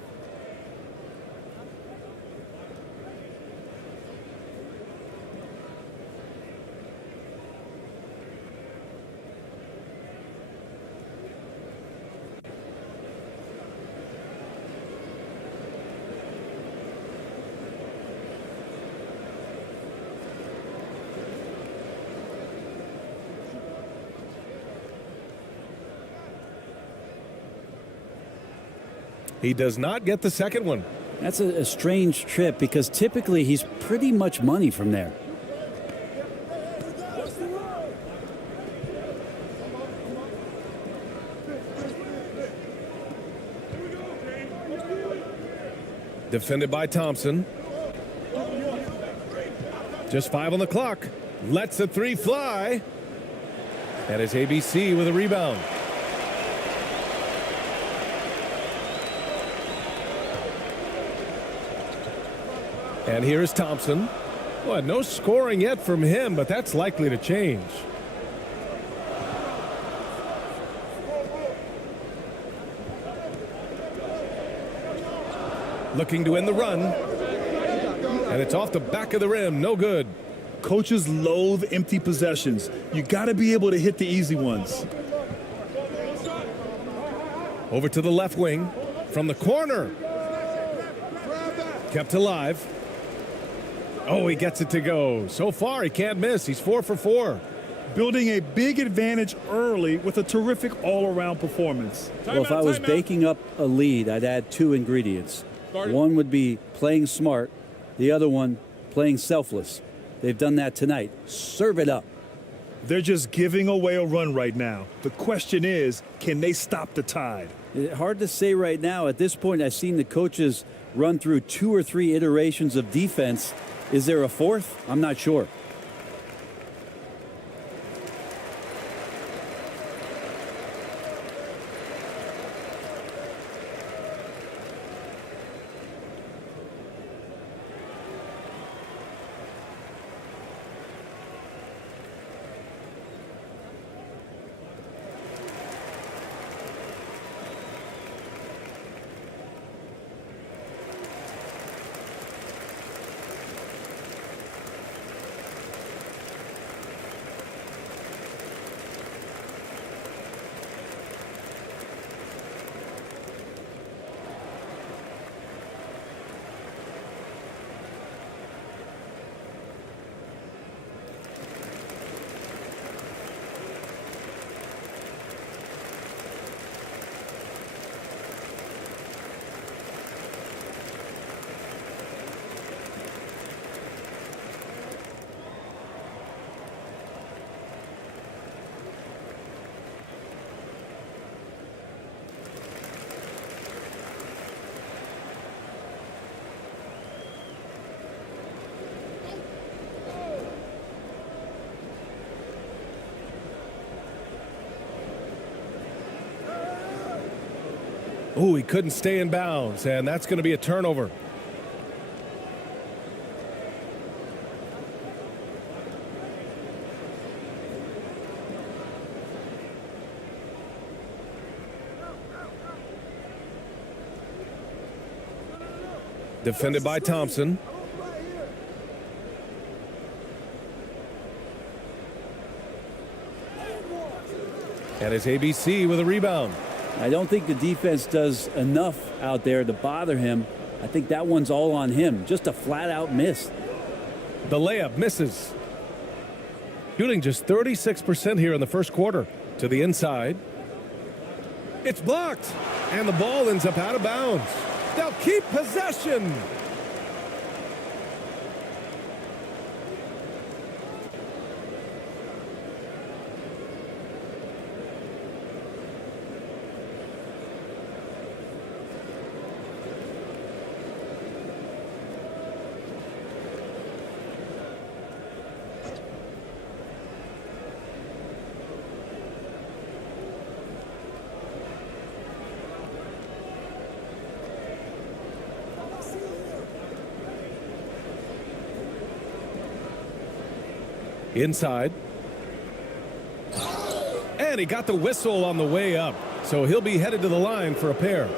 He does not get the second one. That's a strange trip because typically he's pretty much money from there. Defended by Thompson. Just 5 on the clock. Lets the three fly. And it's ABC with a rebound. And here's Thompson. Well, no scoring yet from him, but that's likely to change. Looking to end the run. And it's off the back of the rim. No good. Coaches loathe empty possessions. You got to be able to hit the easy ones. Over to the left wing. From the corner. Kept alive. Oh, he gets it to go. So far, he can't miss. He's 4 for 4. Building a big advantage early with a terrific all-around performance. Well, if I was baking up a lead, I'd add 2 ingredients. One would be playing smart. The other one, playing selfless. They've done that tonight. Serve it up. They're just giving away a run right now. The question is, can they stop the tide? Hard to say right now. At this point, I've seen the coaches run through 2 or 3 iterations of defense. Is there a fourth? I'm not sure. Oh, he couldn't stay in bounds, and that's going to be a turnover. Defended by Thompson. And it's ABC with a rebound. I don't think the defense does enough out there to bother him. I think that one's all on him. Just a flat-out miss. The layup misses. Shooting just 36% here in the first quarter. To the inside. It's blocked. And the ball ends up out of bounds. They'll keep possession. Inside. And he got the whistle on the way up. So he'll be headed to the line for a pair.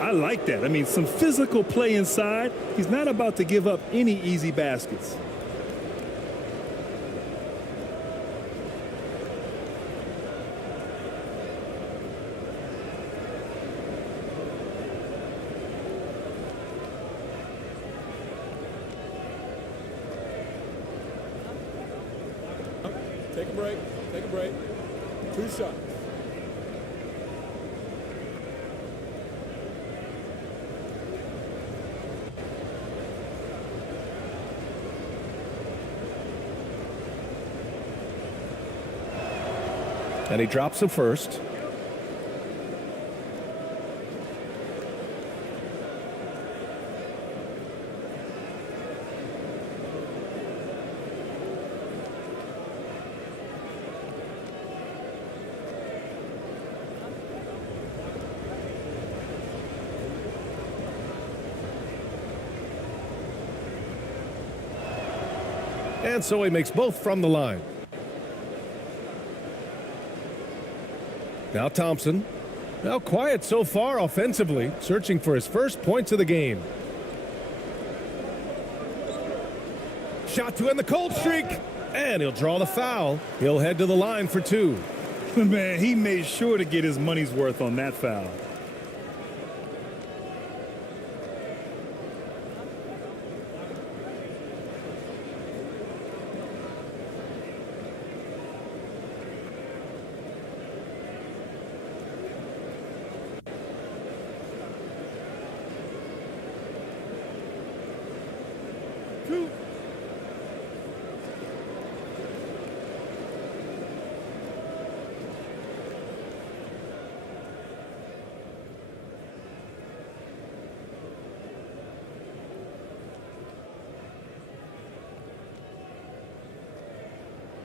I like that. I mean, some physical play inside. He's not about to give up any easy baskets. Take a break. Take a break. 2 shots. And he drops the first. And so he makes both from the line. Now Thompson. Now quiet so far offensively, searching for his first points of the game. Shot to end the cold streak, and he'll draw the foul. He'll head to the line for 2. Man, he made sure to get his money's worth on that foul.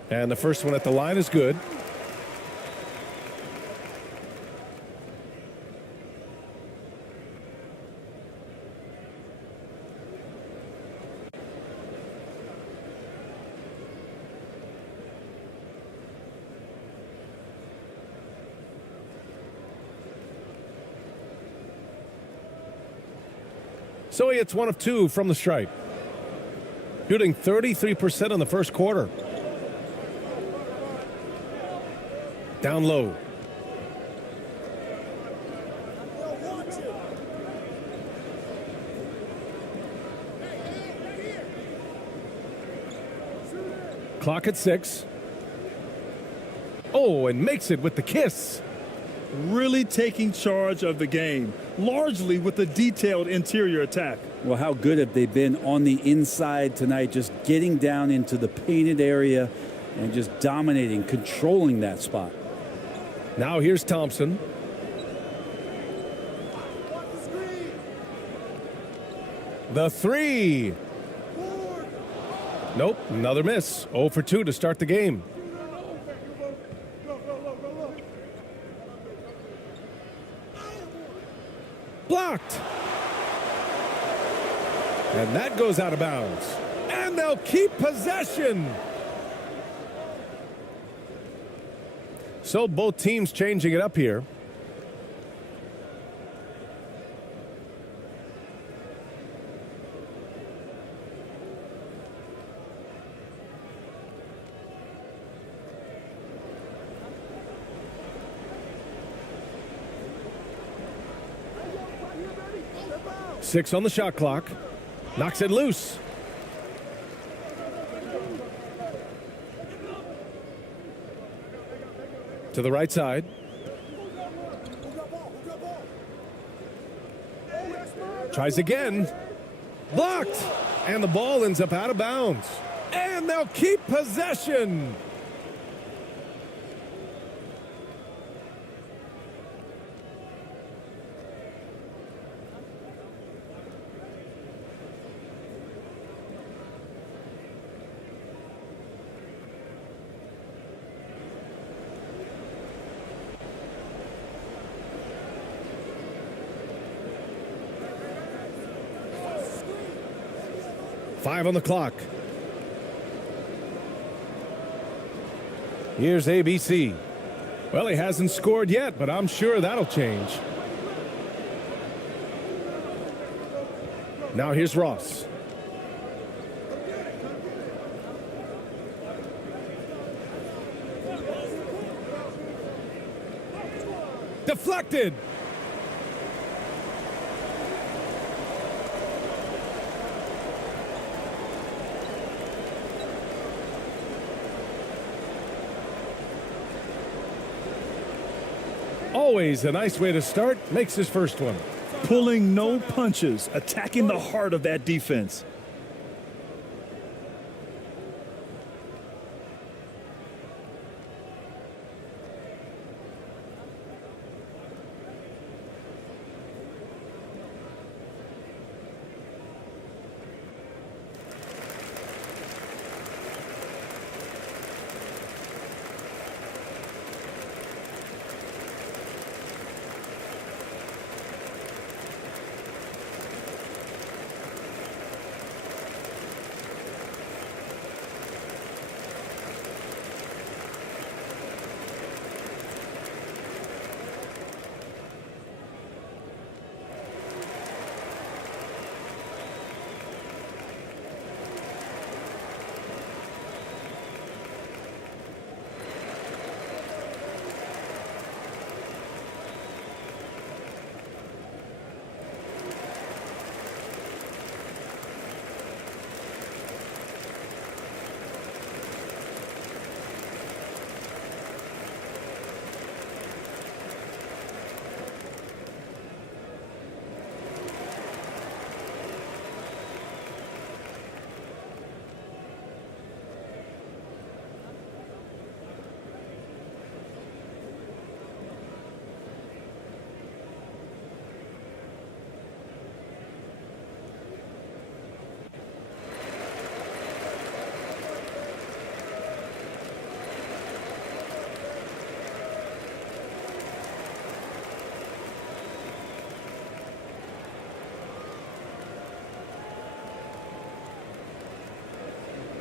And the first one at the line is good. So he hits 1 of 2 from the stripe. Shooting 33% in the first quarter. Down low. Clock at 6. Oh, and makes it with the kiss. Really taking charge of the game, largely with a detailed interior attack. Well, how good have they been on the inside tonight, just getting down into the painted area and just dominating, controlling that spot. Now here's Thompson. The 3. Nope, another miss. 0 for 2 to start the game. And that goes out of bounds. And they'll keep possession. So both teams changing it up here. Six on the shot clock. Knocks it loose. To the right side. Tries again. Blocked. And the ball ends up out of bounds. And they'll keep possession. Five on the clock. Here's ABC. Well, he hasn't scored yet, but I'm sure that'll change. Now here's Ross. Deflected. Always a nice way to start. Makes his first one. Pulling no punches, attacking the heart of that defense.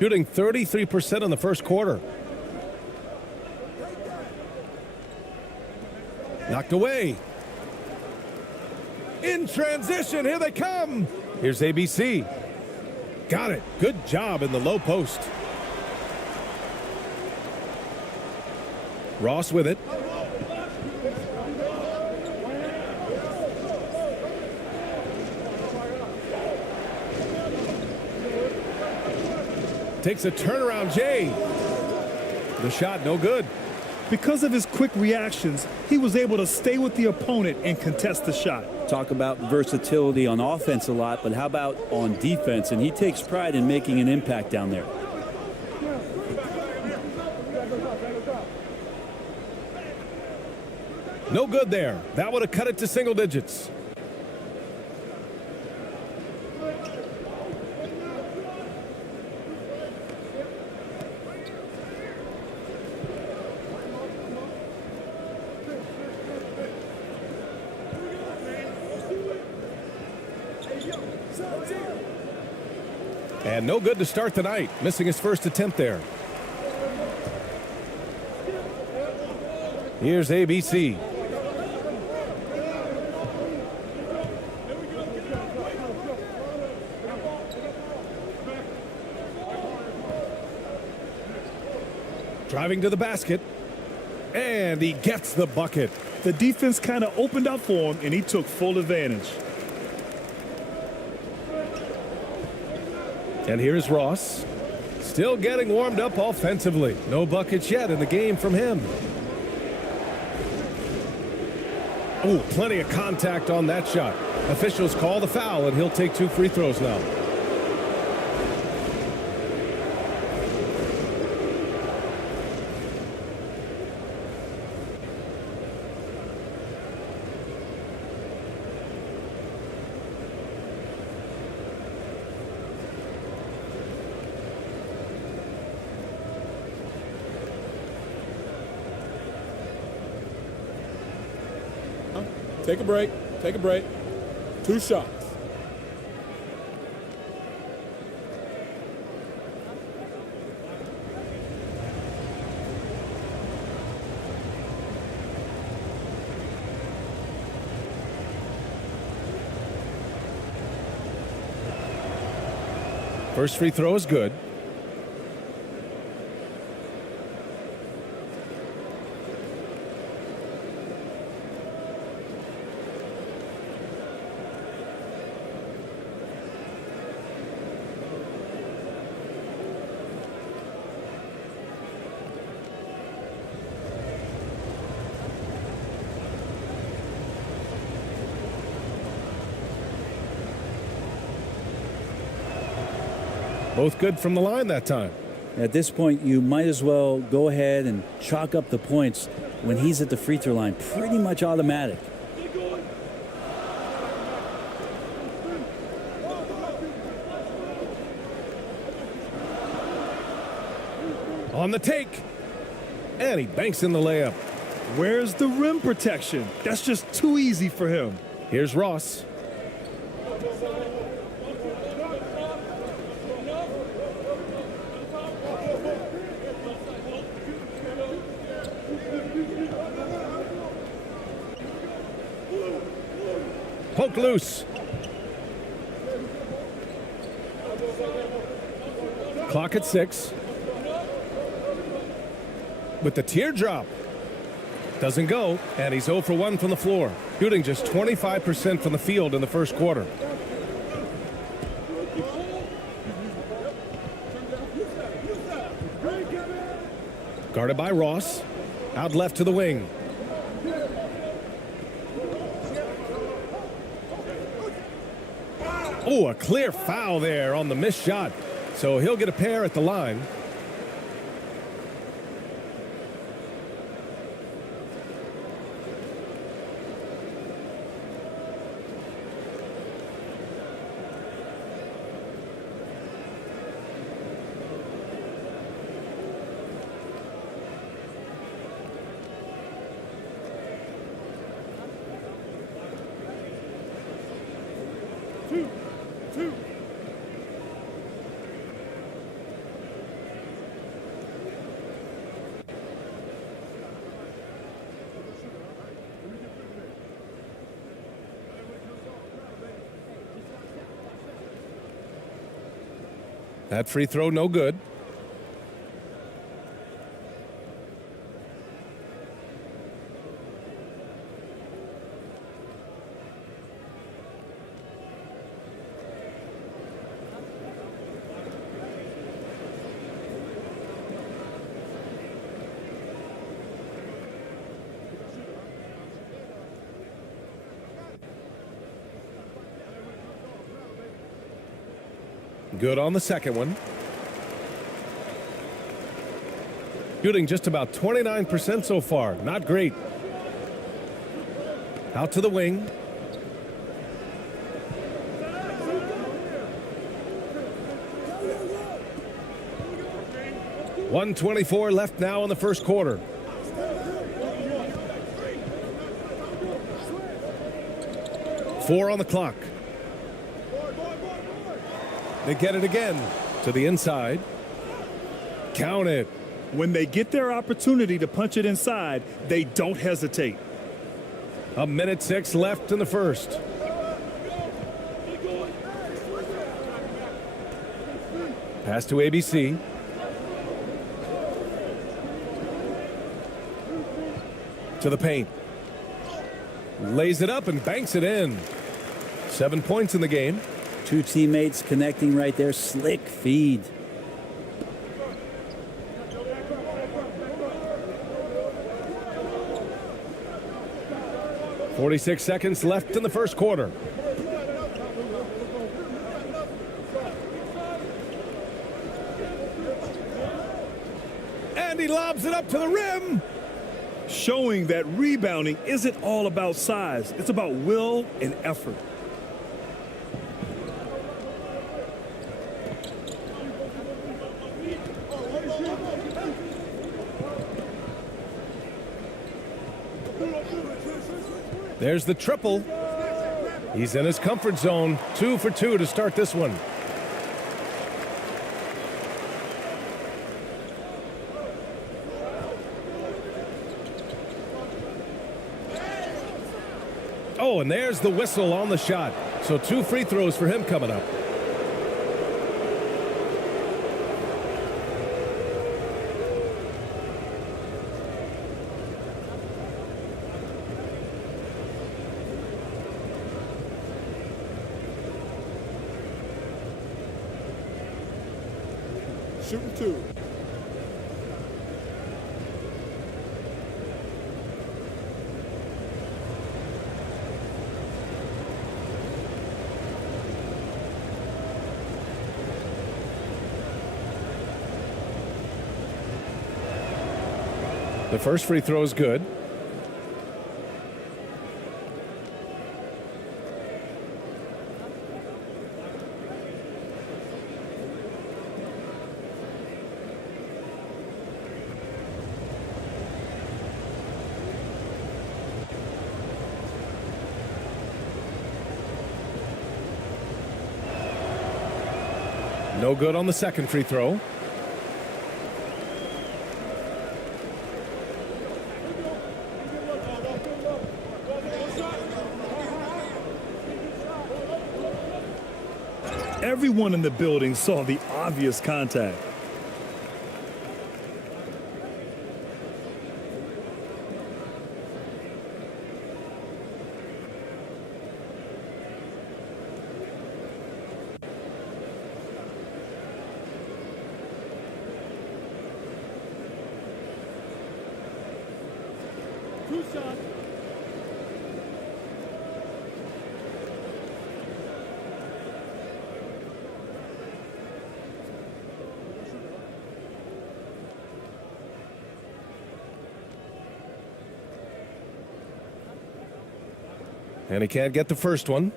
Shooting 33% in the first quarter. Knocked away. In transition, here they come. Here's ABC. Got it. Good job in the low post. Ross with it. Takes a turnaround, Jay. The shot, no good. Because of his quick reactions, he was able to stay with the opponent and contest the shot. Talk about versatility on offense a lot, but how about on defense? And he takes pride in making an impact down there. No good there. That would have cut it to single digits. And no good to start the night, missing his first attempt there. Here's ABC. Driving to the basket. And he gets the bucket. The defense kind of opened up for him, and he took full advantage. And here's Ross. Still getting warmed up offensively. No buckets yet in the game from him. Oh, plenty of contact on that shot. Officials call the foul, and he'll take 2 free throws now. Take a break. Take a break. 2 shots. First free throw is good. Both good from the line that time. At this point, you might as well go ahead and chalk up the points when he's at the free throw line. Pretty much automatic. On the take. And he banks in the layup. Where's the rim protection? That's just too easy for him. Here's Ross. Poke loose. Clock at 6. With the teardrop. Doesn't go, and he's 0 for 1 from the floor. Shooting just 25% from the field in the first quarter. Guarded by Ross. Out left to the wing. Oh, a clear foul there on the missed shot. So he'll get a pair at the line. That free throw, no good. Good on the second one. Shooting just about 29% so far. Not great. Out to the wing. .124 left now in the first quarter. Four on the clock. They get it again. To the inside. Count it. When they get their opportunity to punch it inside, they don't hesitate. 1:06 left in the first. Pass to ABC. To the paint. Lays it up and banks it in. 7 points in the game. Two teammates connecting right there. Slick feed. .46 seconds left in the first quarter. And he lobs it up to the rim. Showing that rebounding isn't all about size. It's about will and effort. There's the triple. He's in his comfort zone. 2 for 2 to start this one. Oh, and there's the whistle on the shot. So 2 free throws for him coming up. Shooting 2. The first free throw is good. No good on the second free throw. Everyone in the building saw the obvious contact. And he can't get the first one.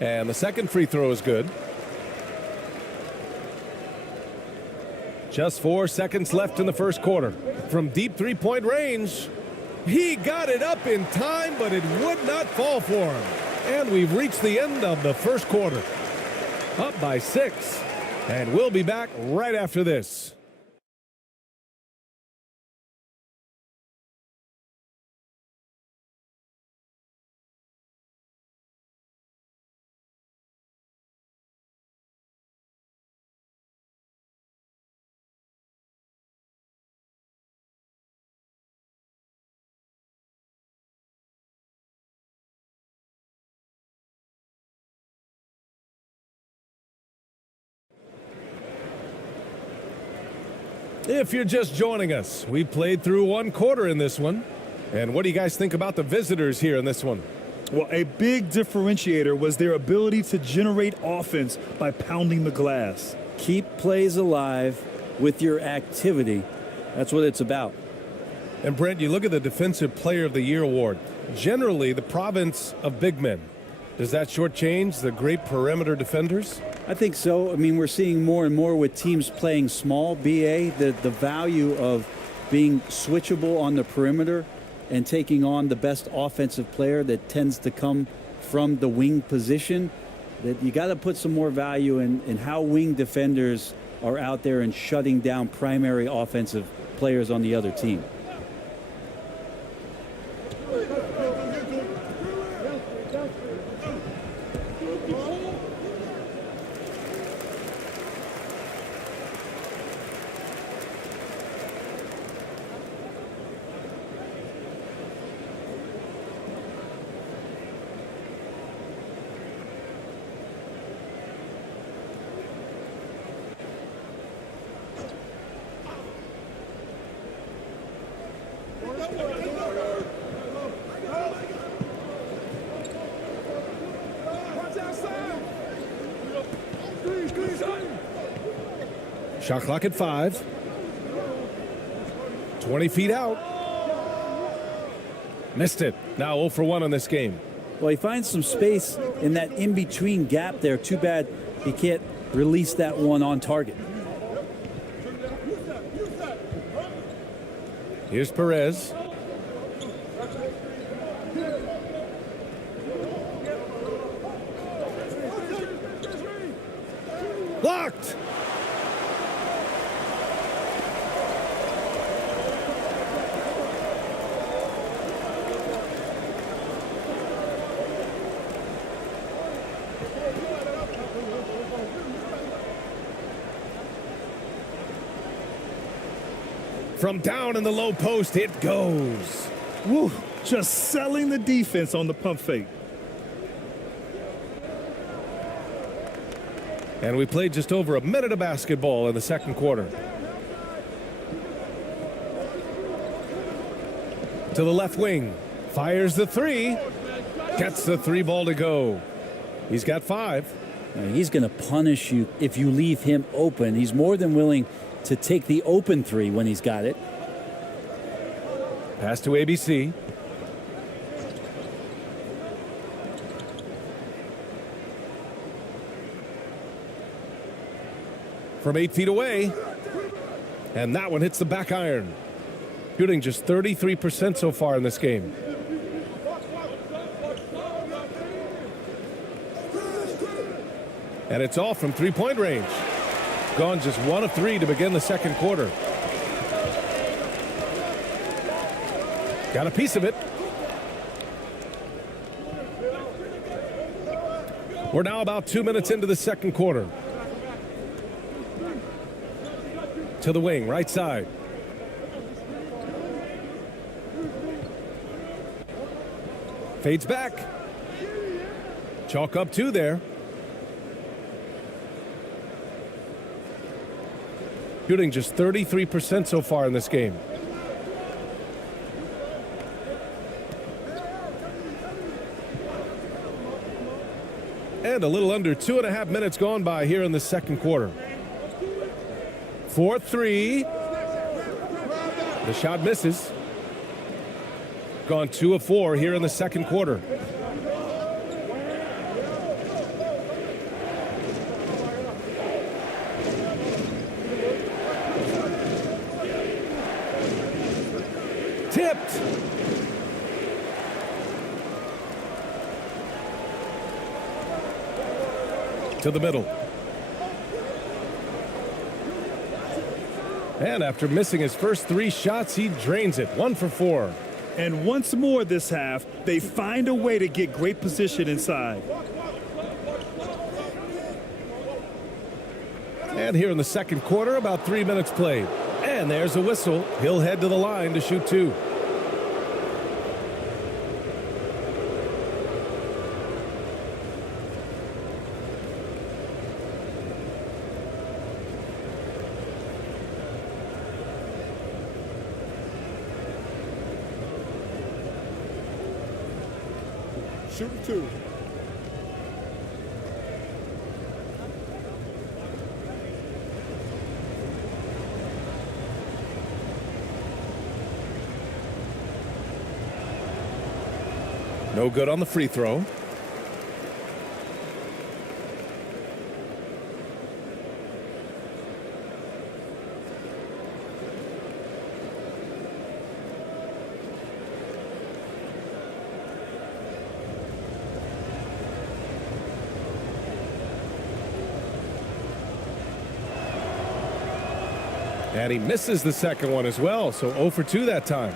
And the second free throw is good. Just 4 seconds left in the first quarter. From deep three-point range, he got it up in time, but it would not fall for him. And we've reached the end of the first quarter. Up by 6. And we'll be back right after this. If you're just joining us, we played through one quarter in this one. And what do you guys think about the visitors here in this one? Well, a big differentiator was their ability to generate offense by pounding the glass. Keep plays alive with your activity. That's what it's about. And Brent, you look at the Defensive Player of the Year award. Generally, the province of big men. Does that shortchange the great perimeter defenders? I think so. I mean, we're seeing more and more with teams playing small, BA, the value of being switchable on the perimeter and taking on the best offensive player that tends to come from the wing position. That you got to put some more value in how wing defenders are out there and shutting down primary offensive players on the other team. Shot clock at 5. 20 feet out. Missed it. Now 0 for 1 on this game. Well, he finds some space in that in-between gap there. Too bad he can't release that one on target. Here's Perez. Blocked. From down in the low post, it goes. Woo, just selling the defense on the pump fake. And we played just over a minute of basketball in the second quarter. To the left wing. Fires the 3. Gets the 3 ball to go. He's got 5. Now, he's going to punish you if you leave him open. He's more than willing to take the open 3 when he's got it. Pass to ABC. From 8 feet away. And that one hits the back iron. Shooting just 33% so far in this game. And it's off from three-point range. Gone just 1 of 3 to begin the second quarter. Got a piece of it. We're now about 2 minutes into the second quarter. To the wing, right side. Fades back. Chalk up 2 there. Shooting just 33% so far in this game. And a little under 2.5 minutes gone by here in the second quarter. 4-3. The shot misses. Gone 2 of 4 here in the second quarter. Tipped. To the middle. And after missing his first 3 shots, he drains it. 1 for 4. And once more this half, they find a way to get great position inside. And here in the second quarter, about 3 minutes played. And there's a whistle. He'll head to the line to shoot 2. Shooting 2. No good on the free throw. And he misses the second one as well, so 0 for 2 that time.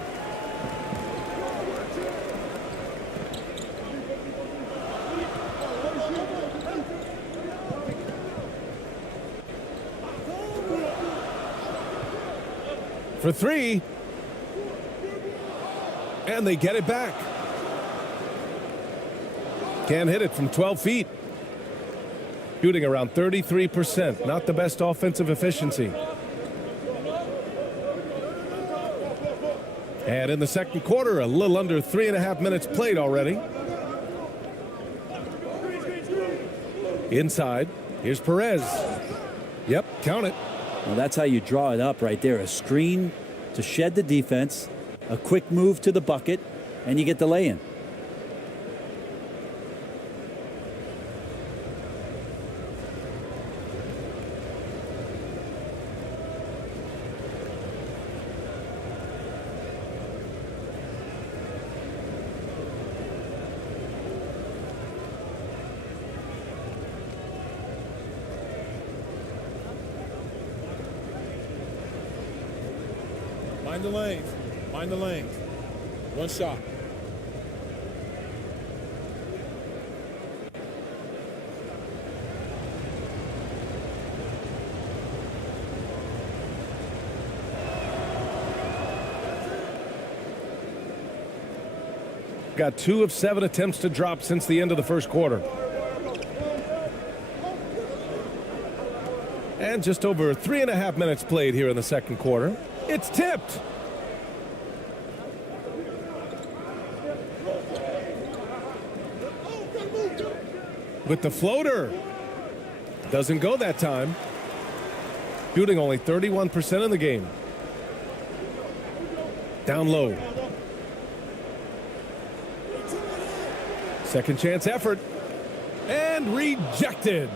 For 3. And they get it back. Can't hit it from 12 feet. Shooting around 33%. Not the best offensive efficiency. And in the second quarter, a little under 3.5 minutes played already. Inside, here's Perez. Yep, count it. Well, that's how you draw it up right there. A screen to shed the defense, a quick move to the bucket, and you get the lay-in. Mind the lanes. Mind the lanes. One shot. Got 2 of 7 attempts to drop since the end of the first quarter. And just over 3.5 minutes played here in the second quarter. It's tipped. With the floater. Doesn't go that time. Shooting only 31% in the game. Down low. Second chance effort. And rejected.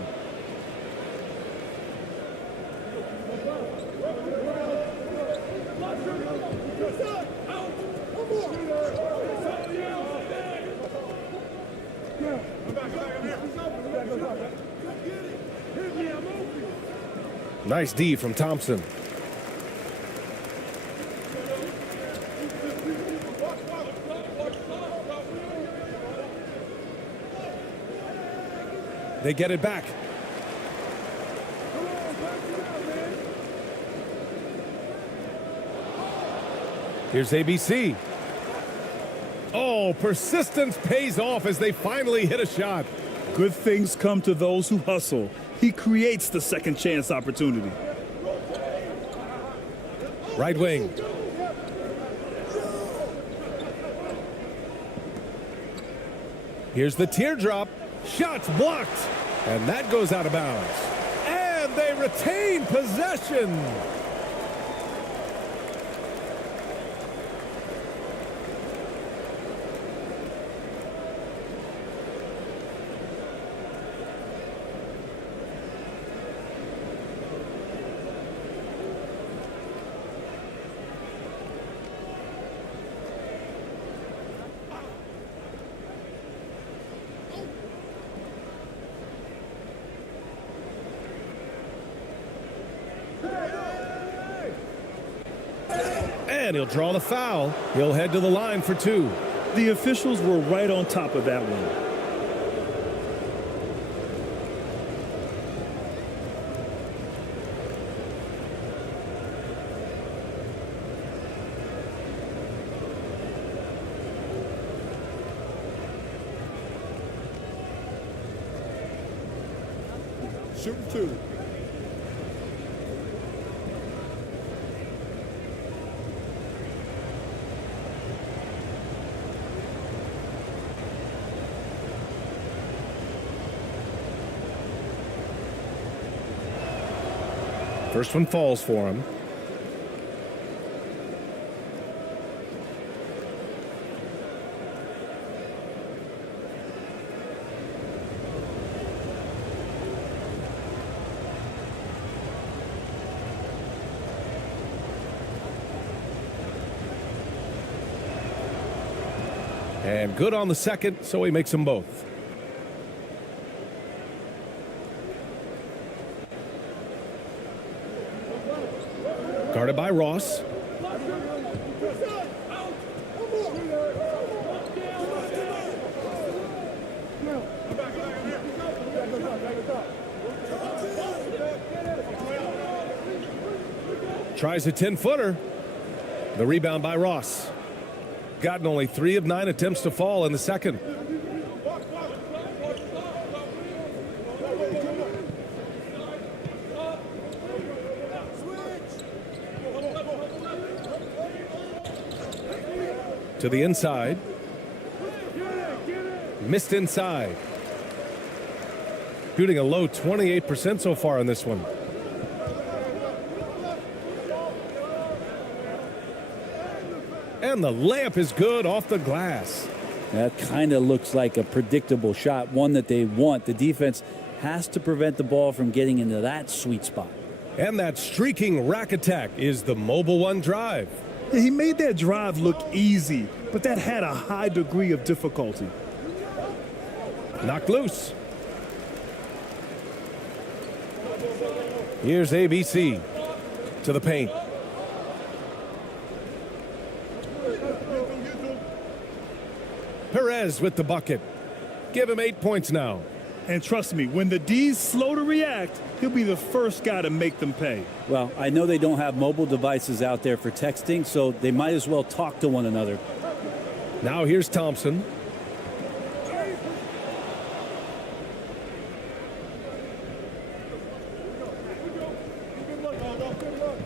Nice D from Thompson. They get it back. Here's ABC. Oh, persistence pays off as they finally hit a shot. Good things come to those who hustle. He creates the second chance opportunity. Right wing. Here's the teardrop. Shots blocked. And that goes out of bounds. And they retain possession. And he'll draw the foul. He'll head to the line for 2. The officials were right on top of that one. Shooting 2. First one falls for him. And good on the second, so he makes them both. Guarded by Ross. Tries a 10-footer. The rebound by Ross. Gotten only 3 of 9 attempts to fall in the second. To the inside. Missed inside. Shooting a low 28% so far in this one. And the layup is good off the glass. That kind of looks like a predictable shot, one that they want. The defense has to prevent the ball from getting into that sweet spot. And that streaking rack attack is the Mobile One drive. Yeah, he made that drive look easy, but that had a high degree of difficulty. Knocked loose. Here's ABC to the paint. Perez with the bucket. Give him 8 points now. And trust me, when the D's slow to react, he'll be the first guy to make them pay. Well, I know they don't have mobile devices out there for texting, so they might as well talk to one another. Now here's Thompson.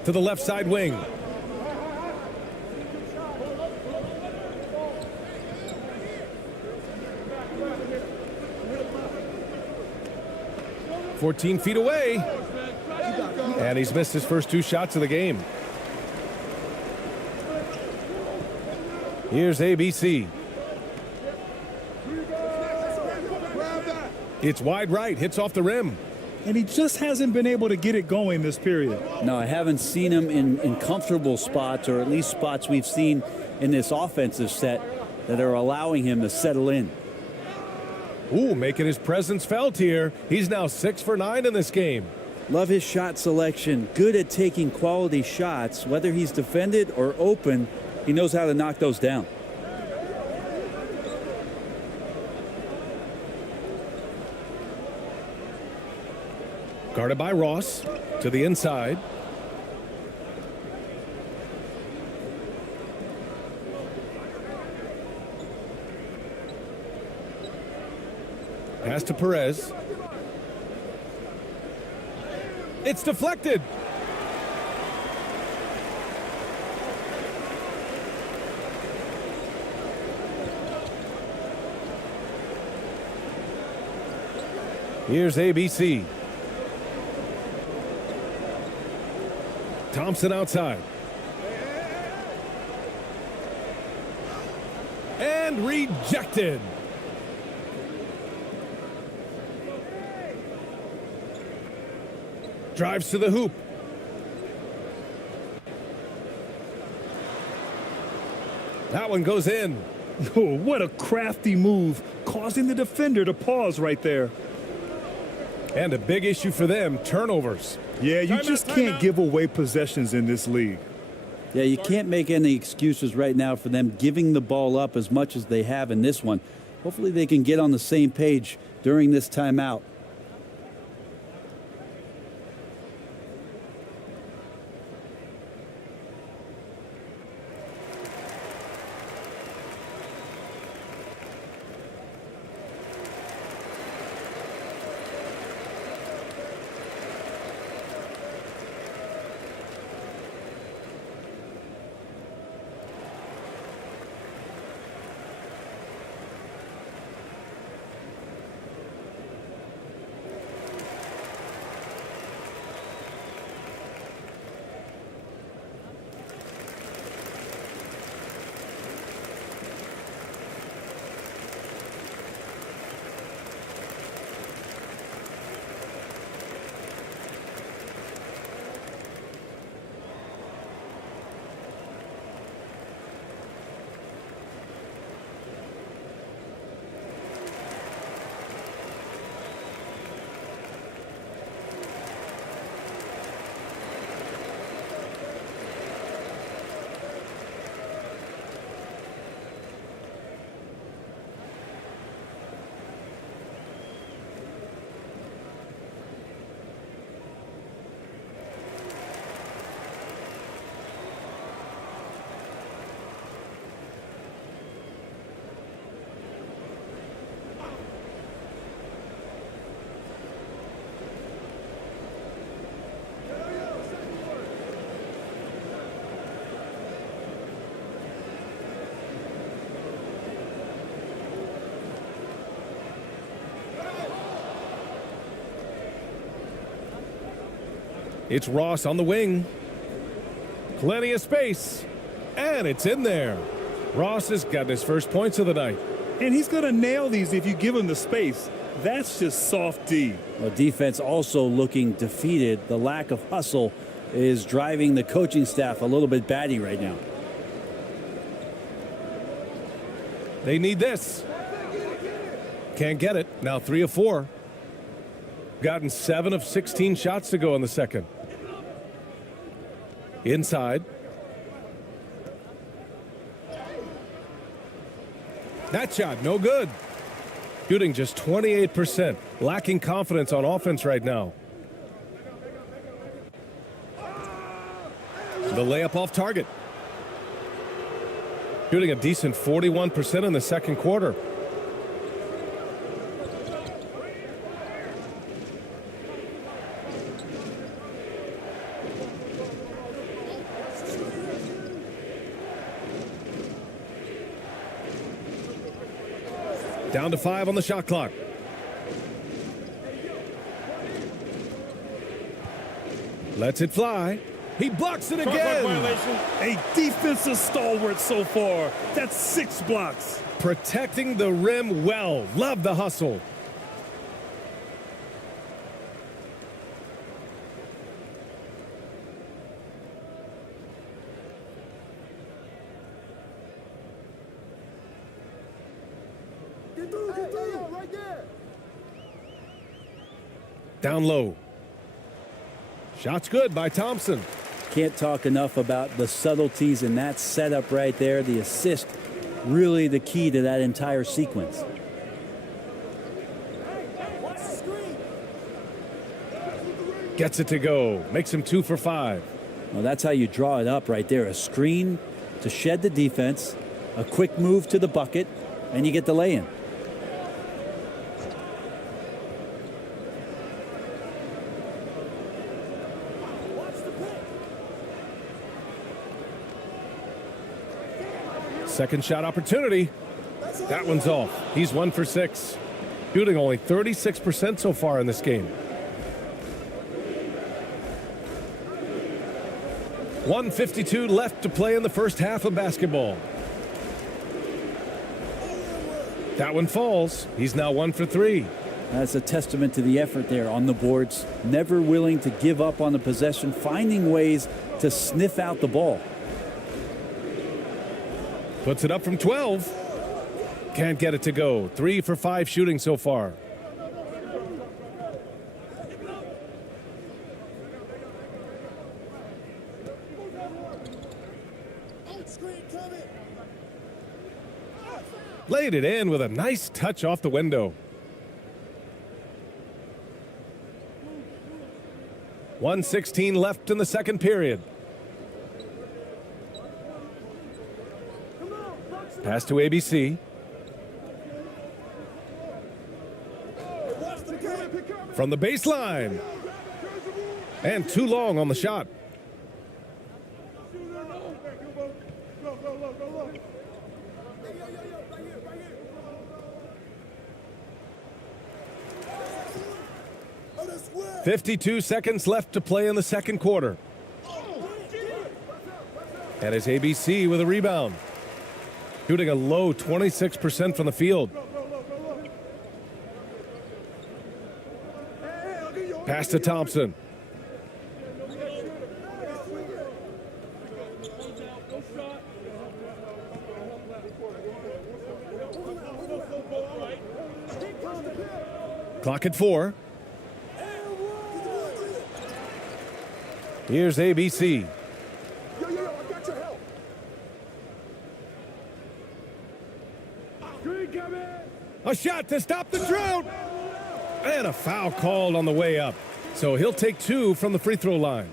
To the left side wing. "14 feet away." And he's missed his first 2 shots of the game. Here's ABC. It's wide right, hits off the rim. And he just hasn't been able to get it going this period. No, I haven't seen him in comfortable spots, or at least spots we've seen in this offensive set that are allowing him to settle in. Ooh, making his presence felt here. He's now 6 for 9 in this game. Love his shot selection. Good at taking quality shots. Whether he's defended or open, he knows how to knock those down. Guarded by Ross. To the inside. Pass to Perez. It's deflected. Here's ABC. Thompson outside. And rejected. Drives to the hoop. That one goes in. Oh, what a crafty move, causing the defender to pause right there. And a big issue for them, turnovers. Yeah, you just can't give away possessions in this league. Yeah, you can't make any excuses right now for them giving the ball up as much as they have in this one. Hopefully they can get on the same page during this timeout. It's Ross on the wing. Plenty of space. And it's in there. Ross has gotten his first points of the night. And he's going to nail these if you give him the space. That's just soft D. Well, defense also looking defeated. The lack of hustle is driving the coaching staff a little bit batty right now. They need this. Can't get it. Now 3 of 4. Gotten 7 of 16 shots to go in the second. Inside. That shot, no good. Shooting just 28%. Lacking confidence on offense right now. The layup off target. Shooting a decent 41% in the second quarter. Down to 5 on the shot clock. Lets it fly. He blocks it again. A defensive stalwart so far. That's 6 blocks. Protecting the rim well. Love the hustle. Down low. Shot's good by Thompson. Can't talk enough about the subtleties in that setup right there. The assist, really the key to that entire sequence. Gets it to go. Makes him 2 for 5. Well, that's how you draw it up right there. A screen to shed the defense, a quick move to the bucket, and you get the lay-in. Second shot opportunity. That one's off. He's 1 for 6. Shooting only 36% so far in this game. 1:52 left to play in the first half of basketball. That one falls. He's now 1 for 3. That's a testament to the effort there on the boards. Never willing to give up on the possession, finding ways to sniff out the ball. Puts it up from 12. Can't get it to go. 3 for 5 shooting so far. Laid it in with a nice touch off the window. 1:16 left in the second period. Pass to ABC. From the baseline. And too long on the shot. .52 seconds left to play in the second quarter. And it's ABC with a rebound. Shooting a low 26% from the field. Pass to Thompson. Clock at 4. Here's ABC. A shot to stop the drought. And a foul called on the way up. So he'll take 2 from the free throw line.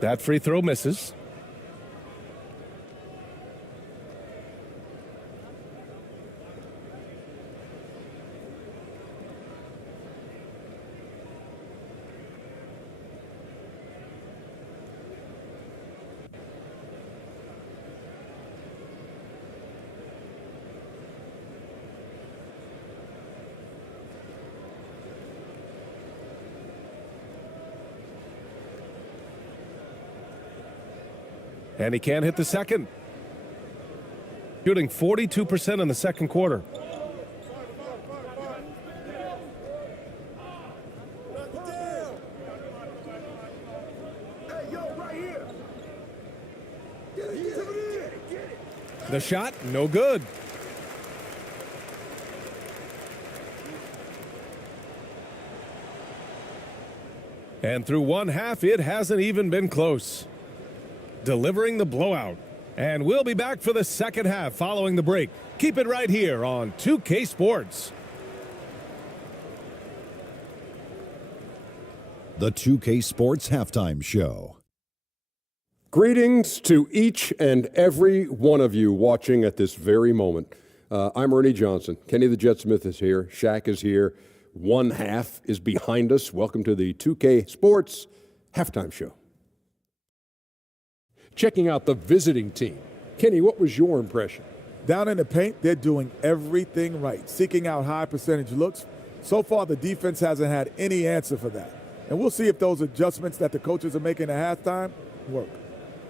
That free throw misses. And he can't hit the second. Shooting 42% in the second quarter. The shot, no good. And through one half, it hasn't even been close. Delivering the blowout. And we'll be back for the second half following the break. Keep it right here on 2K Sports. The 2K Sports Halftime Show. Greetings to each and every one of you watching at this very moment. I'm Ernie Johnson. Kenny the Jet Smith is here. Shaq is here. One half is behind us. Welcome to the 2K Sports Halftime Show. Checking out the visiting team. Kenny, what was your impression? Down in the paint, they're doing everything right, seeking out high percentage looks. So far, the defense hasn't had any answer for that. And we'll see if those adjustments that the coaches are making at halftime work.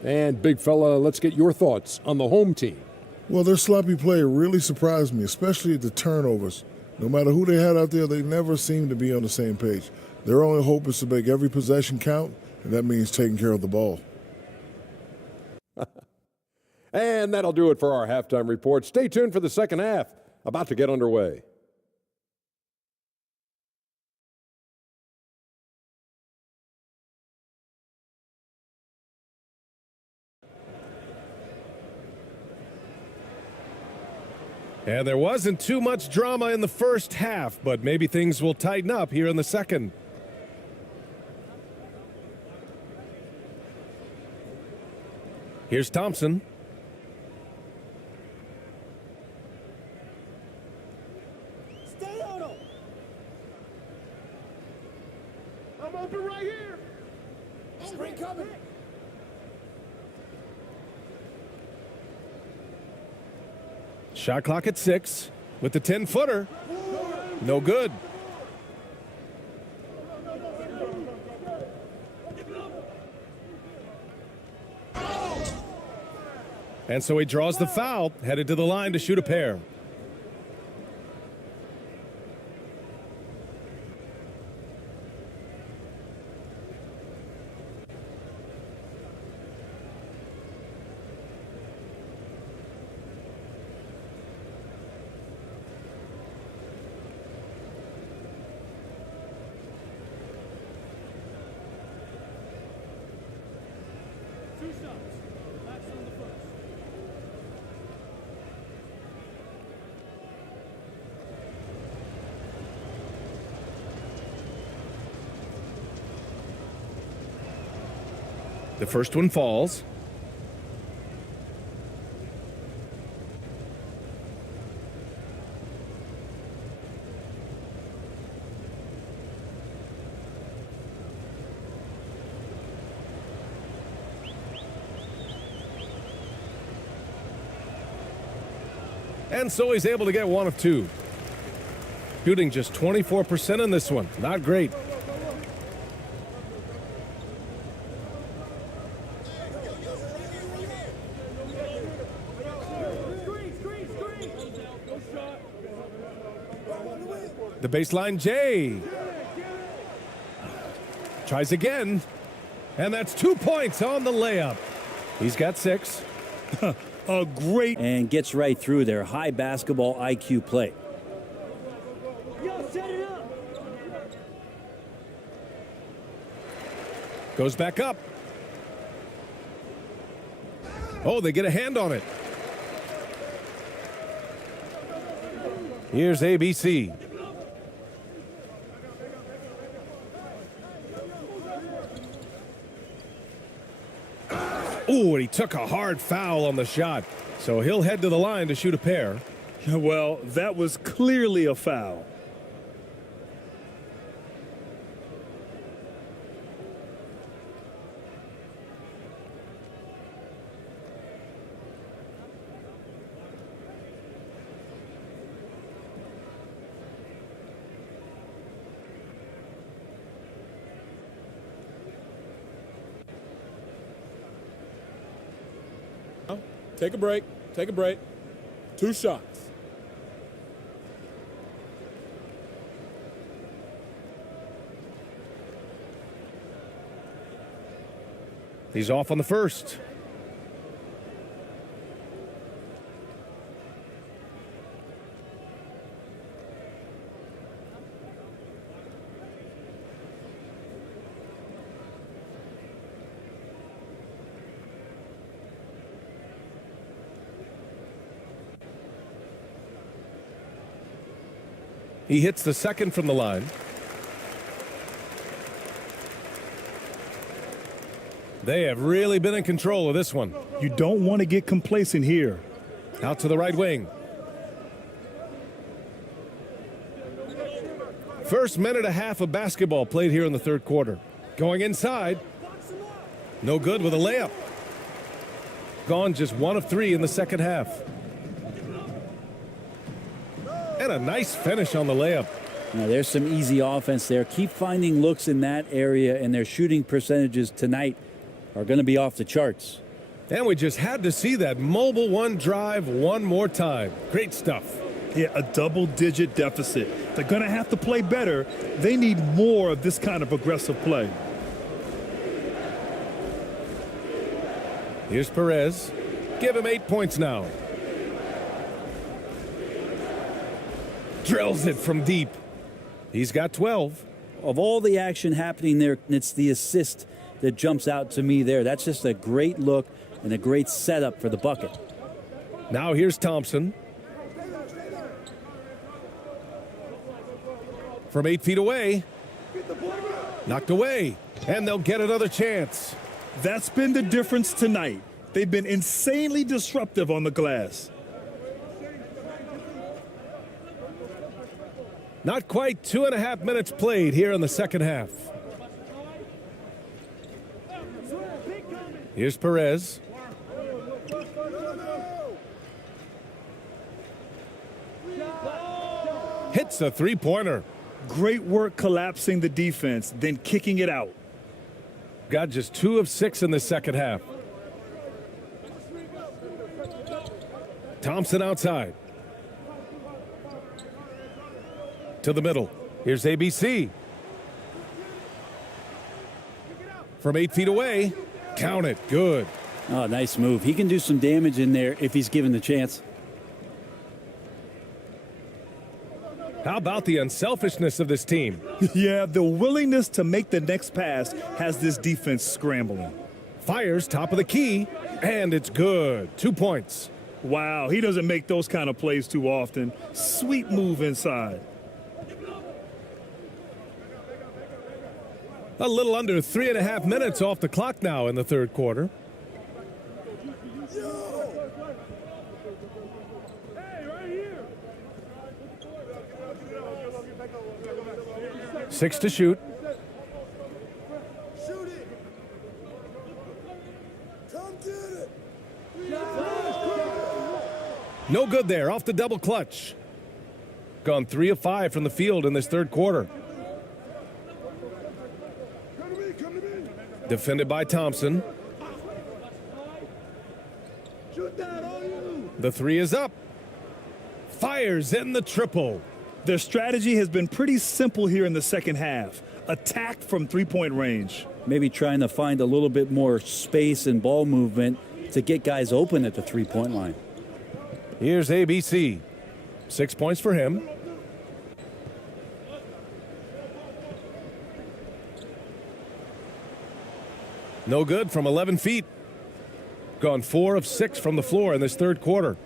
And big fella, let's get your thoughts on the home team. Well, their sloppy play really surprised me, especially the turnovers. No matter who they had out there, they never seemed to be on the same page. Their only hope is to make every possession count, and that means taking care of the ball. And that'll do it for our halftime report. Stay tuned for the second half, about to get underway. And there wasn't too much drama in the first half, but maybe things will tighten up here in the second. Here's Thompson. Stay on him. I'm open right here. Screen coming. Shot clock at 6 with the 10-footer. No good. And so he draws the foul, headed to the line to shoot a pair. The first one falls. And so he's able to get one of two. Shooting just 24% in this one. Not great. The baseline J. Tries again. And that's 2 points on the layup. He's got 6. A great. And gets right through there. High basketball IQ play. Yo, set it up. Goes back up. Oh, they get a hand on it. Here's ABC. Ooh, and he took a hard foul on the shot. So he'll head to the line to shoot a pair. Well, that was clearly a foul. Take a break. Take a break. 2 shots. He's off on the first. He hits the second from the line. They have really been in control of this one. You don't want to get complacent here. Out to the right wing. First minute and a half of basketball played here in the third quarter. Going inside. No good with a layup. Gone just 1 of 3 in the second half. And a nice finish on the layup. Now there's some easy offense there. Keep finding looks in that area, and their shooting percentages tonight are going to be off the charts. And we just had to see that mobile one drive one more time. Great stuff. Yeah, a double-digit deficit. They're going to have to play better. They need more of this kind of aggressive play. Here's Perez. Give him 8 points now. Drills it from deep. He's got 12. Of all the action happening there, it's the assist that jumps out to me there. That's just a great look and a great setup for the bucket. Now here's Thompson. From 8 feet away. Knocked away. And they'll get another chance. That's been the difference tonight. They've been insanely disruptive on the glass. Not quite 2.5 minutes played here in the second half. Here's Perez. Hits a three-pointer. Great work collapsing the defense, then kicking it out. Got just 2 of 6 in the second half. Thompson outside. To the middle. Here's ABC. From 8 feet away. Count it. Good. Oh, nice move. He can do some damage in there if he's given the chance. How about the unselfishness of this team? Yeah, the willingness to make the next pass has this defense scrambling. Fires top of the key, and it's good. 2 points. Wow, he doesn't make those kind of plays too often. Sweet move inside. A little under 3.5 minutes off the clock now in the third quarter. Six to shoot. No good there, off the double clutch. Gone 3 of 5 from the field in this third quarter. Defended by Thompson. The 3 is up. Fires in the triple. Their strategy has been pretty simple here in the second half. Attack from three-point range. Maybe trying to find a little bit more space and ball movement to get guys open at the three-point line. Here's ABC. 6 points for him. No good from 11 feet. Gone 4 of 6 from the floor in this third quarter.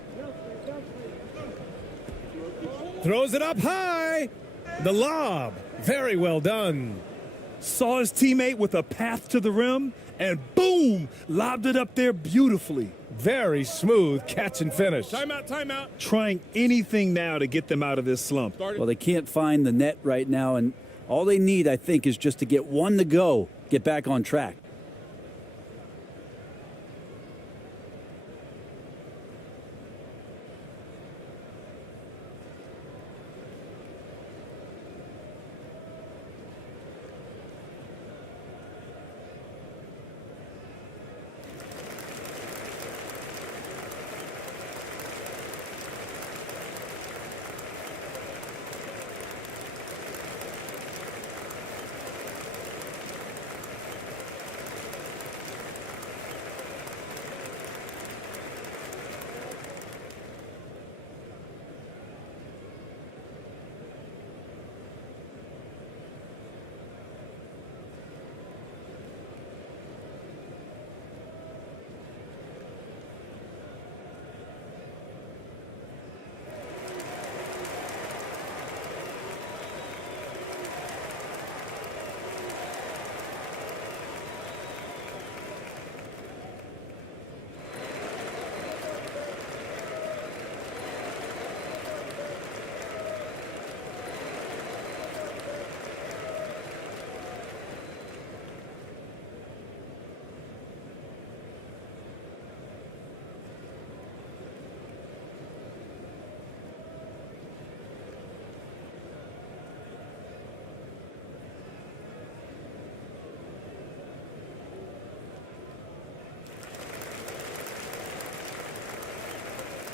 Throws it up high. The lob. Very well done. Saw his teammate with a path to the rim and boom, lobbed it up there beautifully. Very smooth catch and finish. Timeout, timeout. Trying anything now to get them out of this slump. Well, they can't find the net right now, and all they need, I think, is just to get one to go, get back on track.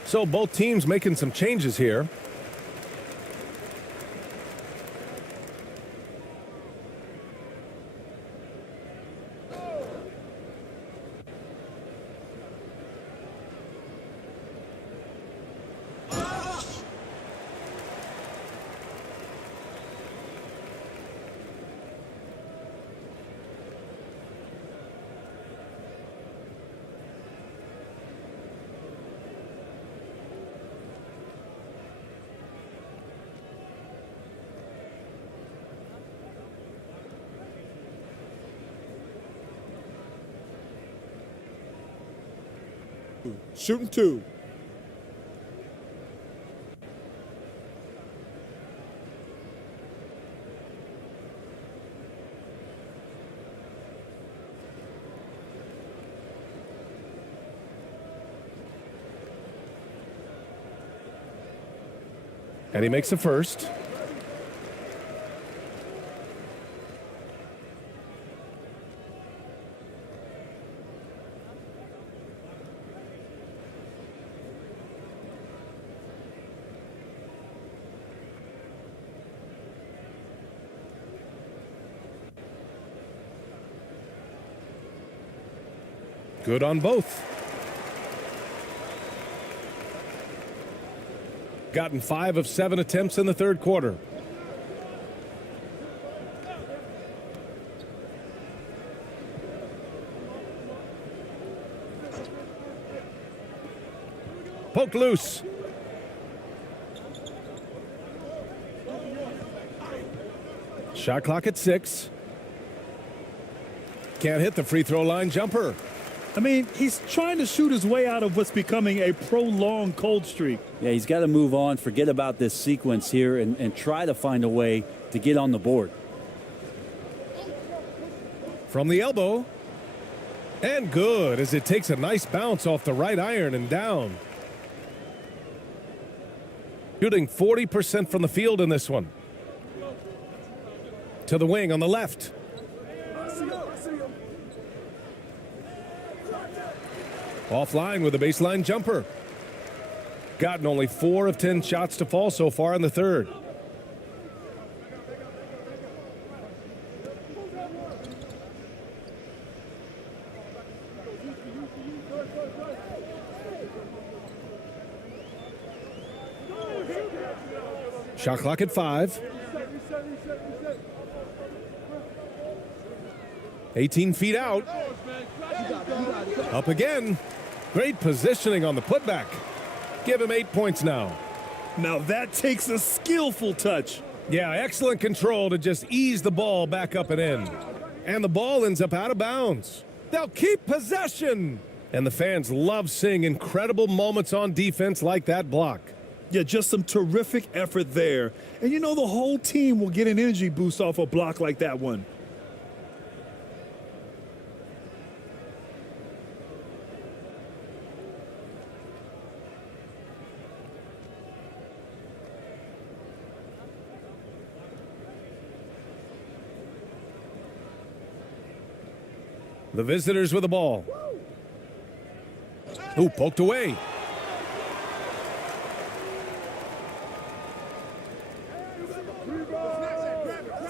So both teams making some changes here. Shooting two. And he makes the first. Good on both. Gotten 5 of 7 attempts in the third quarter. Poked loose. Shot clock at 6. Can't hit the free throw line jumper. I mean, he's trying to shoot his way out of what's becoming a prolonged cold streak. Yeah, he's got to move on, forget about this sequence here, and try to find a way to get on the board. From the elbow. And good, as it takes a nice bounce off the right iron and down. Shooting 40% from the field in this one. To the wing on the left. Offline with a baseline jumper. Gotten only 4 of 10 shots to fall so far in the third. Shot clock at 5. 18 feet out. Up again. Great positioning on the putback. Give him 8 points now. Now that takes a skillful touch. Yeah, excellent control to just ease the ball back up and in. And the ball ends up out of bounds. They'll keep possession. And the fans love seeing incredible moments on defense like that block. Yeah, just some terrific effort there. And you know the whole team will get an energy boost off a block like that one. The visitors with the ball. Ooh, poked away.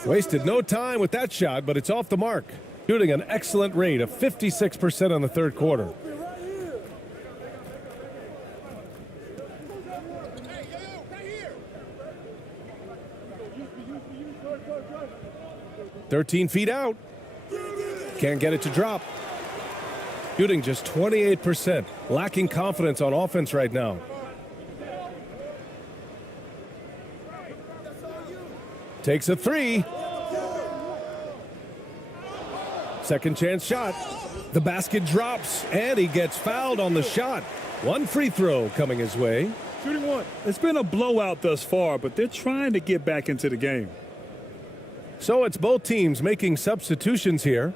Wasted no time with that shot, but it's off the mark. Shooting an excellent rate of 56% on the third quarter. "13 feet out. Can't get it to drop." Shooting just 28%. Lacking confidence on offense right now. Takes a three. Second chance shot. The basket drops, and he gets fouled on the shot. One free throw coming his way. Shooting one. It's been a blowout thus far, but they're trying to get back into the game. So it's both teams making substitutions here.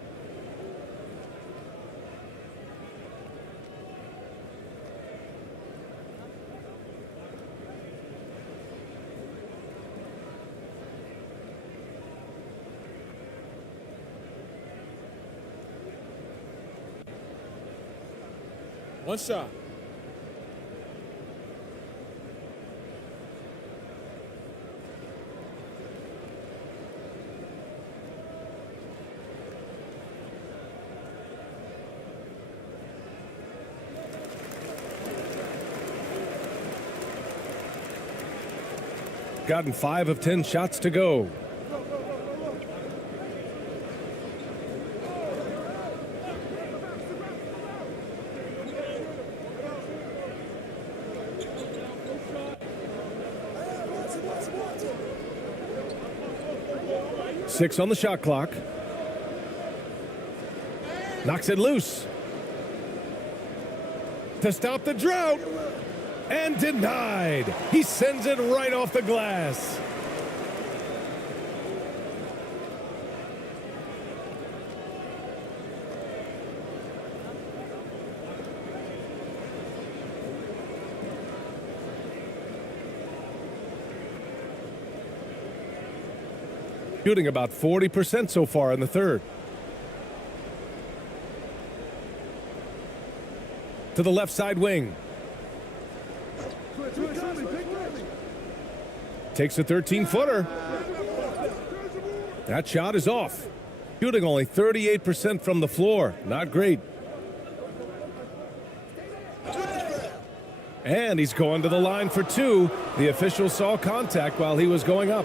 One shot. Gotten 5 of 10 shots to go. Six on the shot clock. Knocks it loose. To stop the drought. And denied. He sends it right off the glass. Shooting about 40% so far in the third. To the left side wing. Takes a 13-footer. That shot is off. Shooting only 38% from the floor. Not great. And he's going to the line for two. The official saw contact while he was going up.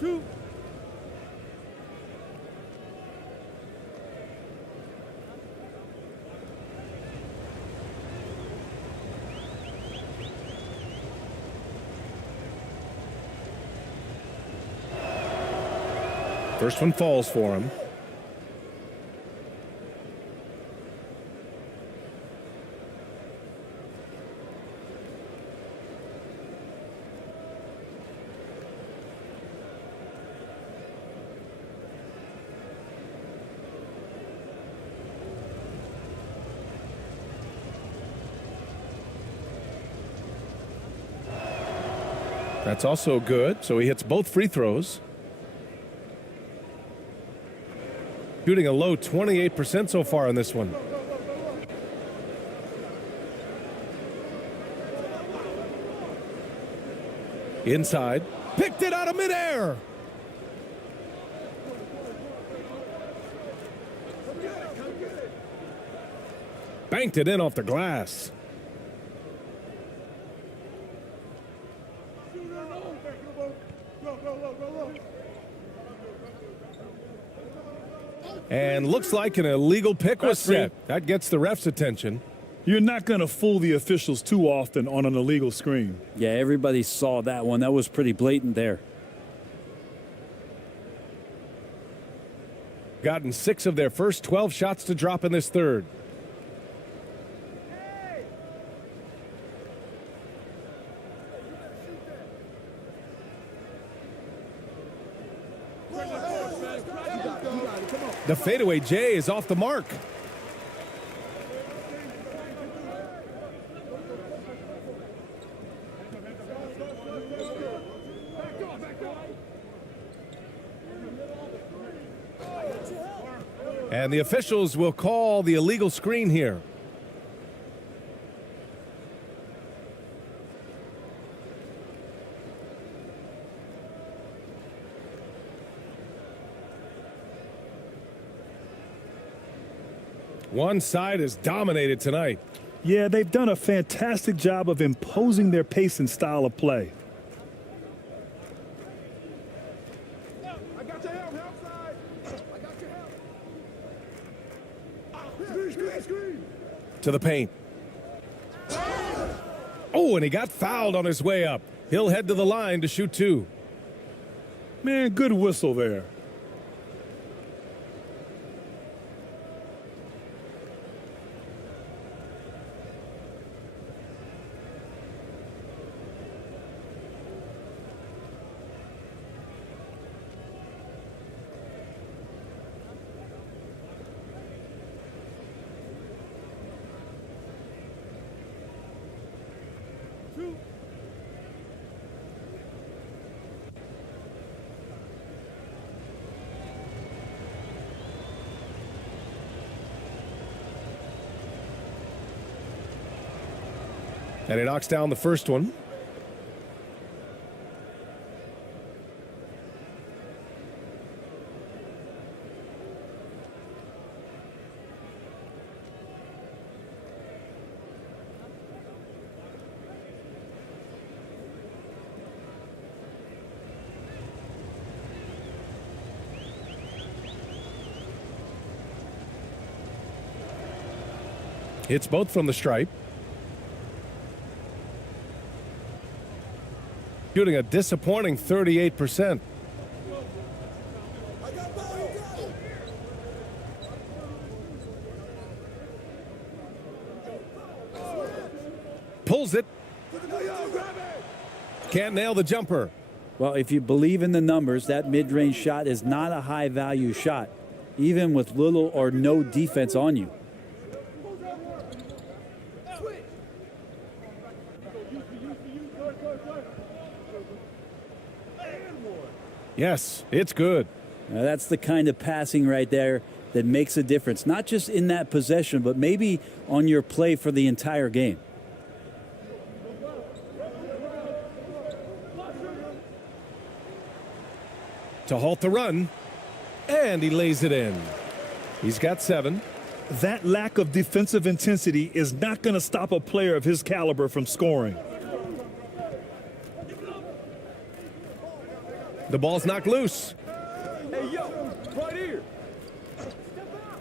Two. First one falls for him. That's also good, so he hits both free throws. Shooting a low 28% so far on this one. Inside. Picked it out of midair. Banked it in off the glass. And looks like an illegal pick was set. That gets the ref's attention. You're not going to fool the officials too often on an illegal screen. Yeah, everybody saw that one. That was pretty blatant there. Gotten 6 of their first 12 shots to drop in this third. The fadeaway J is off the mark. And the officials will call the illegal screen here. One side is dominated tonight. Yeah, they've done a fantastic job of imposing their pace and style of play. I got your help, help side. I got your help. Screen. To the paint. Oh, and he got fouled on his way up. He'll head to the line to shoot 2. Man, good whistle there. And he knocks down the first one. Hits both from the stripe. Shooting a disappointing 38%. Pulls it. Can't nail the jumper. Well, if you believe in the numbers, that mid-range shot is not a high-value shot, even with little or no defense on you. Yes, it's good. Now, that's the kind of passing right there that makes a difference, not just in that possession, but maybe on your play for the entire game. To halt the run, and he lays it in. He's got 7. That lack of defensive intensity is not going to stop a player of his caliber from scoring. The ball's knocked loose. Hey, yo, right here. Step out.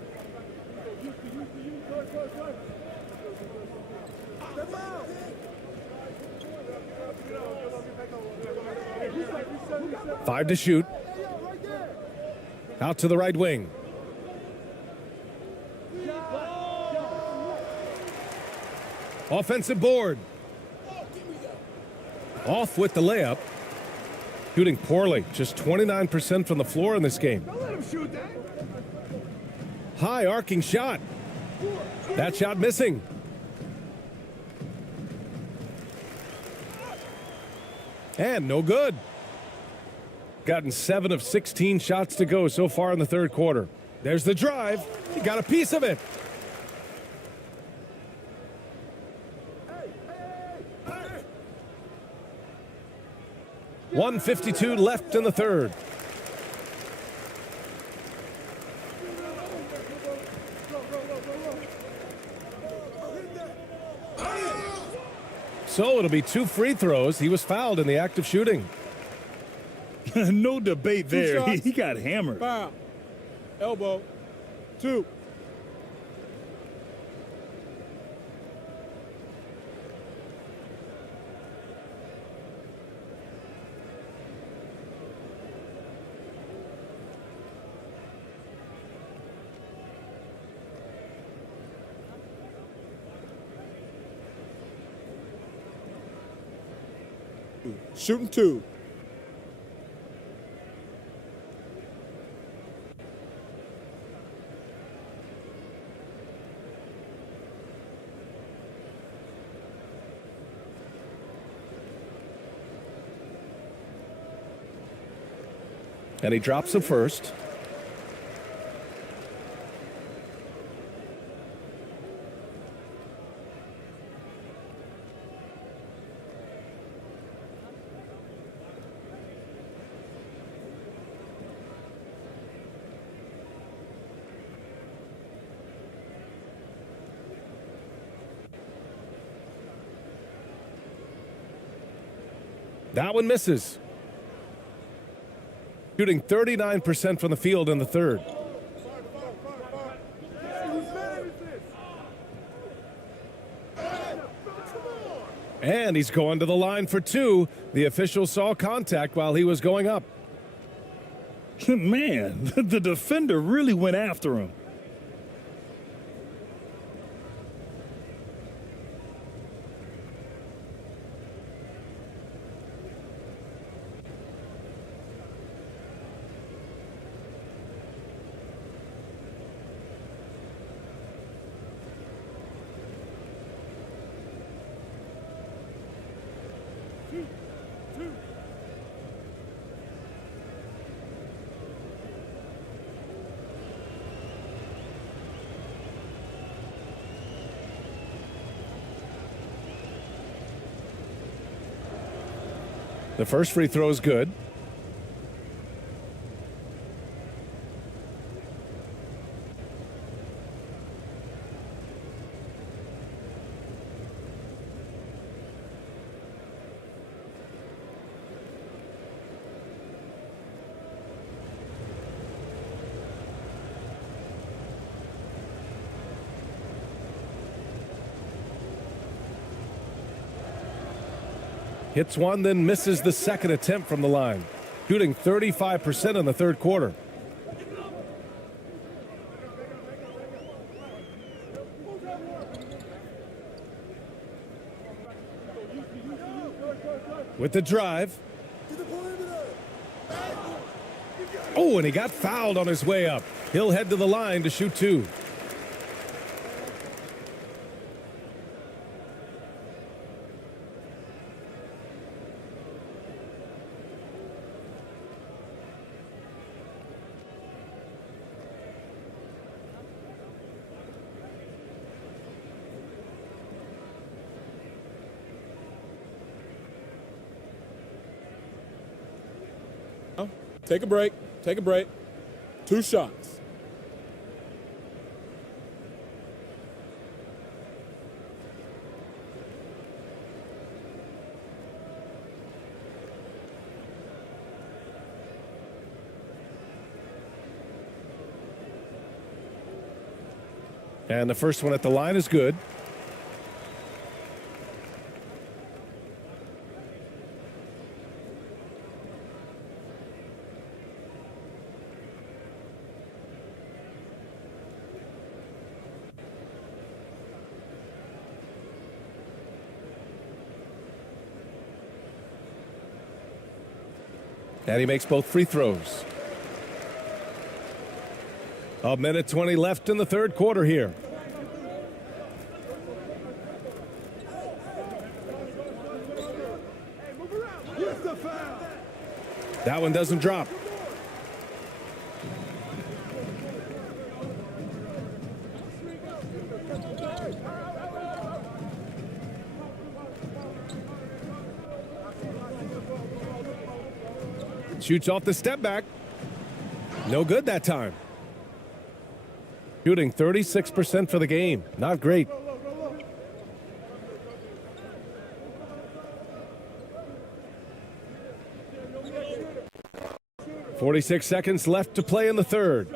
5 to shoot. Out to the right wing. Offensive board. Off with the layup. Shooting poorly, just 29% from the floor in this game. Don't let him shoot that. High arcing shot. That shot missing. And no good. Gotten 7 of 16 shots to go so far in the third quarter. There's the drive. He got a piece of it. Hey. 1:52 left in the third. So it'll be 2 free throws. He was fouled in the act of shooting. No debate there. shots. He got hammered. Foul. Elbow. 2. Shooting 2. And he drops the first. That one misses. Shooting 39% from the field in the third. And he's going to the line for 2. The official saw contact while he was going up. Man, the defender really went after him. The first free throw is good. Hits one, then misses the second attempt from the line. Shooting 35% in the third quarter. With the drive. Oh, and he got fouled on his way up. He'll head to the line to shoot 2. Take a break. Take a break. 2 shots. And the first one at the line is good. And he makes both free throws. 1:20 left in the third quarter here. That one doesn't drop. Shoots off the step back. No good that time. Shooting 36% for the game. Not great. "46 seconds left to play in the third.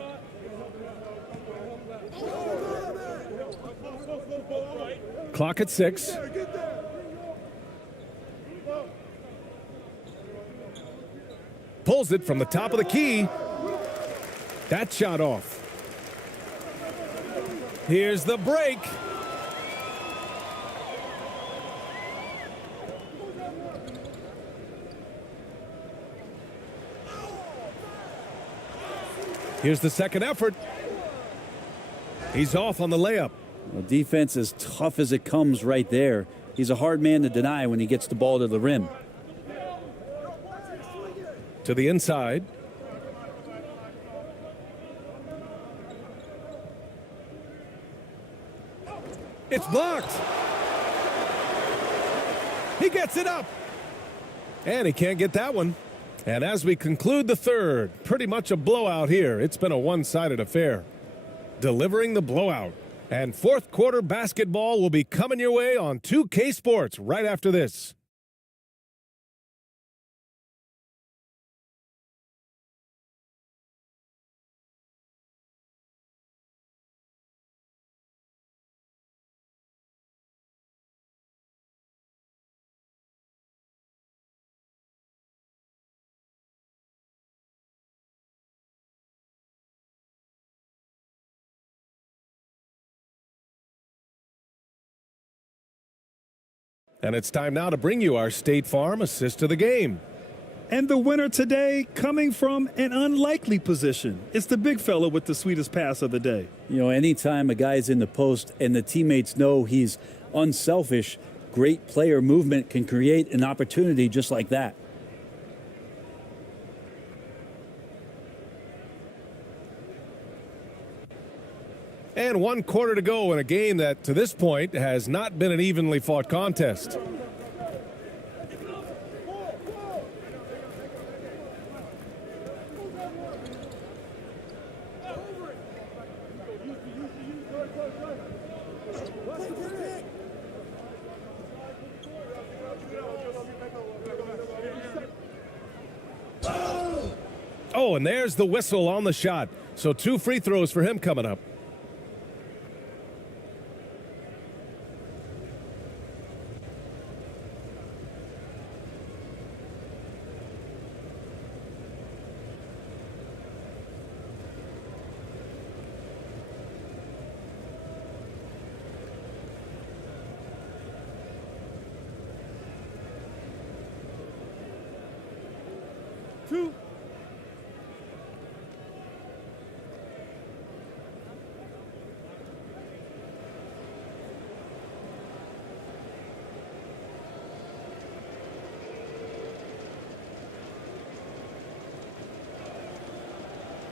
Clock at 6. Pulls it from the top of the key. That shot off. Here's the break. Here's the second effort. He's off on the layup. Well, defense as tough as it comes right there. He's a hard man to deny when he gets the ball to the rim. To the inside. It's blocked. He gets it up. And he can't get that one. And as we conclude the third, pretty much a blowout here. It's been a one-sided affair. Delivering the blowout. And fourth quarter basketball will be coming your way on 2K Sports right after this. And it's time now to bring you our State Farm assist of the game. And the winner today coming from an unlikely position. It's the big fella with the sweetest pass of the day. You know, anytime a guy's in the post and the teammates know he's unselfish, great player movement can create an opportunity just like that. And 1 quarter to go in a game that, to this point, has not been an evenly fought contest. Oh, and there's the whistle on the shot. So 2 free throws for him coming up.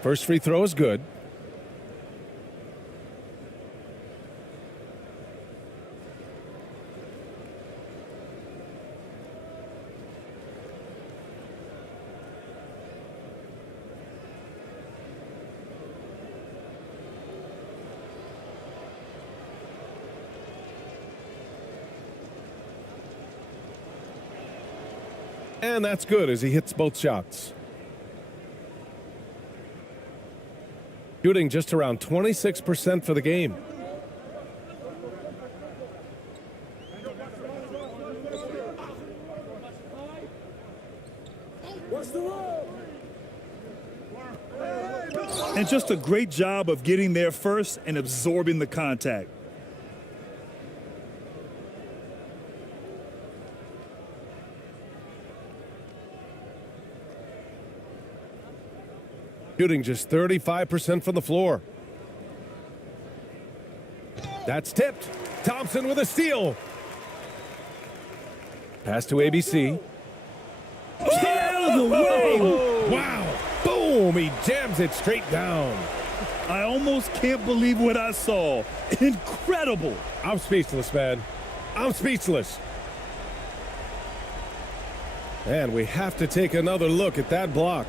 First free throw is good. And that's good as he hits both shots. Shooting just around 26% for the game. And just a great job of getting there first and absorbing the contact. Shooting just 35% from the floor. That's tipped. Thompson with a steal. Pass to ABC. Out of the way! Wow. Boom. He jams it straight down. I almost can't believe what I saw. Incredible. I'm speechless, man. I'm speechless. And we have to take another look at that block.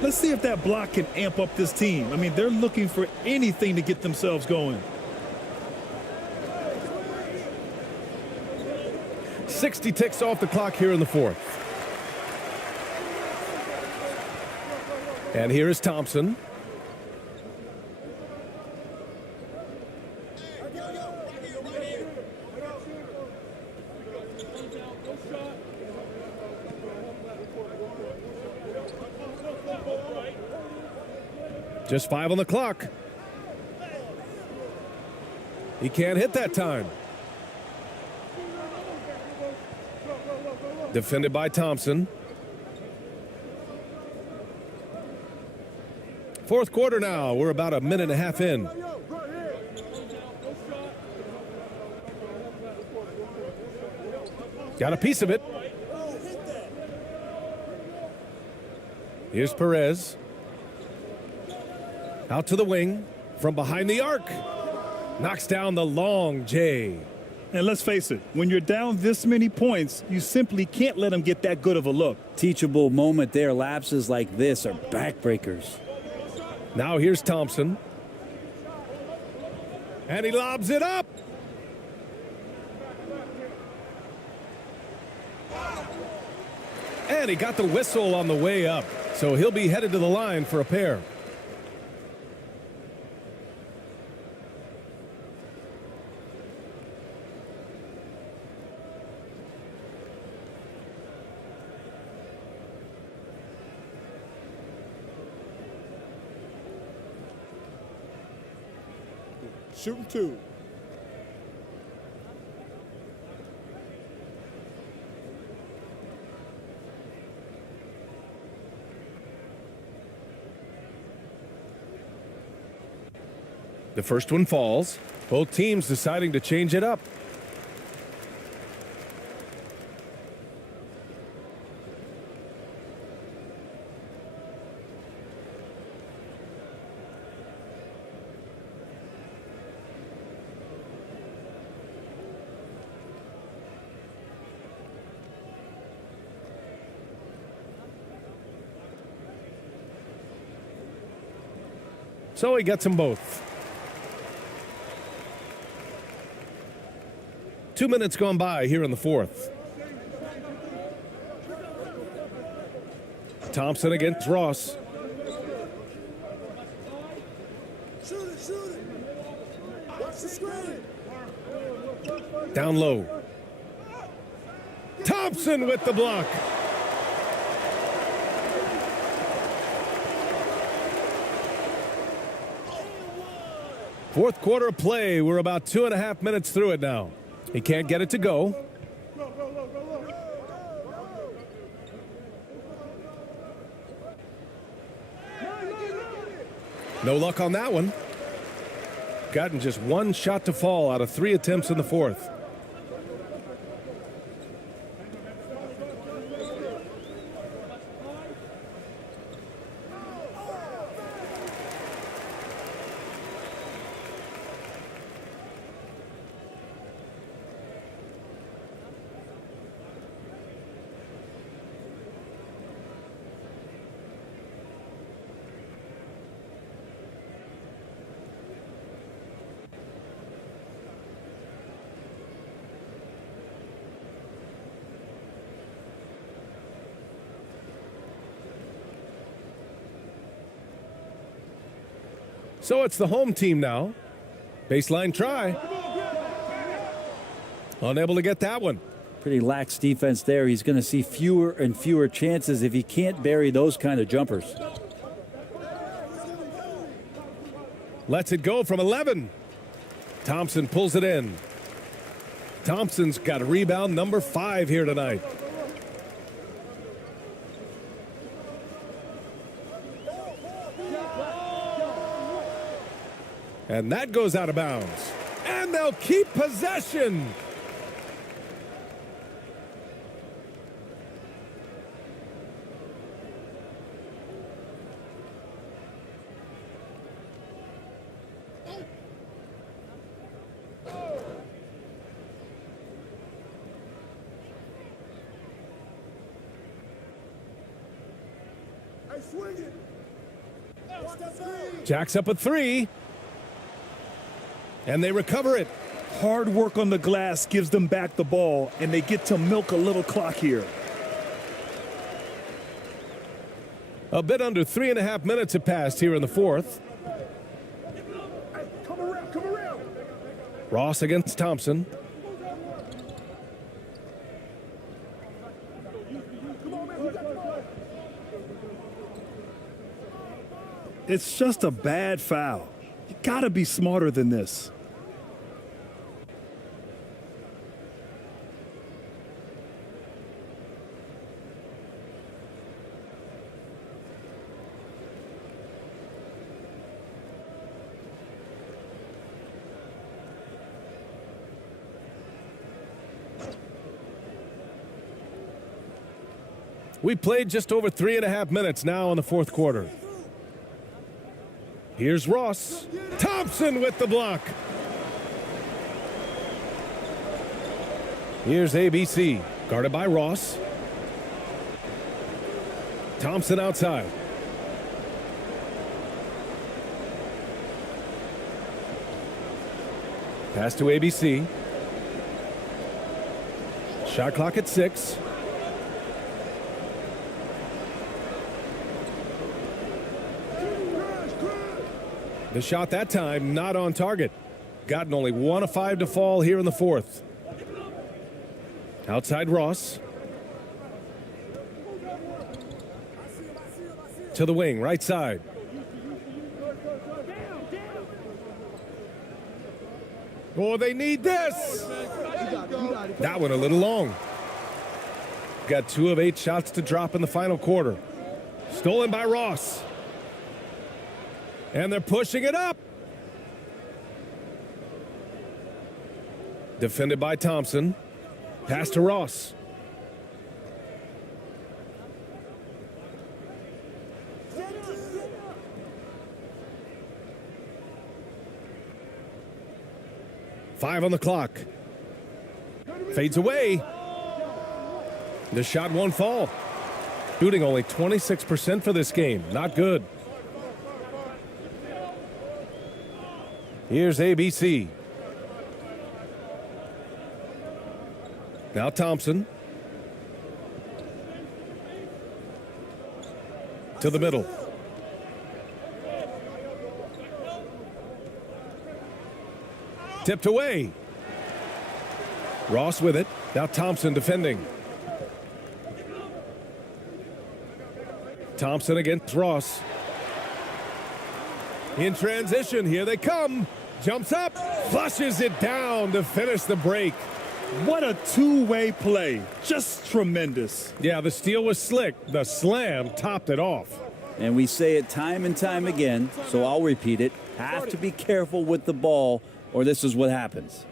Let's see if that block can amp up this team. I mean, they're looking for anything to get themselves going. 60 ticks off the clock here in the fourth. And here is Thompson. Just 5 on the clock. He can't hit that time. Defended by Thompson. Fourth quarter now. We're about a minute and a half in. Got a piece of it. Here's Perez. Out to the wing. From behind the arc. Knocks down the long J. And let's face it, when you're down this many points, you simply can't let them get that good of a look. Teachable moment there. Lapses like this are backbreakers. Now here's Thompson. And he lobs it up. And he got the whistle on the way up. So he'll be headed to the line for a pair. Shooting 2. The first one falls. Both teams deciding to change it up. So he gets them both. 2 minutes gone by here in the fourth. Thompson against Ross. Shoot it. Watch the screen. Down low. Thompson with the block. Fourth quarter of play. We're about 2.5 minutes through it now. He can't get it to go. No luck on that one. Gotten just one shot to fall out of 3 attempts in the fourth. So it's the home team now. Baseline try. Unable to get that one. Pretty lax defense there. He's going to see fewer and fewer chances if he can't bury those kind of jumpers. Lets it go from 11. Thompson pulls it in. Thompson's got a rebound number 5 here tonight. And that goes out of bounds. And they'll keep possession. Jacks up a 3. And they recover it. Hard work on the glass gives them back the ball, and they get to milk a little clock here. A bit under 3.5 minutes have passed here in the fourth. Come around. Ross against Thompson. It's just a bad foul. You gotta be smarter than this. We played just over 3.5 minutes now in the fourth quarter. Here's Ross. Thompson with the block. Here's ABC, guarded by Ross. Thompson outside. Pass to ABC. Shot clock at 6. The shot that time not on target. Gotten only 1 of 5 to fall here in the fourth. Outside Ross. To the wing, right side. Oh, they need this. That one a little long. Got 2 of 8 shots to drop in the final quarter. Stolen by Ross. And they're pushing it up. Defended by Thompson. Pass to Ross. Five on the clock. Fades away. The shot won't fall. Shooting only 26% for this game. Not good. Here's ABC. Now Thompson. To the middle. Tipped away. Ross with it. Now Thompson defending. Thompson against Ross. In transition, here they come. Jumps up, flushes it down to finish the break. What a two-way play. Just tremendous. Yeah, the steal was slick. The slam topped it off. And we say it time and time again, so I'll repeat it. Have to be careful with the ball, or this is what happens.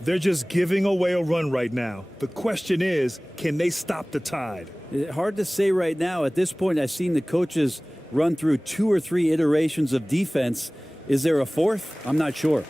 They're just giving away a run right now. The question is, can they stop the tide? Hard to say right now. At this point, I've seen the coaches run through 2 or 3 iterations of defense. Is there a fourth? I'm not sure.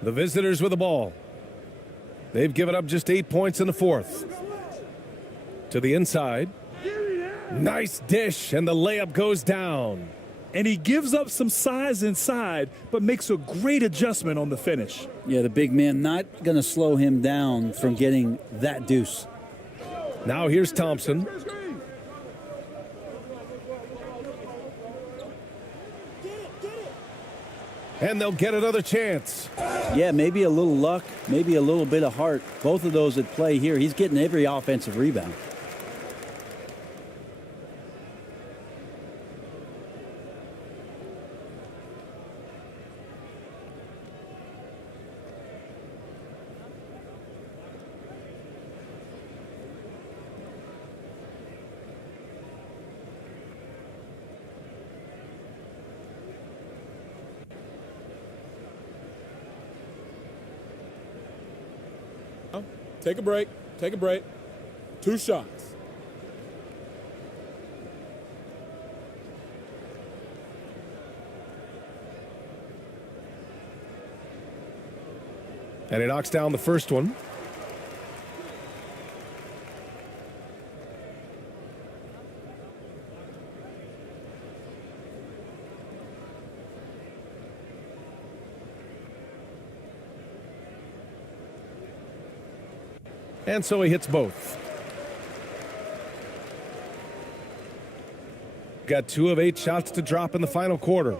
The visitors with the ball. They've given up just 8 points in the fourth. To the inside. Nice dish, and the layup goes down. And he gives up some size inside, but makes a great adjustment on the finish. Yeah, the big man not going to slow him down from getting that deuce. Now here's Thompson. And they'll get another chance. Yeah, maybe a little luck, maybe a little bit of heart. Both of those at play here. He's getting every offensive rebound. Take a break. Take a break. 2 shots. And he knocks down the first one. And so he hits both. Got 2 of 8 shots to drop in the final quarter.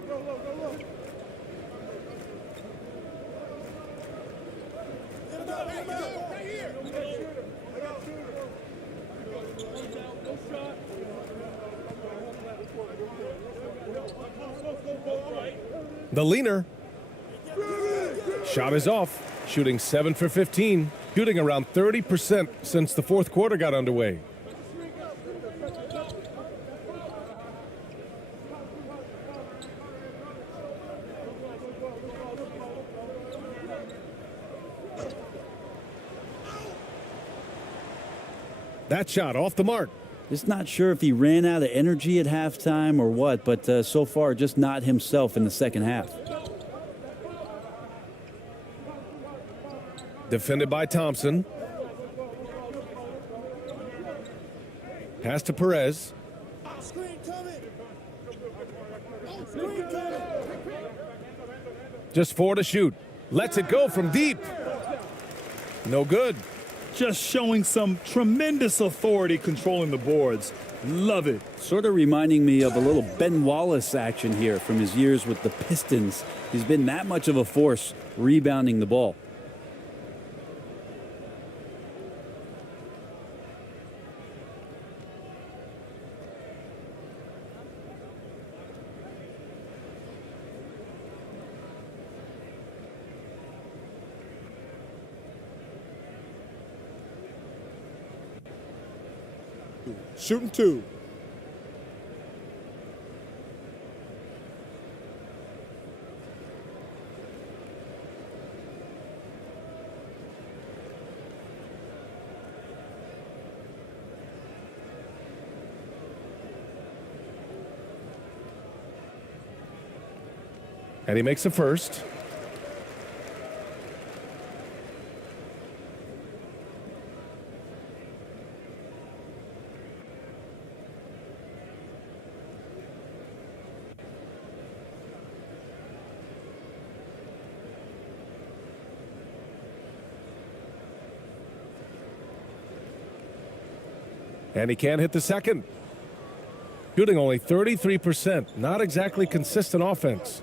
The leaner. Shot is off. Shooting 7 for 15. Shooting around 30% since the fourth quarter got underway. That shot off the mark. Just not sure if he ran out of energy at halftime or what, but so far just not himself in the second half. Defended by Thompson. Pass to Perez. Just 4 to shoot. Lets it go from deep. No good. Just showing some tremendous authority controlling the boards. Love it. Sort of reminding me of a little Ben Wallace action here from his years with the Pistons. He's been that much of a force rebounding the ball. Shooting 2. And he makes the first. And he can't hit the second. Shooting only 33%. Not exactly consistent offense.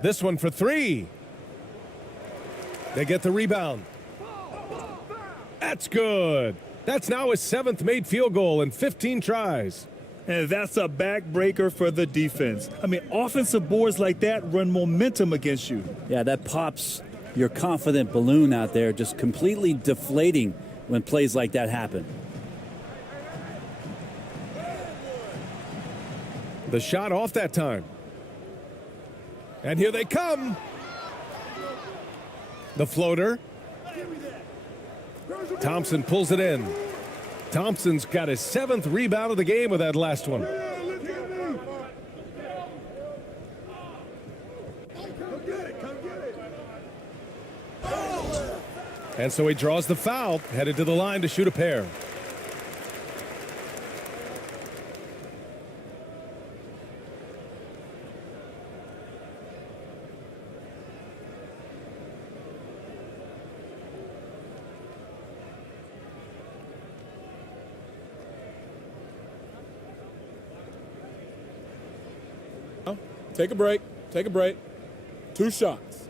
This one for 3. They get the rebound. That's good. That's now his 7th made field goal in 15 tries. And that's a backbreaker for the defense. I mean, offensive boards like that run momentum against you. Yeah, that pops your confident balloon out there, just completely deflating when plays like that happen. The shot off that time. And here they come. The floater. Thompson pulls it in. Thompson's got his 7th rebound of the game with that last one. And so he draws the foul, headed to the line to shoot a pair. Take a break. Take a break. 2 shots.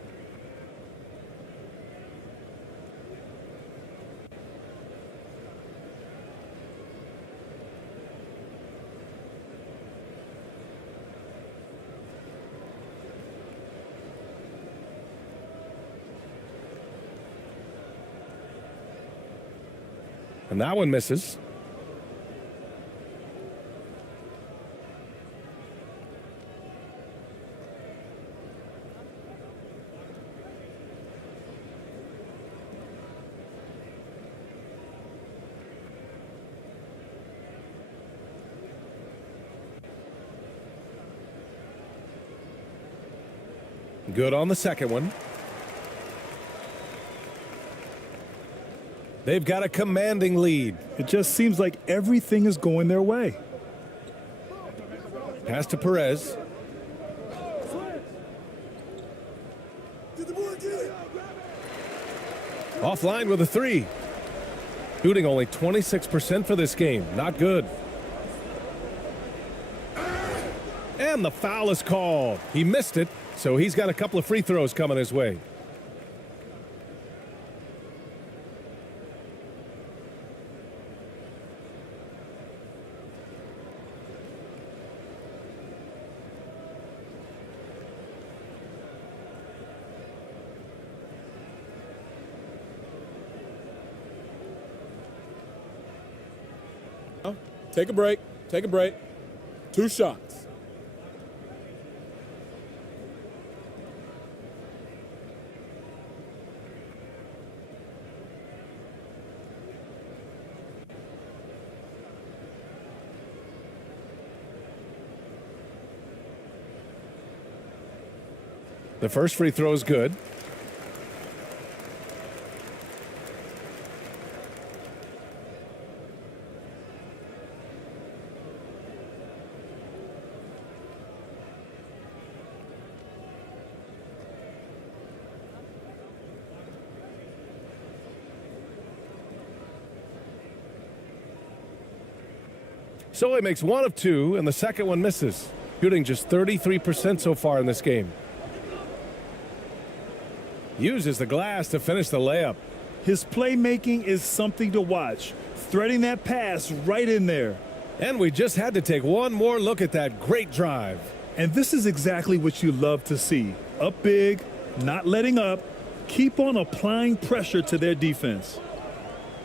And that one misses. Good on the second one. They've got a commanding lead. It just seems like everything is going their way. Pass to Perez. Offline with a 3. Shooting only 26% for this game. Not good. And the foul is called. He missed it, so he's got a couple of free throws coming his way. Take a break. Take a break. 2 shots. The first free throw is good. So he makes 1 of 2, and the second one misses. Shooting just 33% so far in this game. Uses the glass to finish the layup. His playmaking is something to watch. Threading that pass right in there. And we just had to take one more look at that great drive. And this is exactly what you love to see. Up big, not letting up. Keep on applying pressure to their defense.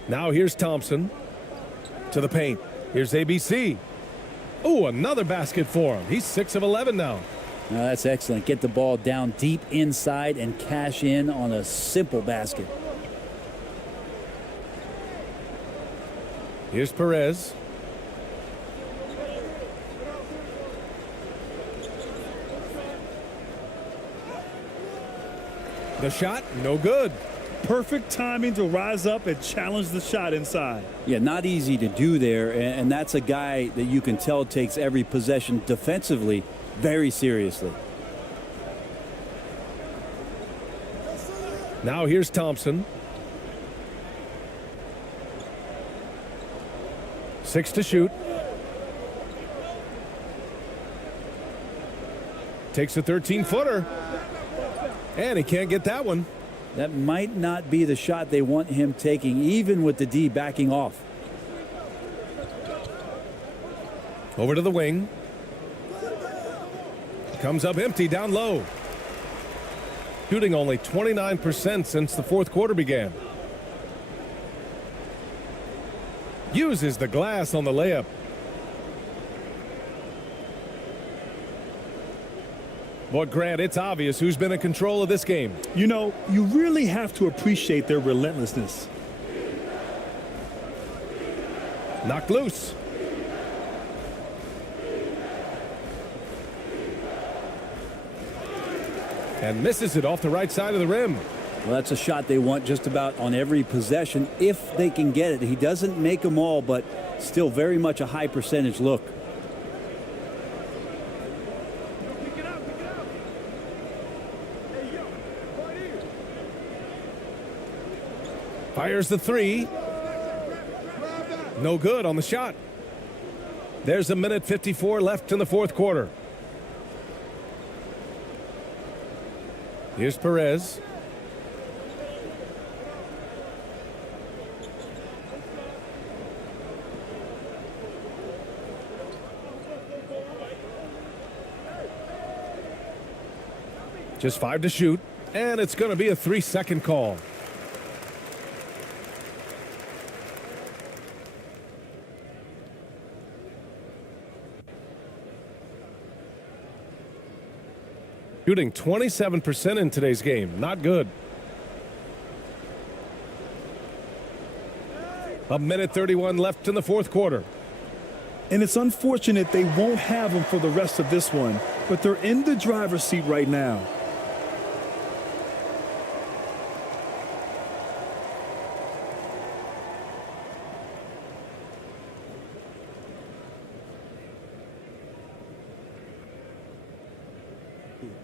Now here's Thompson to the paint. Here's ABC. Oh, another basket for him. He's 6 of 11 now. Now that's excellent. Get the ball down deep inside and cash in on a simple basket. Here's Perez. The shot, no good. Perfect timing to rise up and challenge the shot inside. Yeah, not easy to do there, and that's a guy that you can tell takes every possession defensively very seriously. Now here's Thompson. 6 to shoot. Takes a 13-footer. And he can't get that one. That might not be the shot they want him taking, even with the D backing off. Over to the wing. Comes up empty down low. Shooting only 29% since the fourth quarter began. Uses the glass on the layup. But Grant, it's obvious who's been in control of this game. You know, you really have to appreciate their relentlessness. Knocked loose. And misses it off the right side of the rim. Well, that's a shot they want just about on every possession if they can get it. He doesn't make them all, but still very much a high percentage look. Fires the 3. No good on the shot. There's a minute 54 left in the fourth quarter. Here's Perez. Just 5 to shoot, and it's going to be a 3-second call. Shooting 27% in today's game. Not good. A minute 31 left in the fourth quarter. And it's unfortunate they won't have him for the rest of this one, but they're in the driver's seat right now.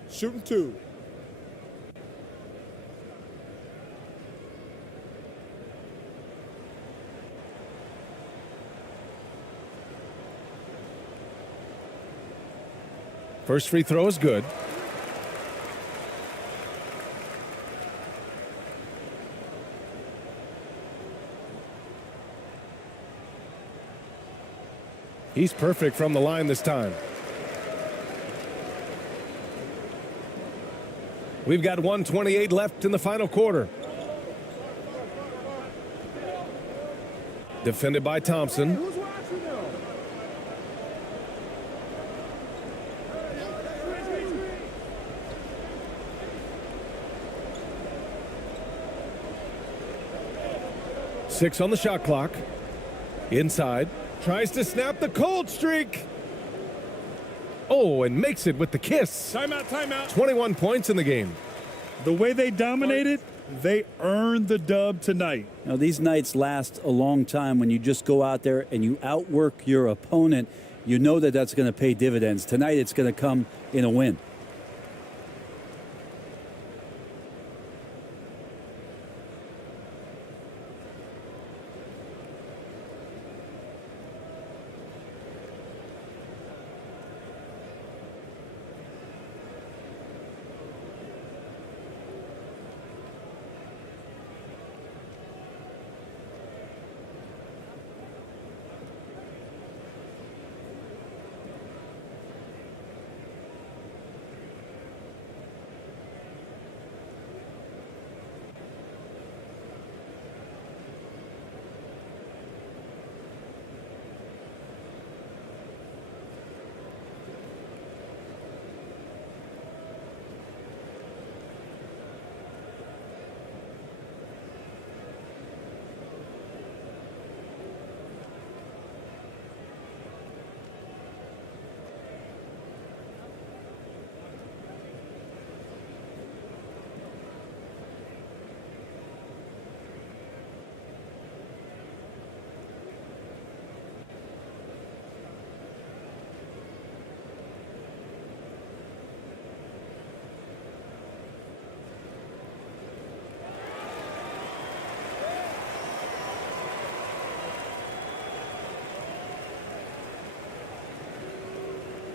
Shooting 2. First free throw is good. He's perfect from the line this time. We've got 1:28 left in the final quarter. Defended by Thompson. Six on the shot clock. Inside. Tries to snap the cold streak. Oh, and makes it with the kiss. Timeout, timeout. 21 points in the game. The way they dominated, they earned the dub tonight. Now, these nights last a long time when you just go out there and you outwork your opponent. You know that that's going to pay dividends. Tonight, it's going to come in a win.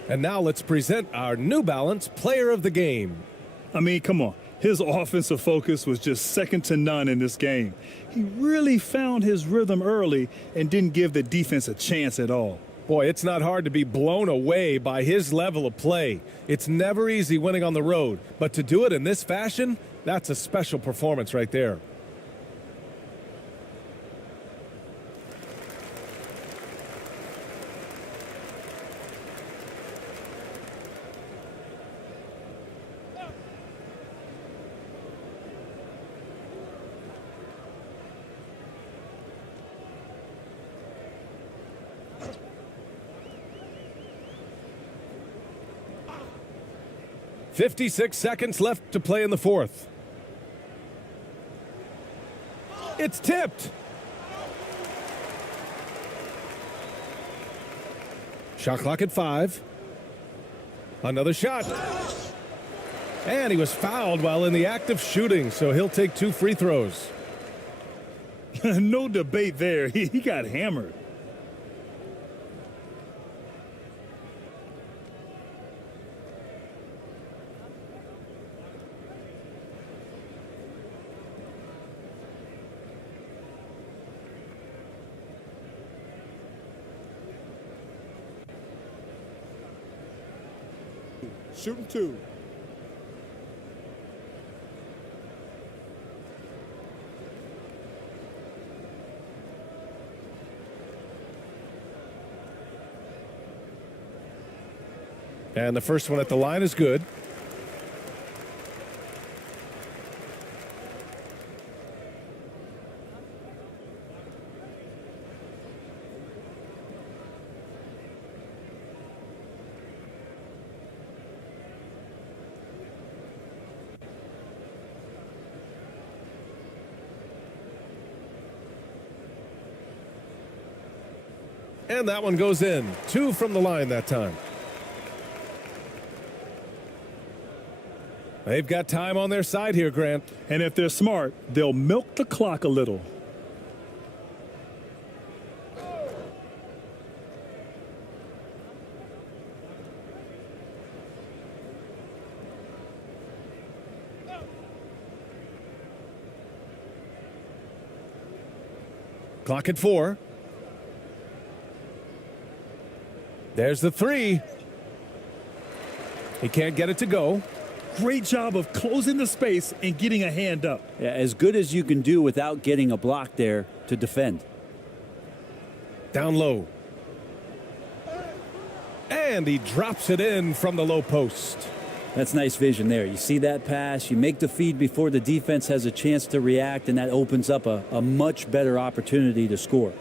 And now let's present our New Balance Player of the Game. I mean, come on. His offensive focus was just second to none in this game. He really found his rhythm early and didn't give the defense a chance at all. Boy, it's not hard to be blown away by his level of play. It's never easy winning on the road, but to do it in this fashion, that's a special performance right there. "56 seconds left to play in the fourth. It's tipped. Shot clock at 5. Another shot. And he was fouled while in the act of shooting, so he'll take 2 free throws. No debate there. He got hammered. Shooting 2. And the first one at the line is good. And that one goes in. 2 from the line that time. They've got time on their side here, Grant. And if they're smart, they'll milk the clock a little. Clock at 4. There's the 3. He can't get it to go. Great job of closing the space and getting a hand up. Yeah, as good as you can do without getting a block there to defend. Down low. And he drops it in from the low post. That's nice vision there. You see that pass, you make the feed before the defense has a chance to react, and that opens up a much better opportunity to score.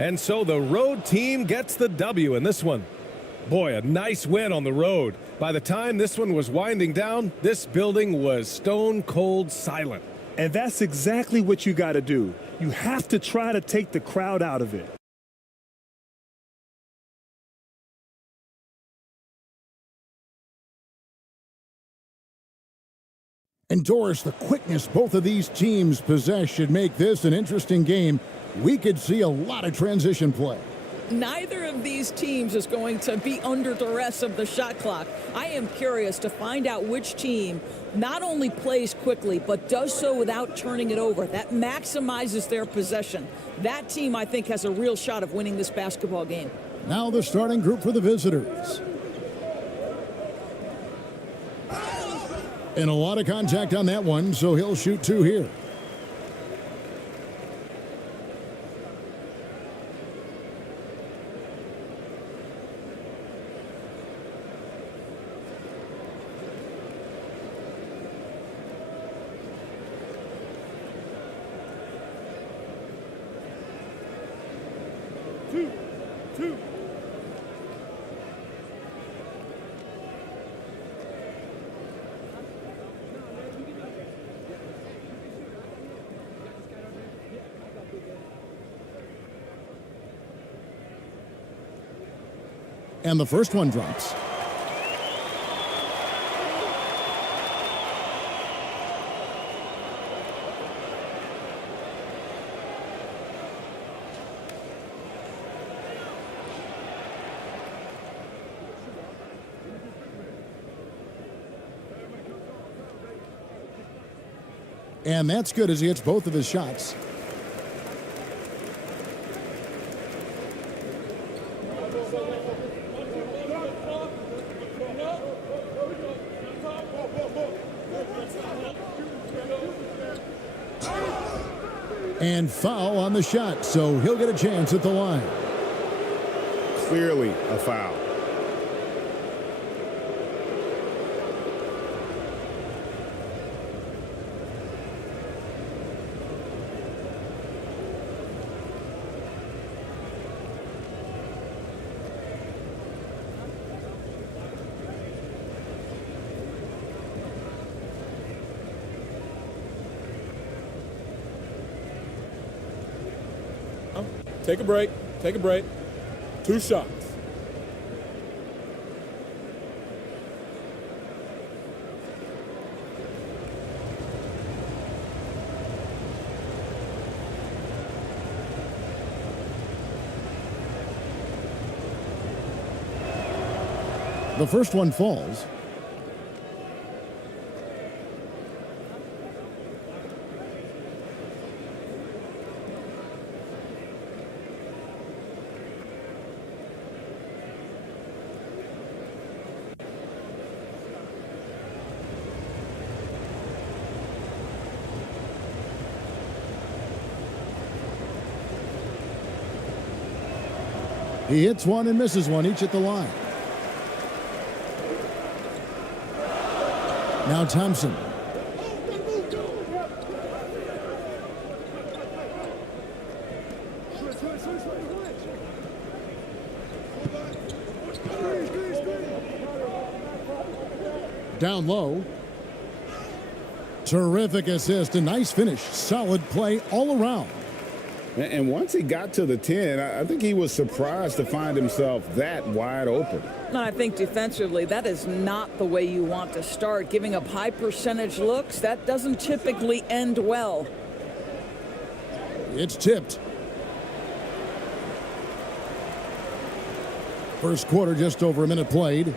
And so the road team gets the W in this one. Boy, a nice win on the road. By the time this one was winding down, this building was stone cold silent. And that's exactly what you got to do. You have to try to take the crowd out of it. And Doris, the quickness both of these teams possess should make this an interesting game. We could see a lot of transition play. Neither of these teams is going to be under duress of the shot clock. I am curious to find out which team not only plays quickly, but does so without turning it over. That maximizes their possession. That team, I think, has a real shot of winning this basketball game. Now the starting group for the visitors. And a lot of contact on that one, so he'll shoot 2 here. Two. And the first one drops. And that's good as he hits both of his shots. And foul on the shot, so he'll get a chance at the line. Clearly a foul. Take a break. Take a break. 2 shots. The first one falls. He hits one and misses one, each at the line. Now Thompson. Down low. Terrific assist, a nice finish, solid play all around. And once he got to the 10, I think he was surprised to find himself that wide open. I think defensively, that is not the way you want to start. Giving up high percentage looks, that doesn't typically end well. It's tipped. First quarter, just over a minute played.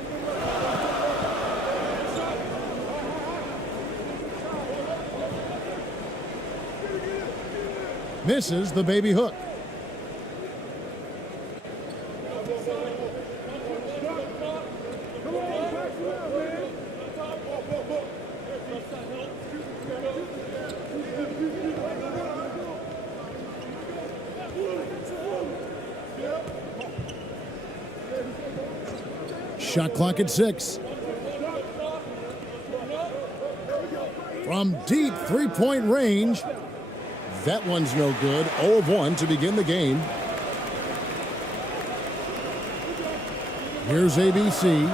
Misses the baby hook. Shot clock at 6. From deep three-point range. That one's no good. 0 of 1 to begin the game. Here's ABC.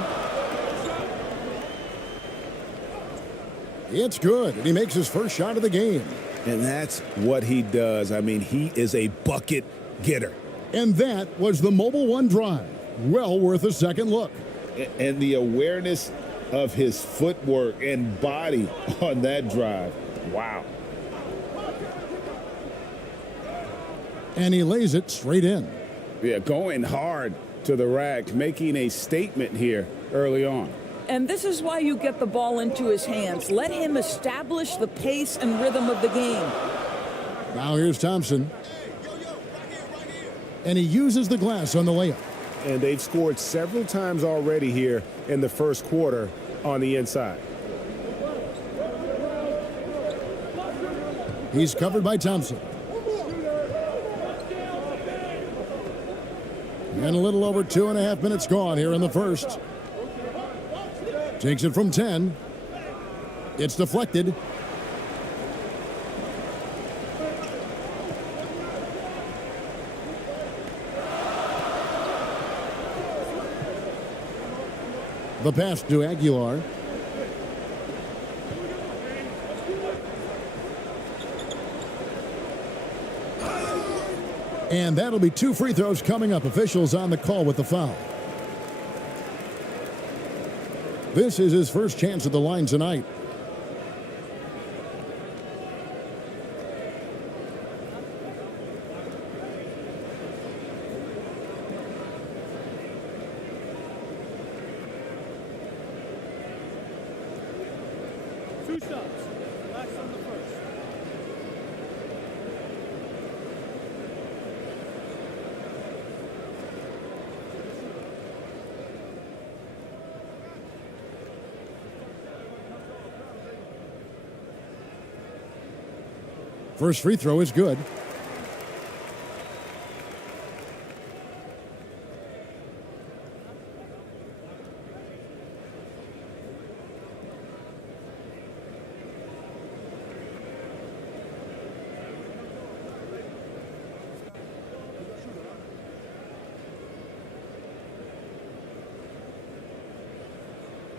It's good, and he makes his first shot of the game. And that's what he does. I mean, he is a bucket getter. And that was the Mobile One drive. Well worth a second look. And the awareness of his footwork and body on that drive. Wow. And he lays it straight in. Yeah, going hard to the rack, making a statement here early on. And this is why you get the ball into his hands. Let him establish the pace and rhythm of the game. Now here's Thompson. And he uses the glass on the layup. And they've scored several times already here in the first quarter on the inside. He's covered by Thompson. And a little over 2.5 minutes gone here in the first. Takes it from 10. It's deflected. The pass to Aguilar. And that'll be 2 free throws coming up. Officials on the call with the foul. This is his first chance at the line tonight. Two shots. Last on the first. First free throw is good.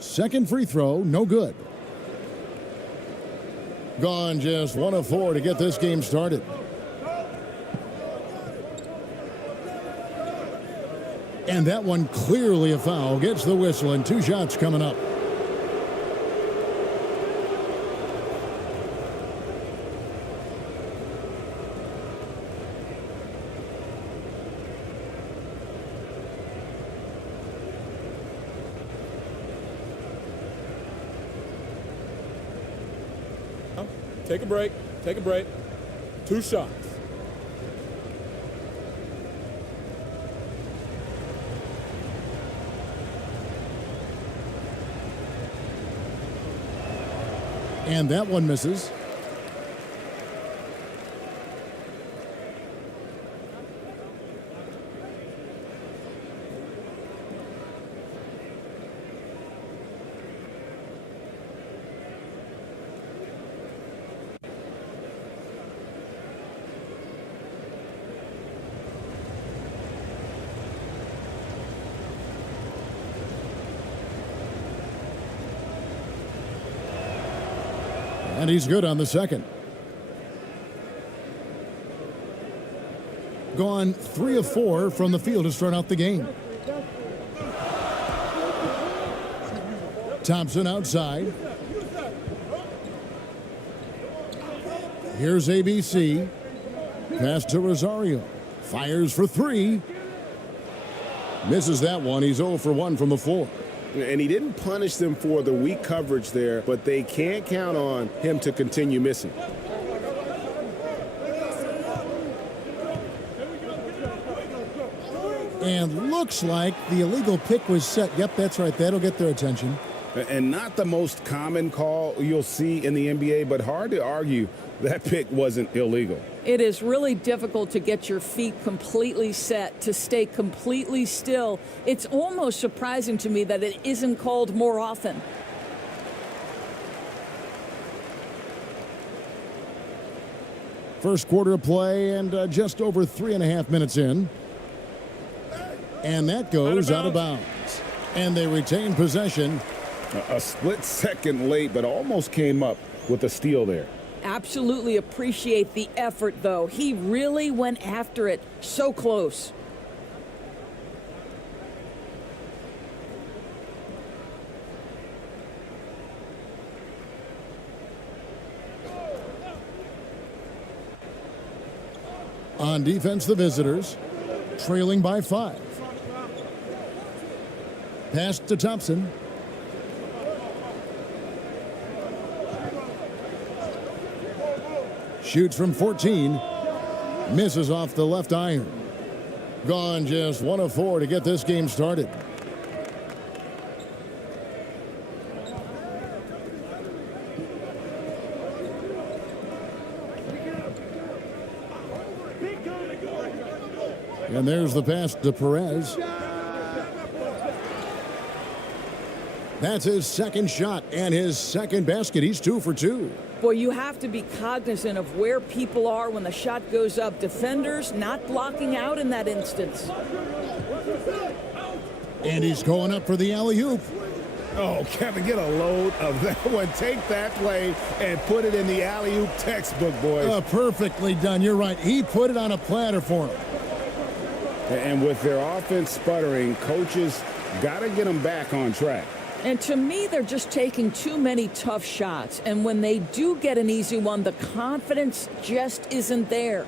Second free throw, no good. Gone just 1 of 4 to get this game started. And that one clearly a foul. Gets the whistle and 2 shots coming up. Take a break. Take a break. 2 shots. And that one misses. And he's good on the second. Gone 3 of 4 from the field to start out the game. Thompson outside. Here's ABC. Pass to Rosario. Fires for 3. Misses that one. He's 0 for 1 from the floor. And he didn't punish them for the weak coverage there, but they can't count on him to continue missing. And looks like the illegal pick was set. Yep, that's right. That'll get their attention. And not the most common call you'll see in the NBA, but hard to argue that pick wasn't illegal. It is really difficult to get your feet completely set, to stay completely still. It's almost surprising to me that it isn't called more often. First quarter of play and just over 3.5 minutes in. And that goes out of bounds. And they retain possession. A split second late, but almost came up with a steal there. Absolutely appreciate the effort, though. He really went after it. So close. On defense, the visitors, trailing by 5. Pass to Thompson. Shoots from 14. Misses off the left iron. Gone just 1 of 4 to get this game started. And there's the pass to Perez. That's his second shot and his second basket. He's 2 for 2. Boy, you have to be cognizant of where people are when the shot goes up. Defenders not blocking out in that instance. And he's going up for the alley-oop. Oh, Kevin, get a load of that one. Take that play and put it in the alley-oop textbook, boys. Perfectly done. You're right. He put it on a platter for him. And with their offense sputtering, coaches got to get them back on track. And to me, they're just taking too many tough shots. And when they do get an easy one, the confidence just isn't there.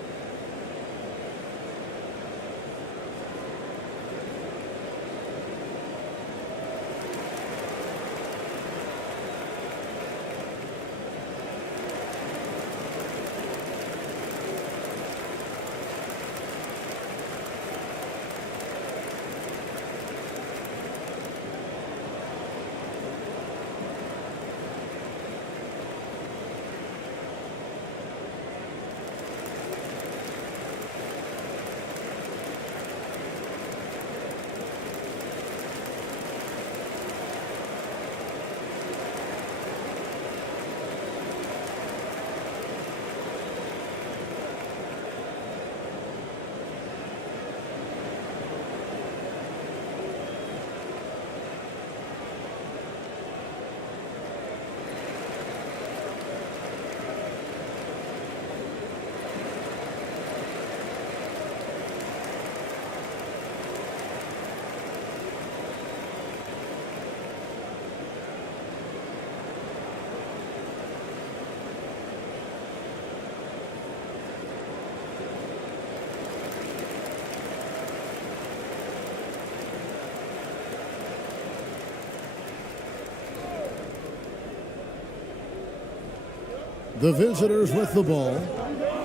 The visitors with the ball.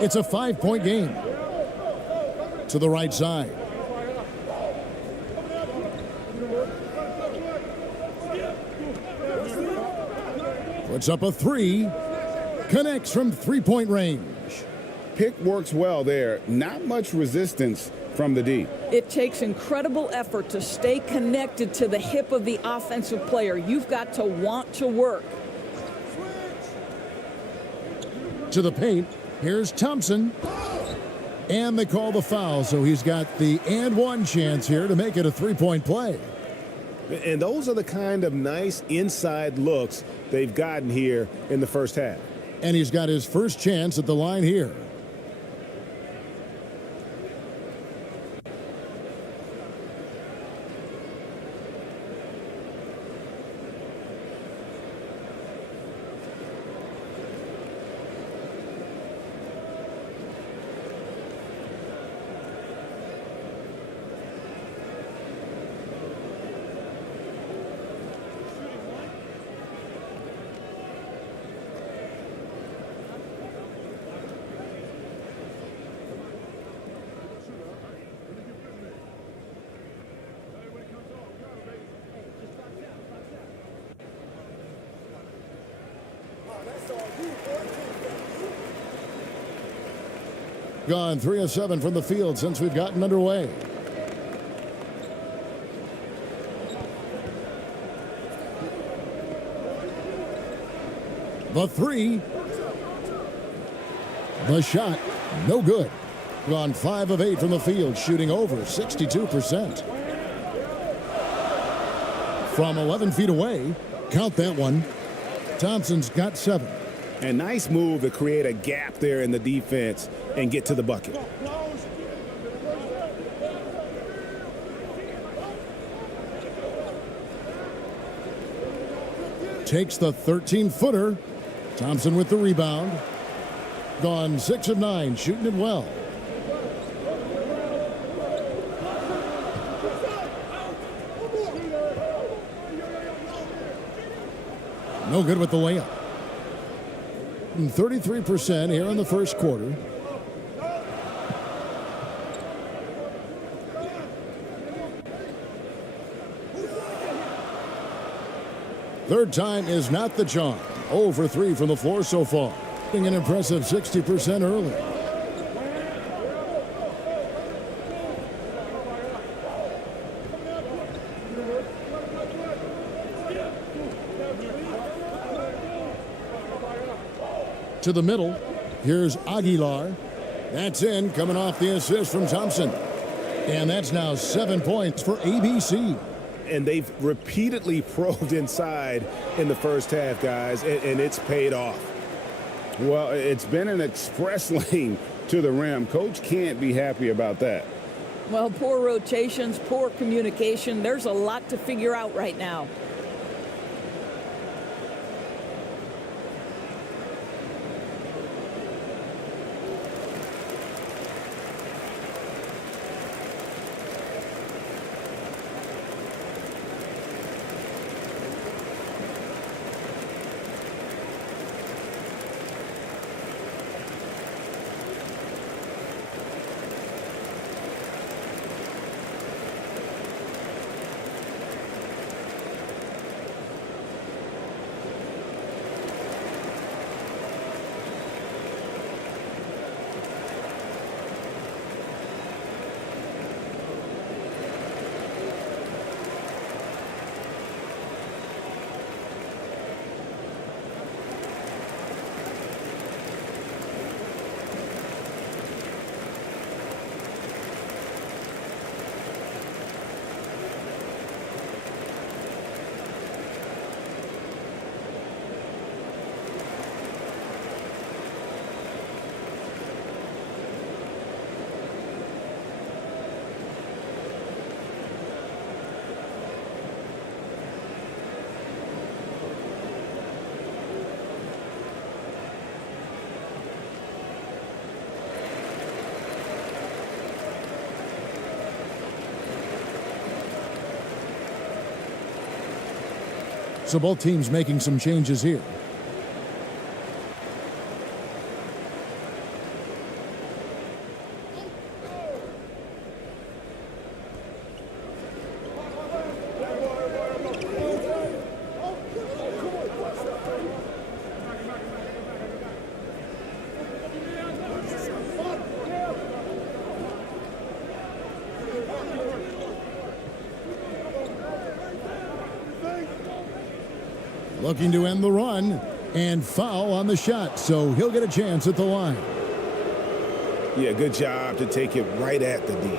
It's a 5-point game. To the right side. Puts up a 3. Connects from 3-point range. Pick works well there. Not much resistance from the D. It takes incredible effort to stay connected to the hip of the offensive player. You've got to want to work. To the paint. Here's Thompson. And they call the foul, so he's got the and one chance here to make it a 3-point play. And those are the kind of nice inside looks they've gotten here in the first half. And he's got his first chance at the line here. Gone 3 of 7 from the field since we've gotten underway. The three. The shot, no good. Gone 5 of 8 from the field, shooting over 62%. From 11 feet away, count that one. Thompson's got 7. A nice move to create a gap there in the defense and get to the bucket. Takes the 13-footer. Thompson with the rebound. Gone 6 of 9, shooting it well. No good with the layup. 33% here in the first quarter. Third time is not the charm. 0 for 3 from the floor so far. An impressive 60% early. To the middle. Here's Aguilar. That's in, coming off the assist from Thompson. And that's now 7 points for ABC. And they've repeatedly probed inside in the first half, guys, and it's paid off. Well, it's been an express lane to the rim. Coach can't be happy about that. Well, poor rotations, poor communication. There's a lot to figure out right now. So both teams making some changes here. Looking to end the run, and foul on the shot, so he'll get a chance at the line. Yeah, good job to take it right at the D.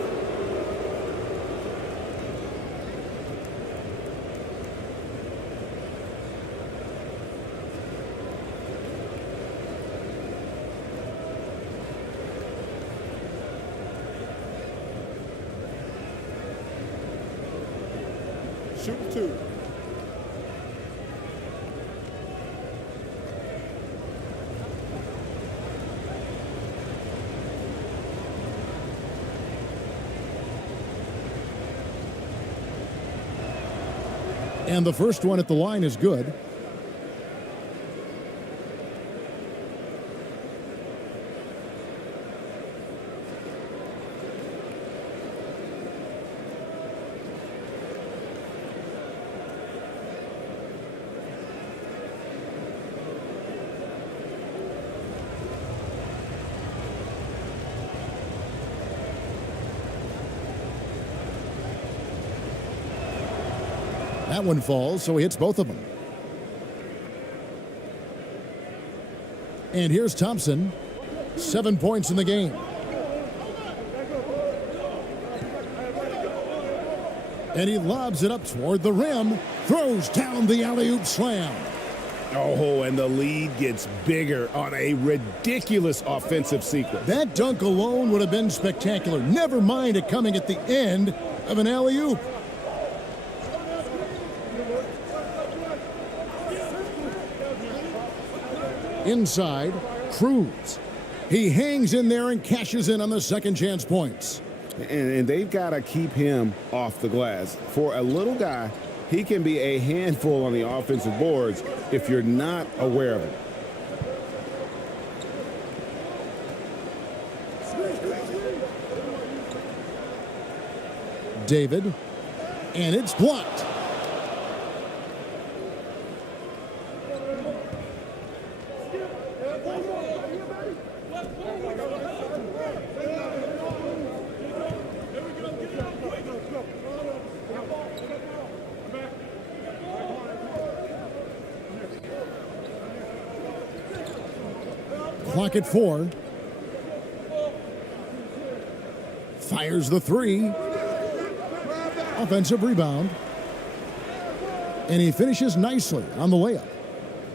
shooting 2. And the first one at the line is good. That one falls, so he hits both of them. And here's Thompson. 7 points in the game. And he lobs it up toward the rim. Throws down the alley-oop slam. Oh, and the lead gets bigger on a ridiculous offensive sequence. That dunk alone would have been spectacular. Never mind it coming at the end of an alley-oop. Inside, Cruz. He hangs in there and cashes in on the second chance points. And they've got to keep him off the glass. For a little guy, he can be a handful on the offensive boards if you're not aware of him. David, and it's blocked. Clock at 4. Fires the 3. Offensive rebound. And he finishes nicely on the layup.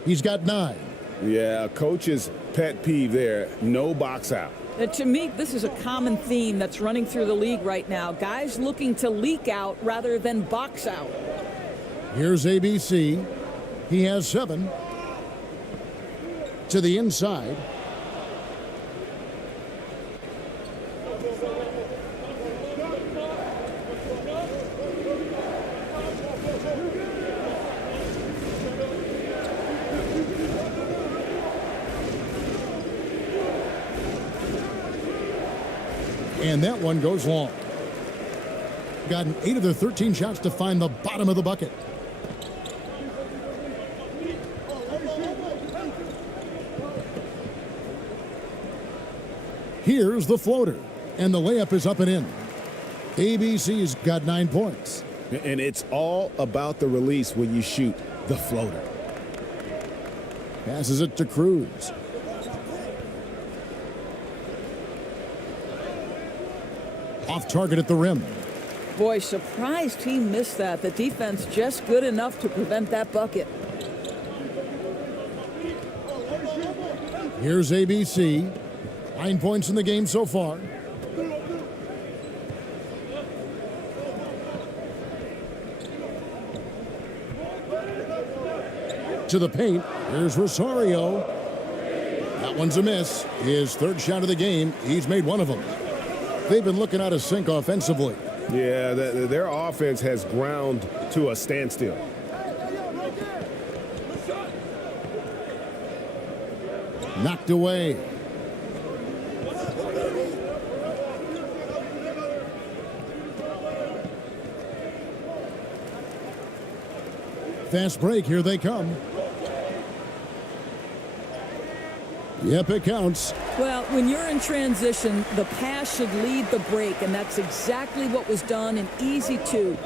He's got 9. Yeah, coach's pet peeve there. No box out. To me, this is a common theme that's running through the league right now. Guys looking to leak out rather than box out. Here's ABC. He has 7. To the inside. And that one goes long. Gotten 8 of their 13 shots to find the bottom of the bucket. Here's the floater. And the layup is up and in. ABC's got 9 points. And it's all about the release when you shoot the floater. Passes it to Cruz. Off target at the rim. Boy, surprised he missed that. The defense just good enough to prevent that bucket. Here's ABC. 9 points in the game so far. To the paint. Here's Rosario. That one's a miss. His third shot of the game. He's made one of them. They've been looking out of sync offensively. Yeah, their offense has ground to a standstill. Knocked away. Fast break, here they come. Yep, it counts. Well, when you're in transition, the pass should lead the break, and that's exactly what was done in easy 2.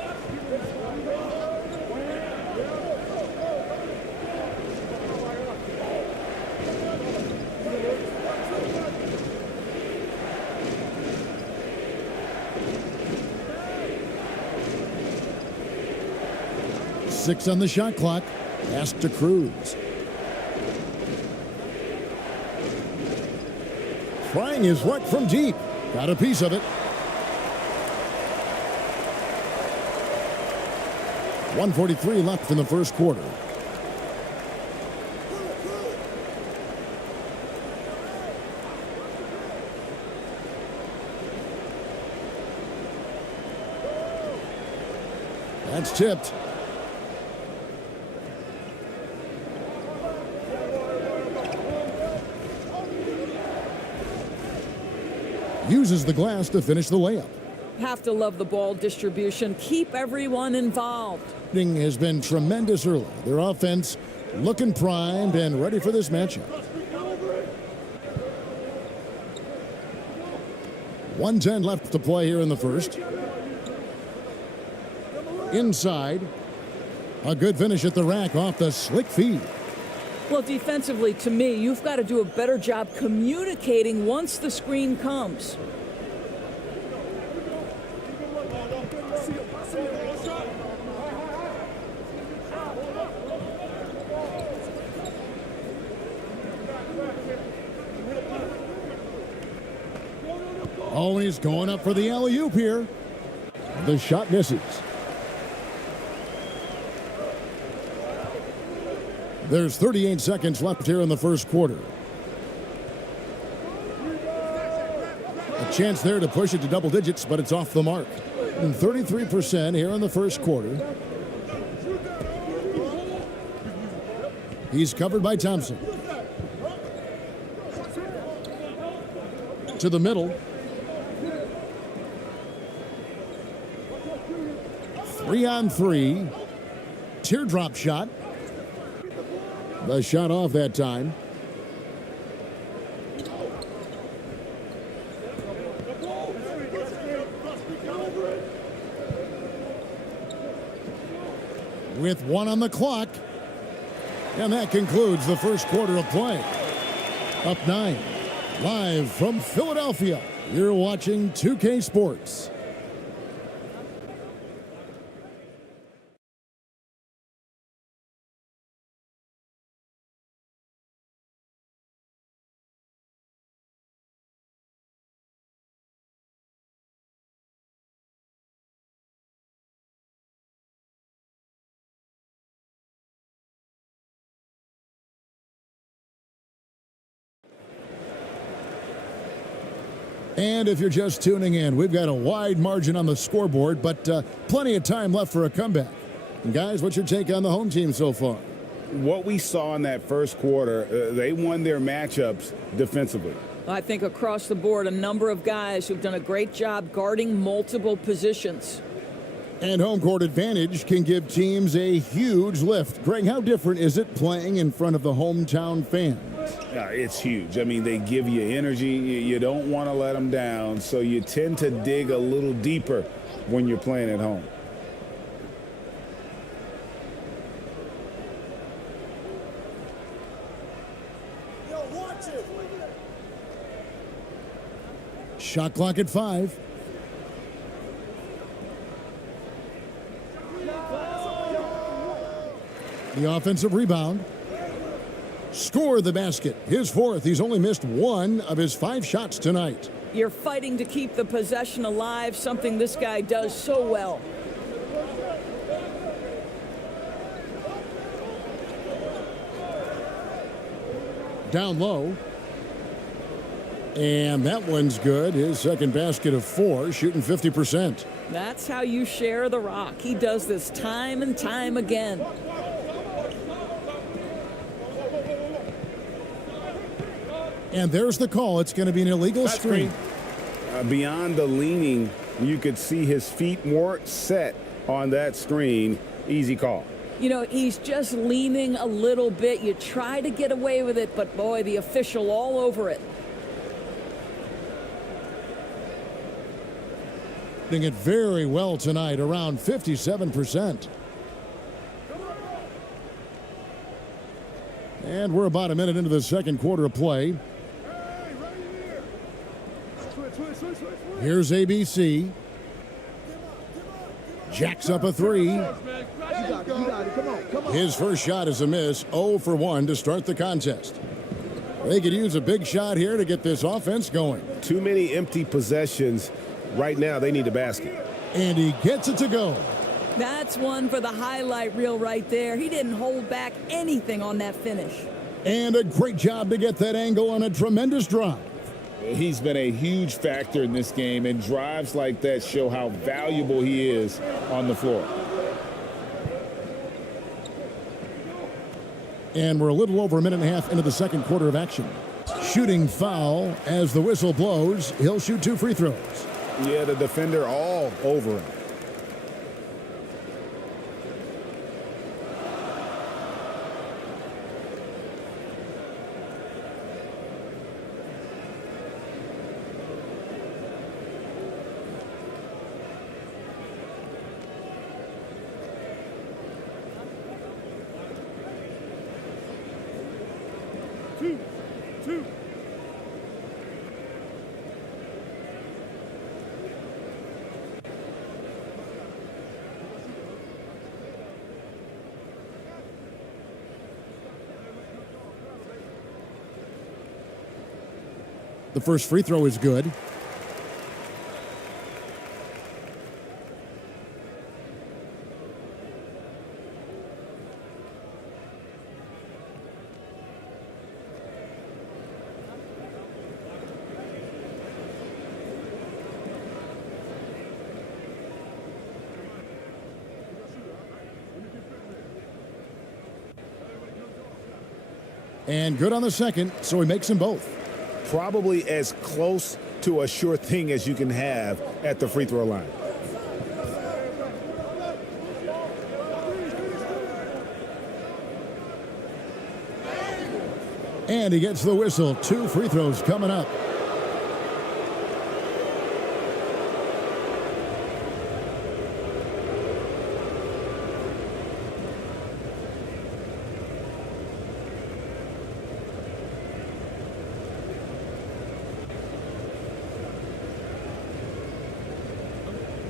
Six on the shot clock. Pass to Cruz. Trying his luck from deep. Got a piece of it. 1:43 left in the first quarter. That's tipped. Uses the glass to finish the layup. Have to love the ball distribution. Keep everyone involved. Has been tremendous early. Their offense looking primed and ready for this matchup. 1:10 left to play here in the first. Inside. A good finish at the rack off the slick feed. Well, defensively, to me, you've got to do a better job communicating once the screen comes. Oh, he's going up for the alley-oop here. The shot misses. There's 38 seconds left here in the first quarter. A chance there to push it to double digits, but it's off the mark. And 33% here in the first quarter. He's covered by Thompson. To the middle. 3-on-3. Teardrop shot. The shot off that time. With 1 on the clock. And that concludes the first quarter of play. Up 9. Live from Philadelphia. You're watching 2K Sports. And if you're just tuning in, we've got a wide margin on the scoreboard, but plenty of time left for a comeback. And guys, what's your take on the home team so far? What we saw in that first quarter, they won their matchups defensively. I think across the board, a number of guys who've done a great job guarding multiple positions. And home court advantage can give teams a huge lift. Greg, how different is it playing in front of the hometown fans? It's huge. I mean, they give you energy. You don't want to let them down, so you tend to dig a little deeper when you're playing at home. Shot clock at 5. The offensive rebound. Score the basket. His 4th. He's only missed 1 of his 5 shots tonight. You're fighting to keep the possession alive, something this guy does so well. Down low. And that one's good. His second basket of 4, shooting 50%. That's how you share the rock. He does this time and time again. And there's the call. It's going to be an illegal screen. Beyond the leaning, you could see his feet weren't set on that screen. Easy call. You know, he's just leaning a little bit. You try to get away with it, but boy, the official all over it. Doing it very well tonight, around 57%. And we're about a minute into the second quarter of play. Here's ABC. Jacks up a 3. His first shot is a miss. 0 for 1 to start the contest. They could use a big shot here to get this offense going. Too many empty possessions. Right now, they need a basket. And he gets it to go. That's one for the highlight reel right there. He didn't hold back anything on that finish. And a great job to get that angle on a tremendous drive. He's been a huge factor in this game, and drives like that show how valuable he is on the floor. And we're a little over a minute and a half into the second quarter of action. Shooting foul as the whistle blows. He'll shoot 2 free throws. Yeah, the defender all over him. Two. The first free throw is good. And good on the second, so he makes them both. Probably as close to a sure thing as you can have at the free throw line. And he gets the whistle. 2 free throws coming up.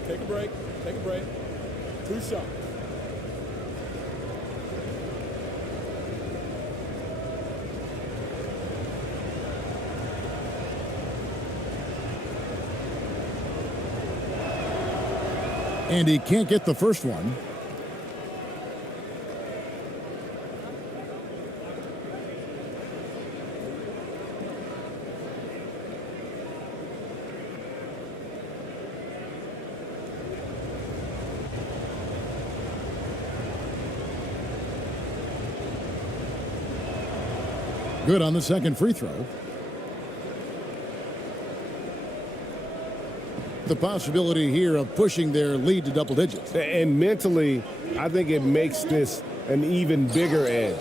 Take a break. Take a break. 2 shots. And he can't get the first one. Good on the second free throw. The possibility here of pushing their lead to double digits. And mentally, I think it makes this an even bigger edge.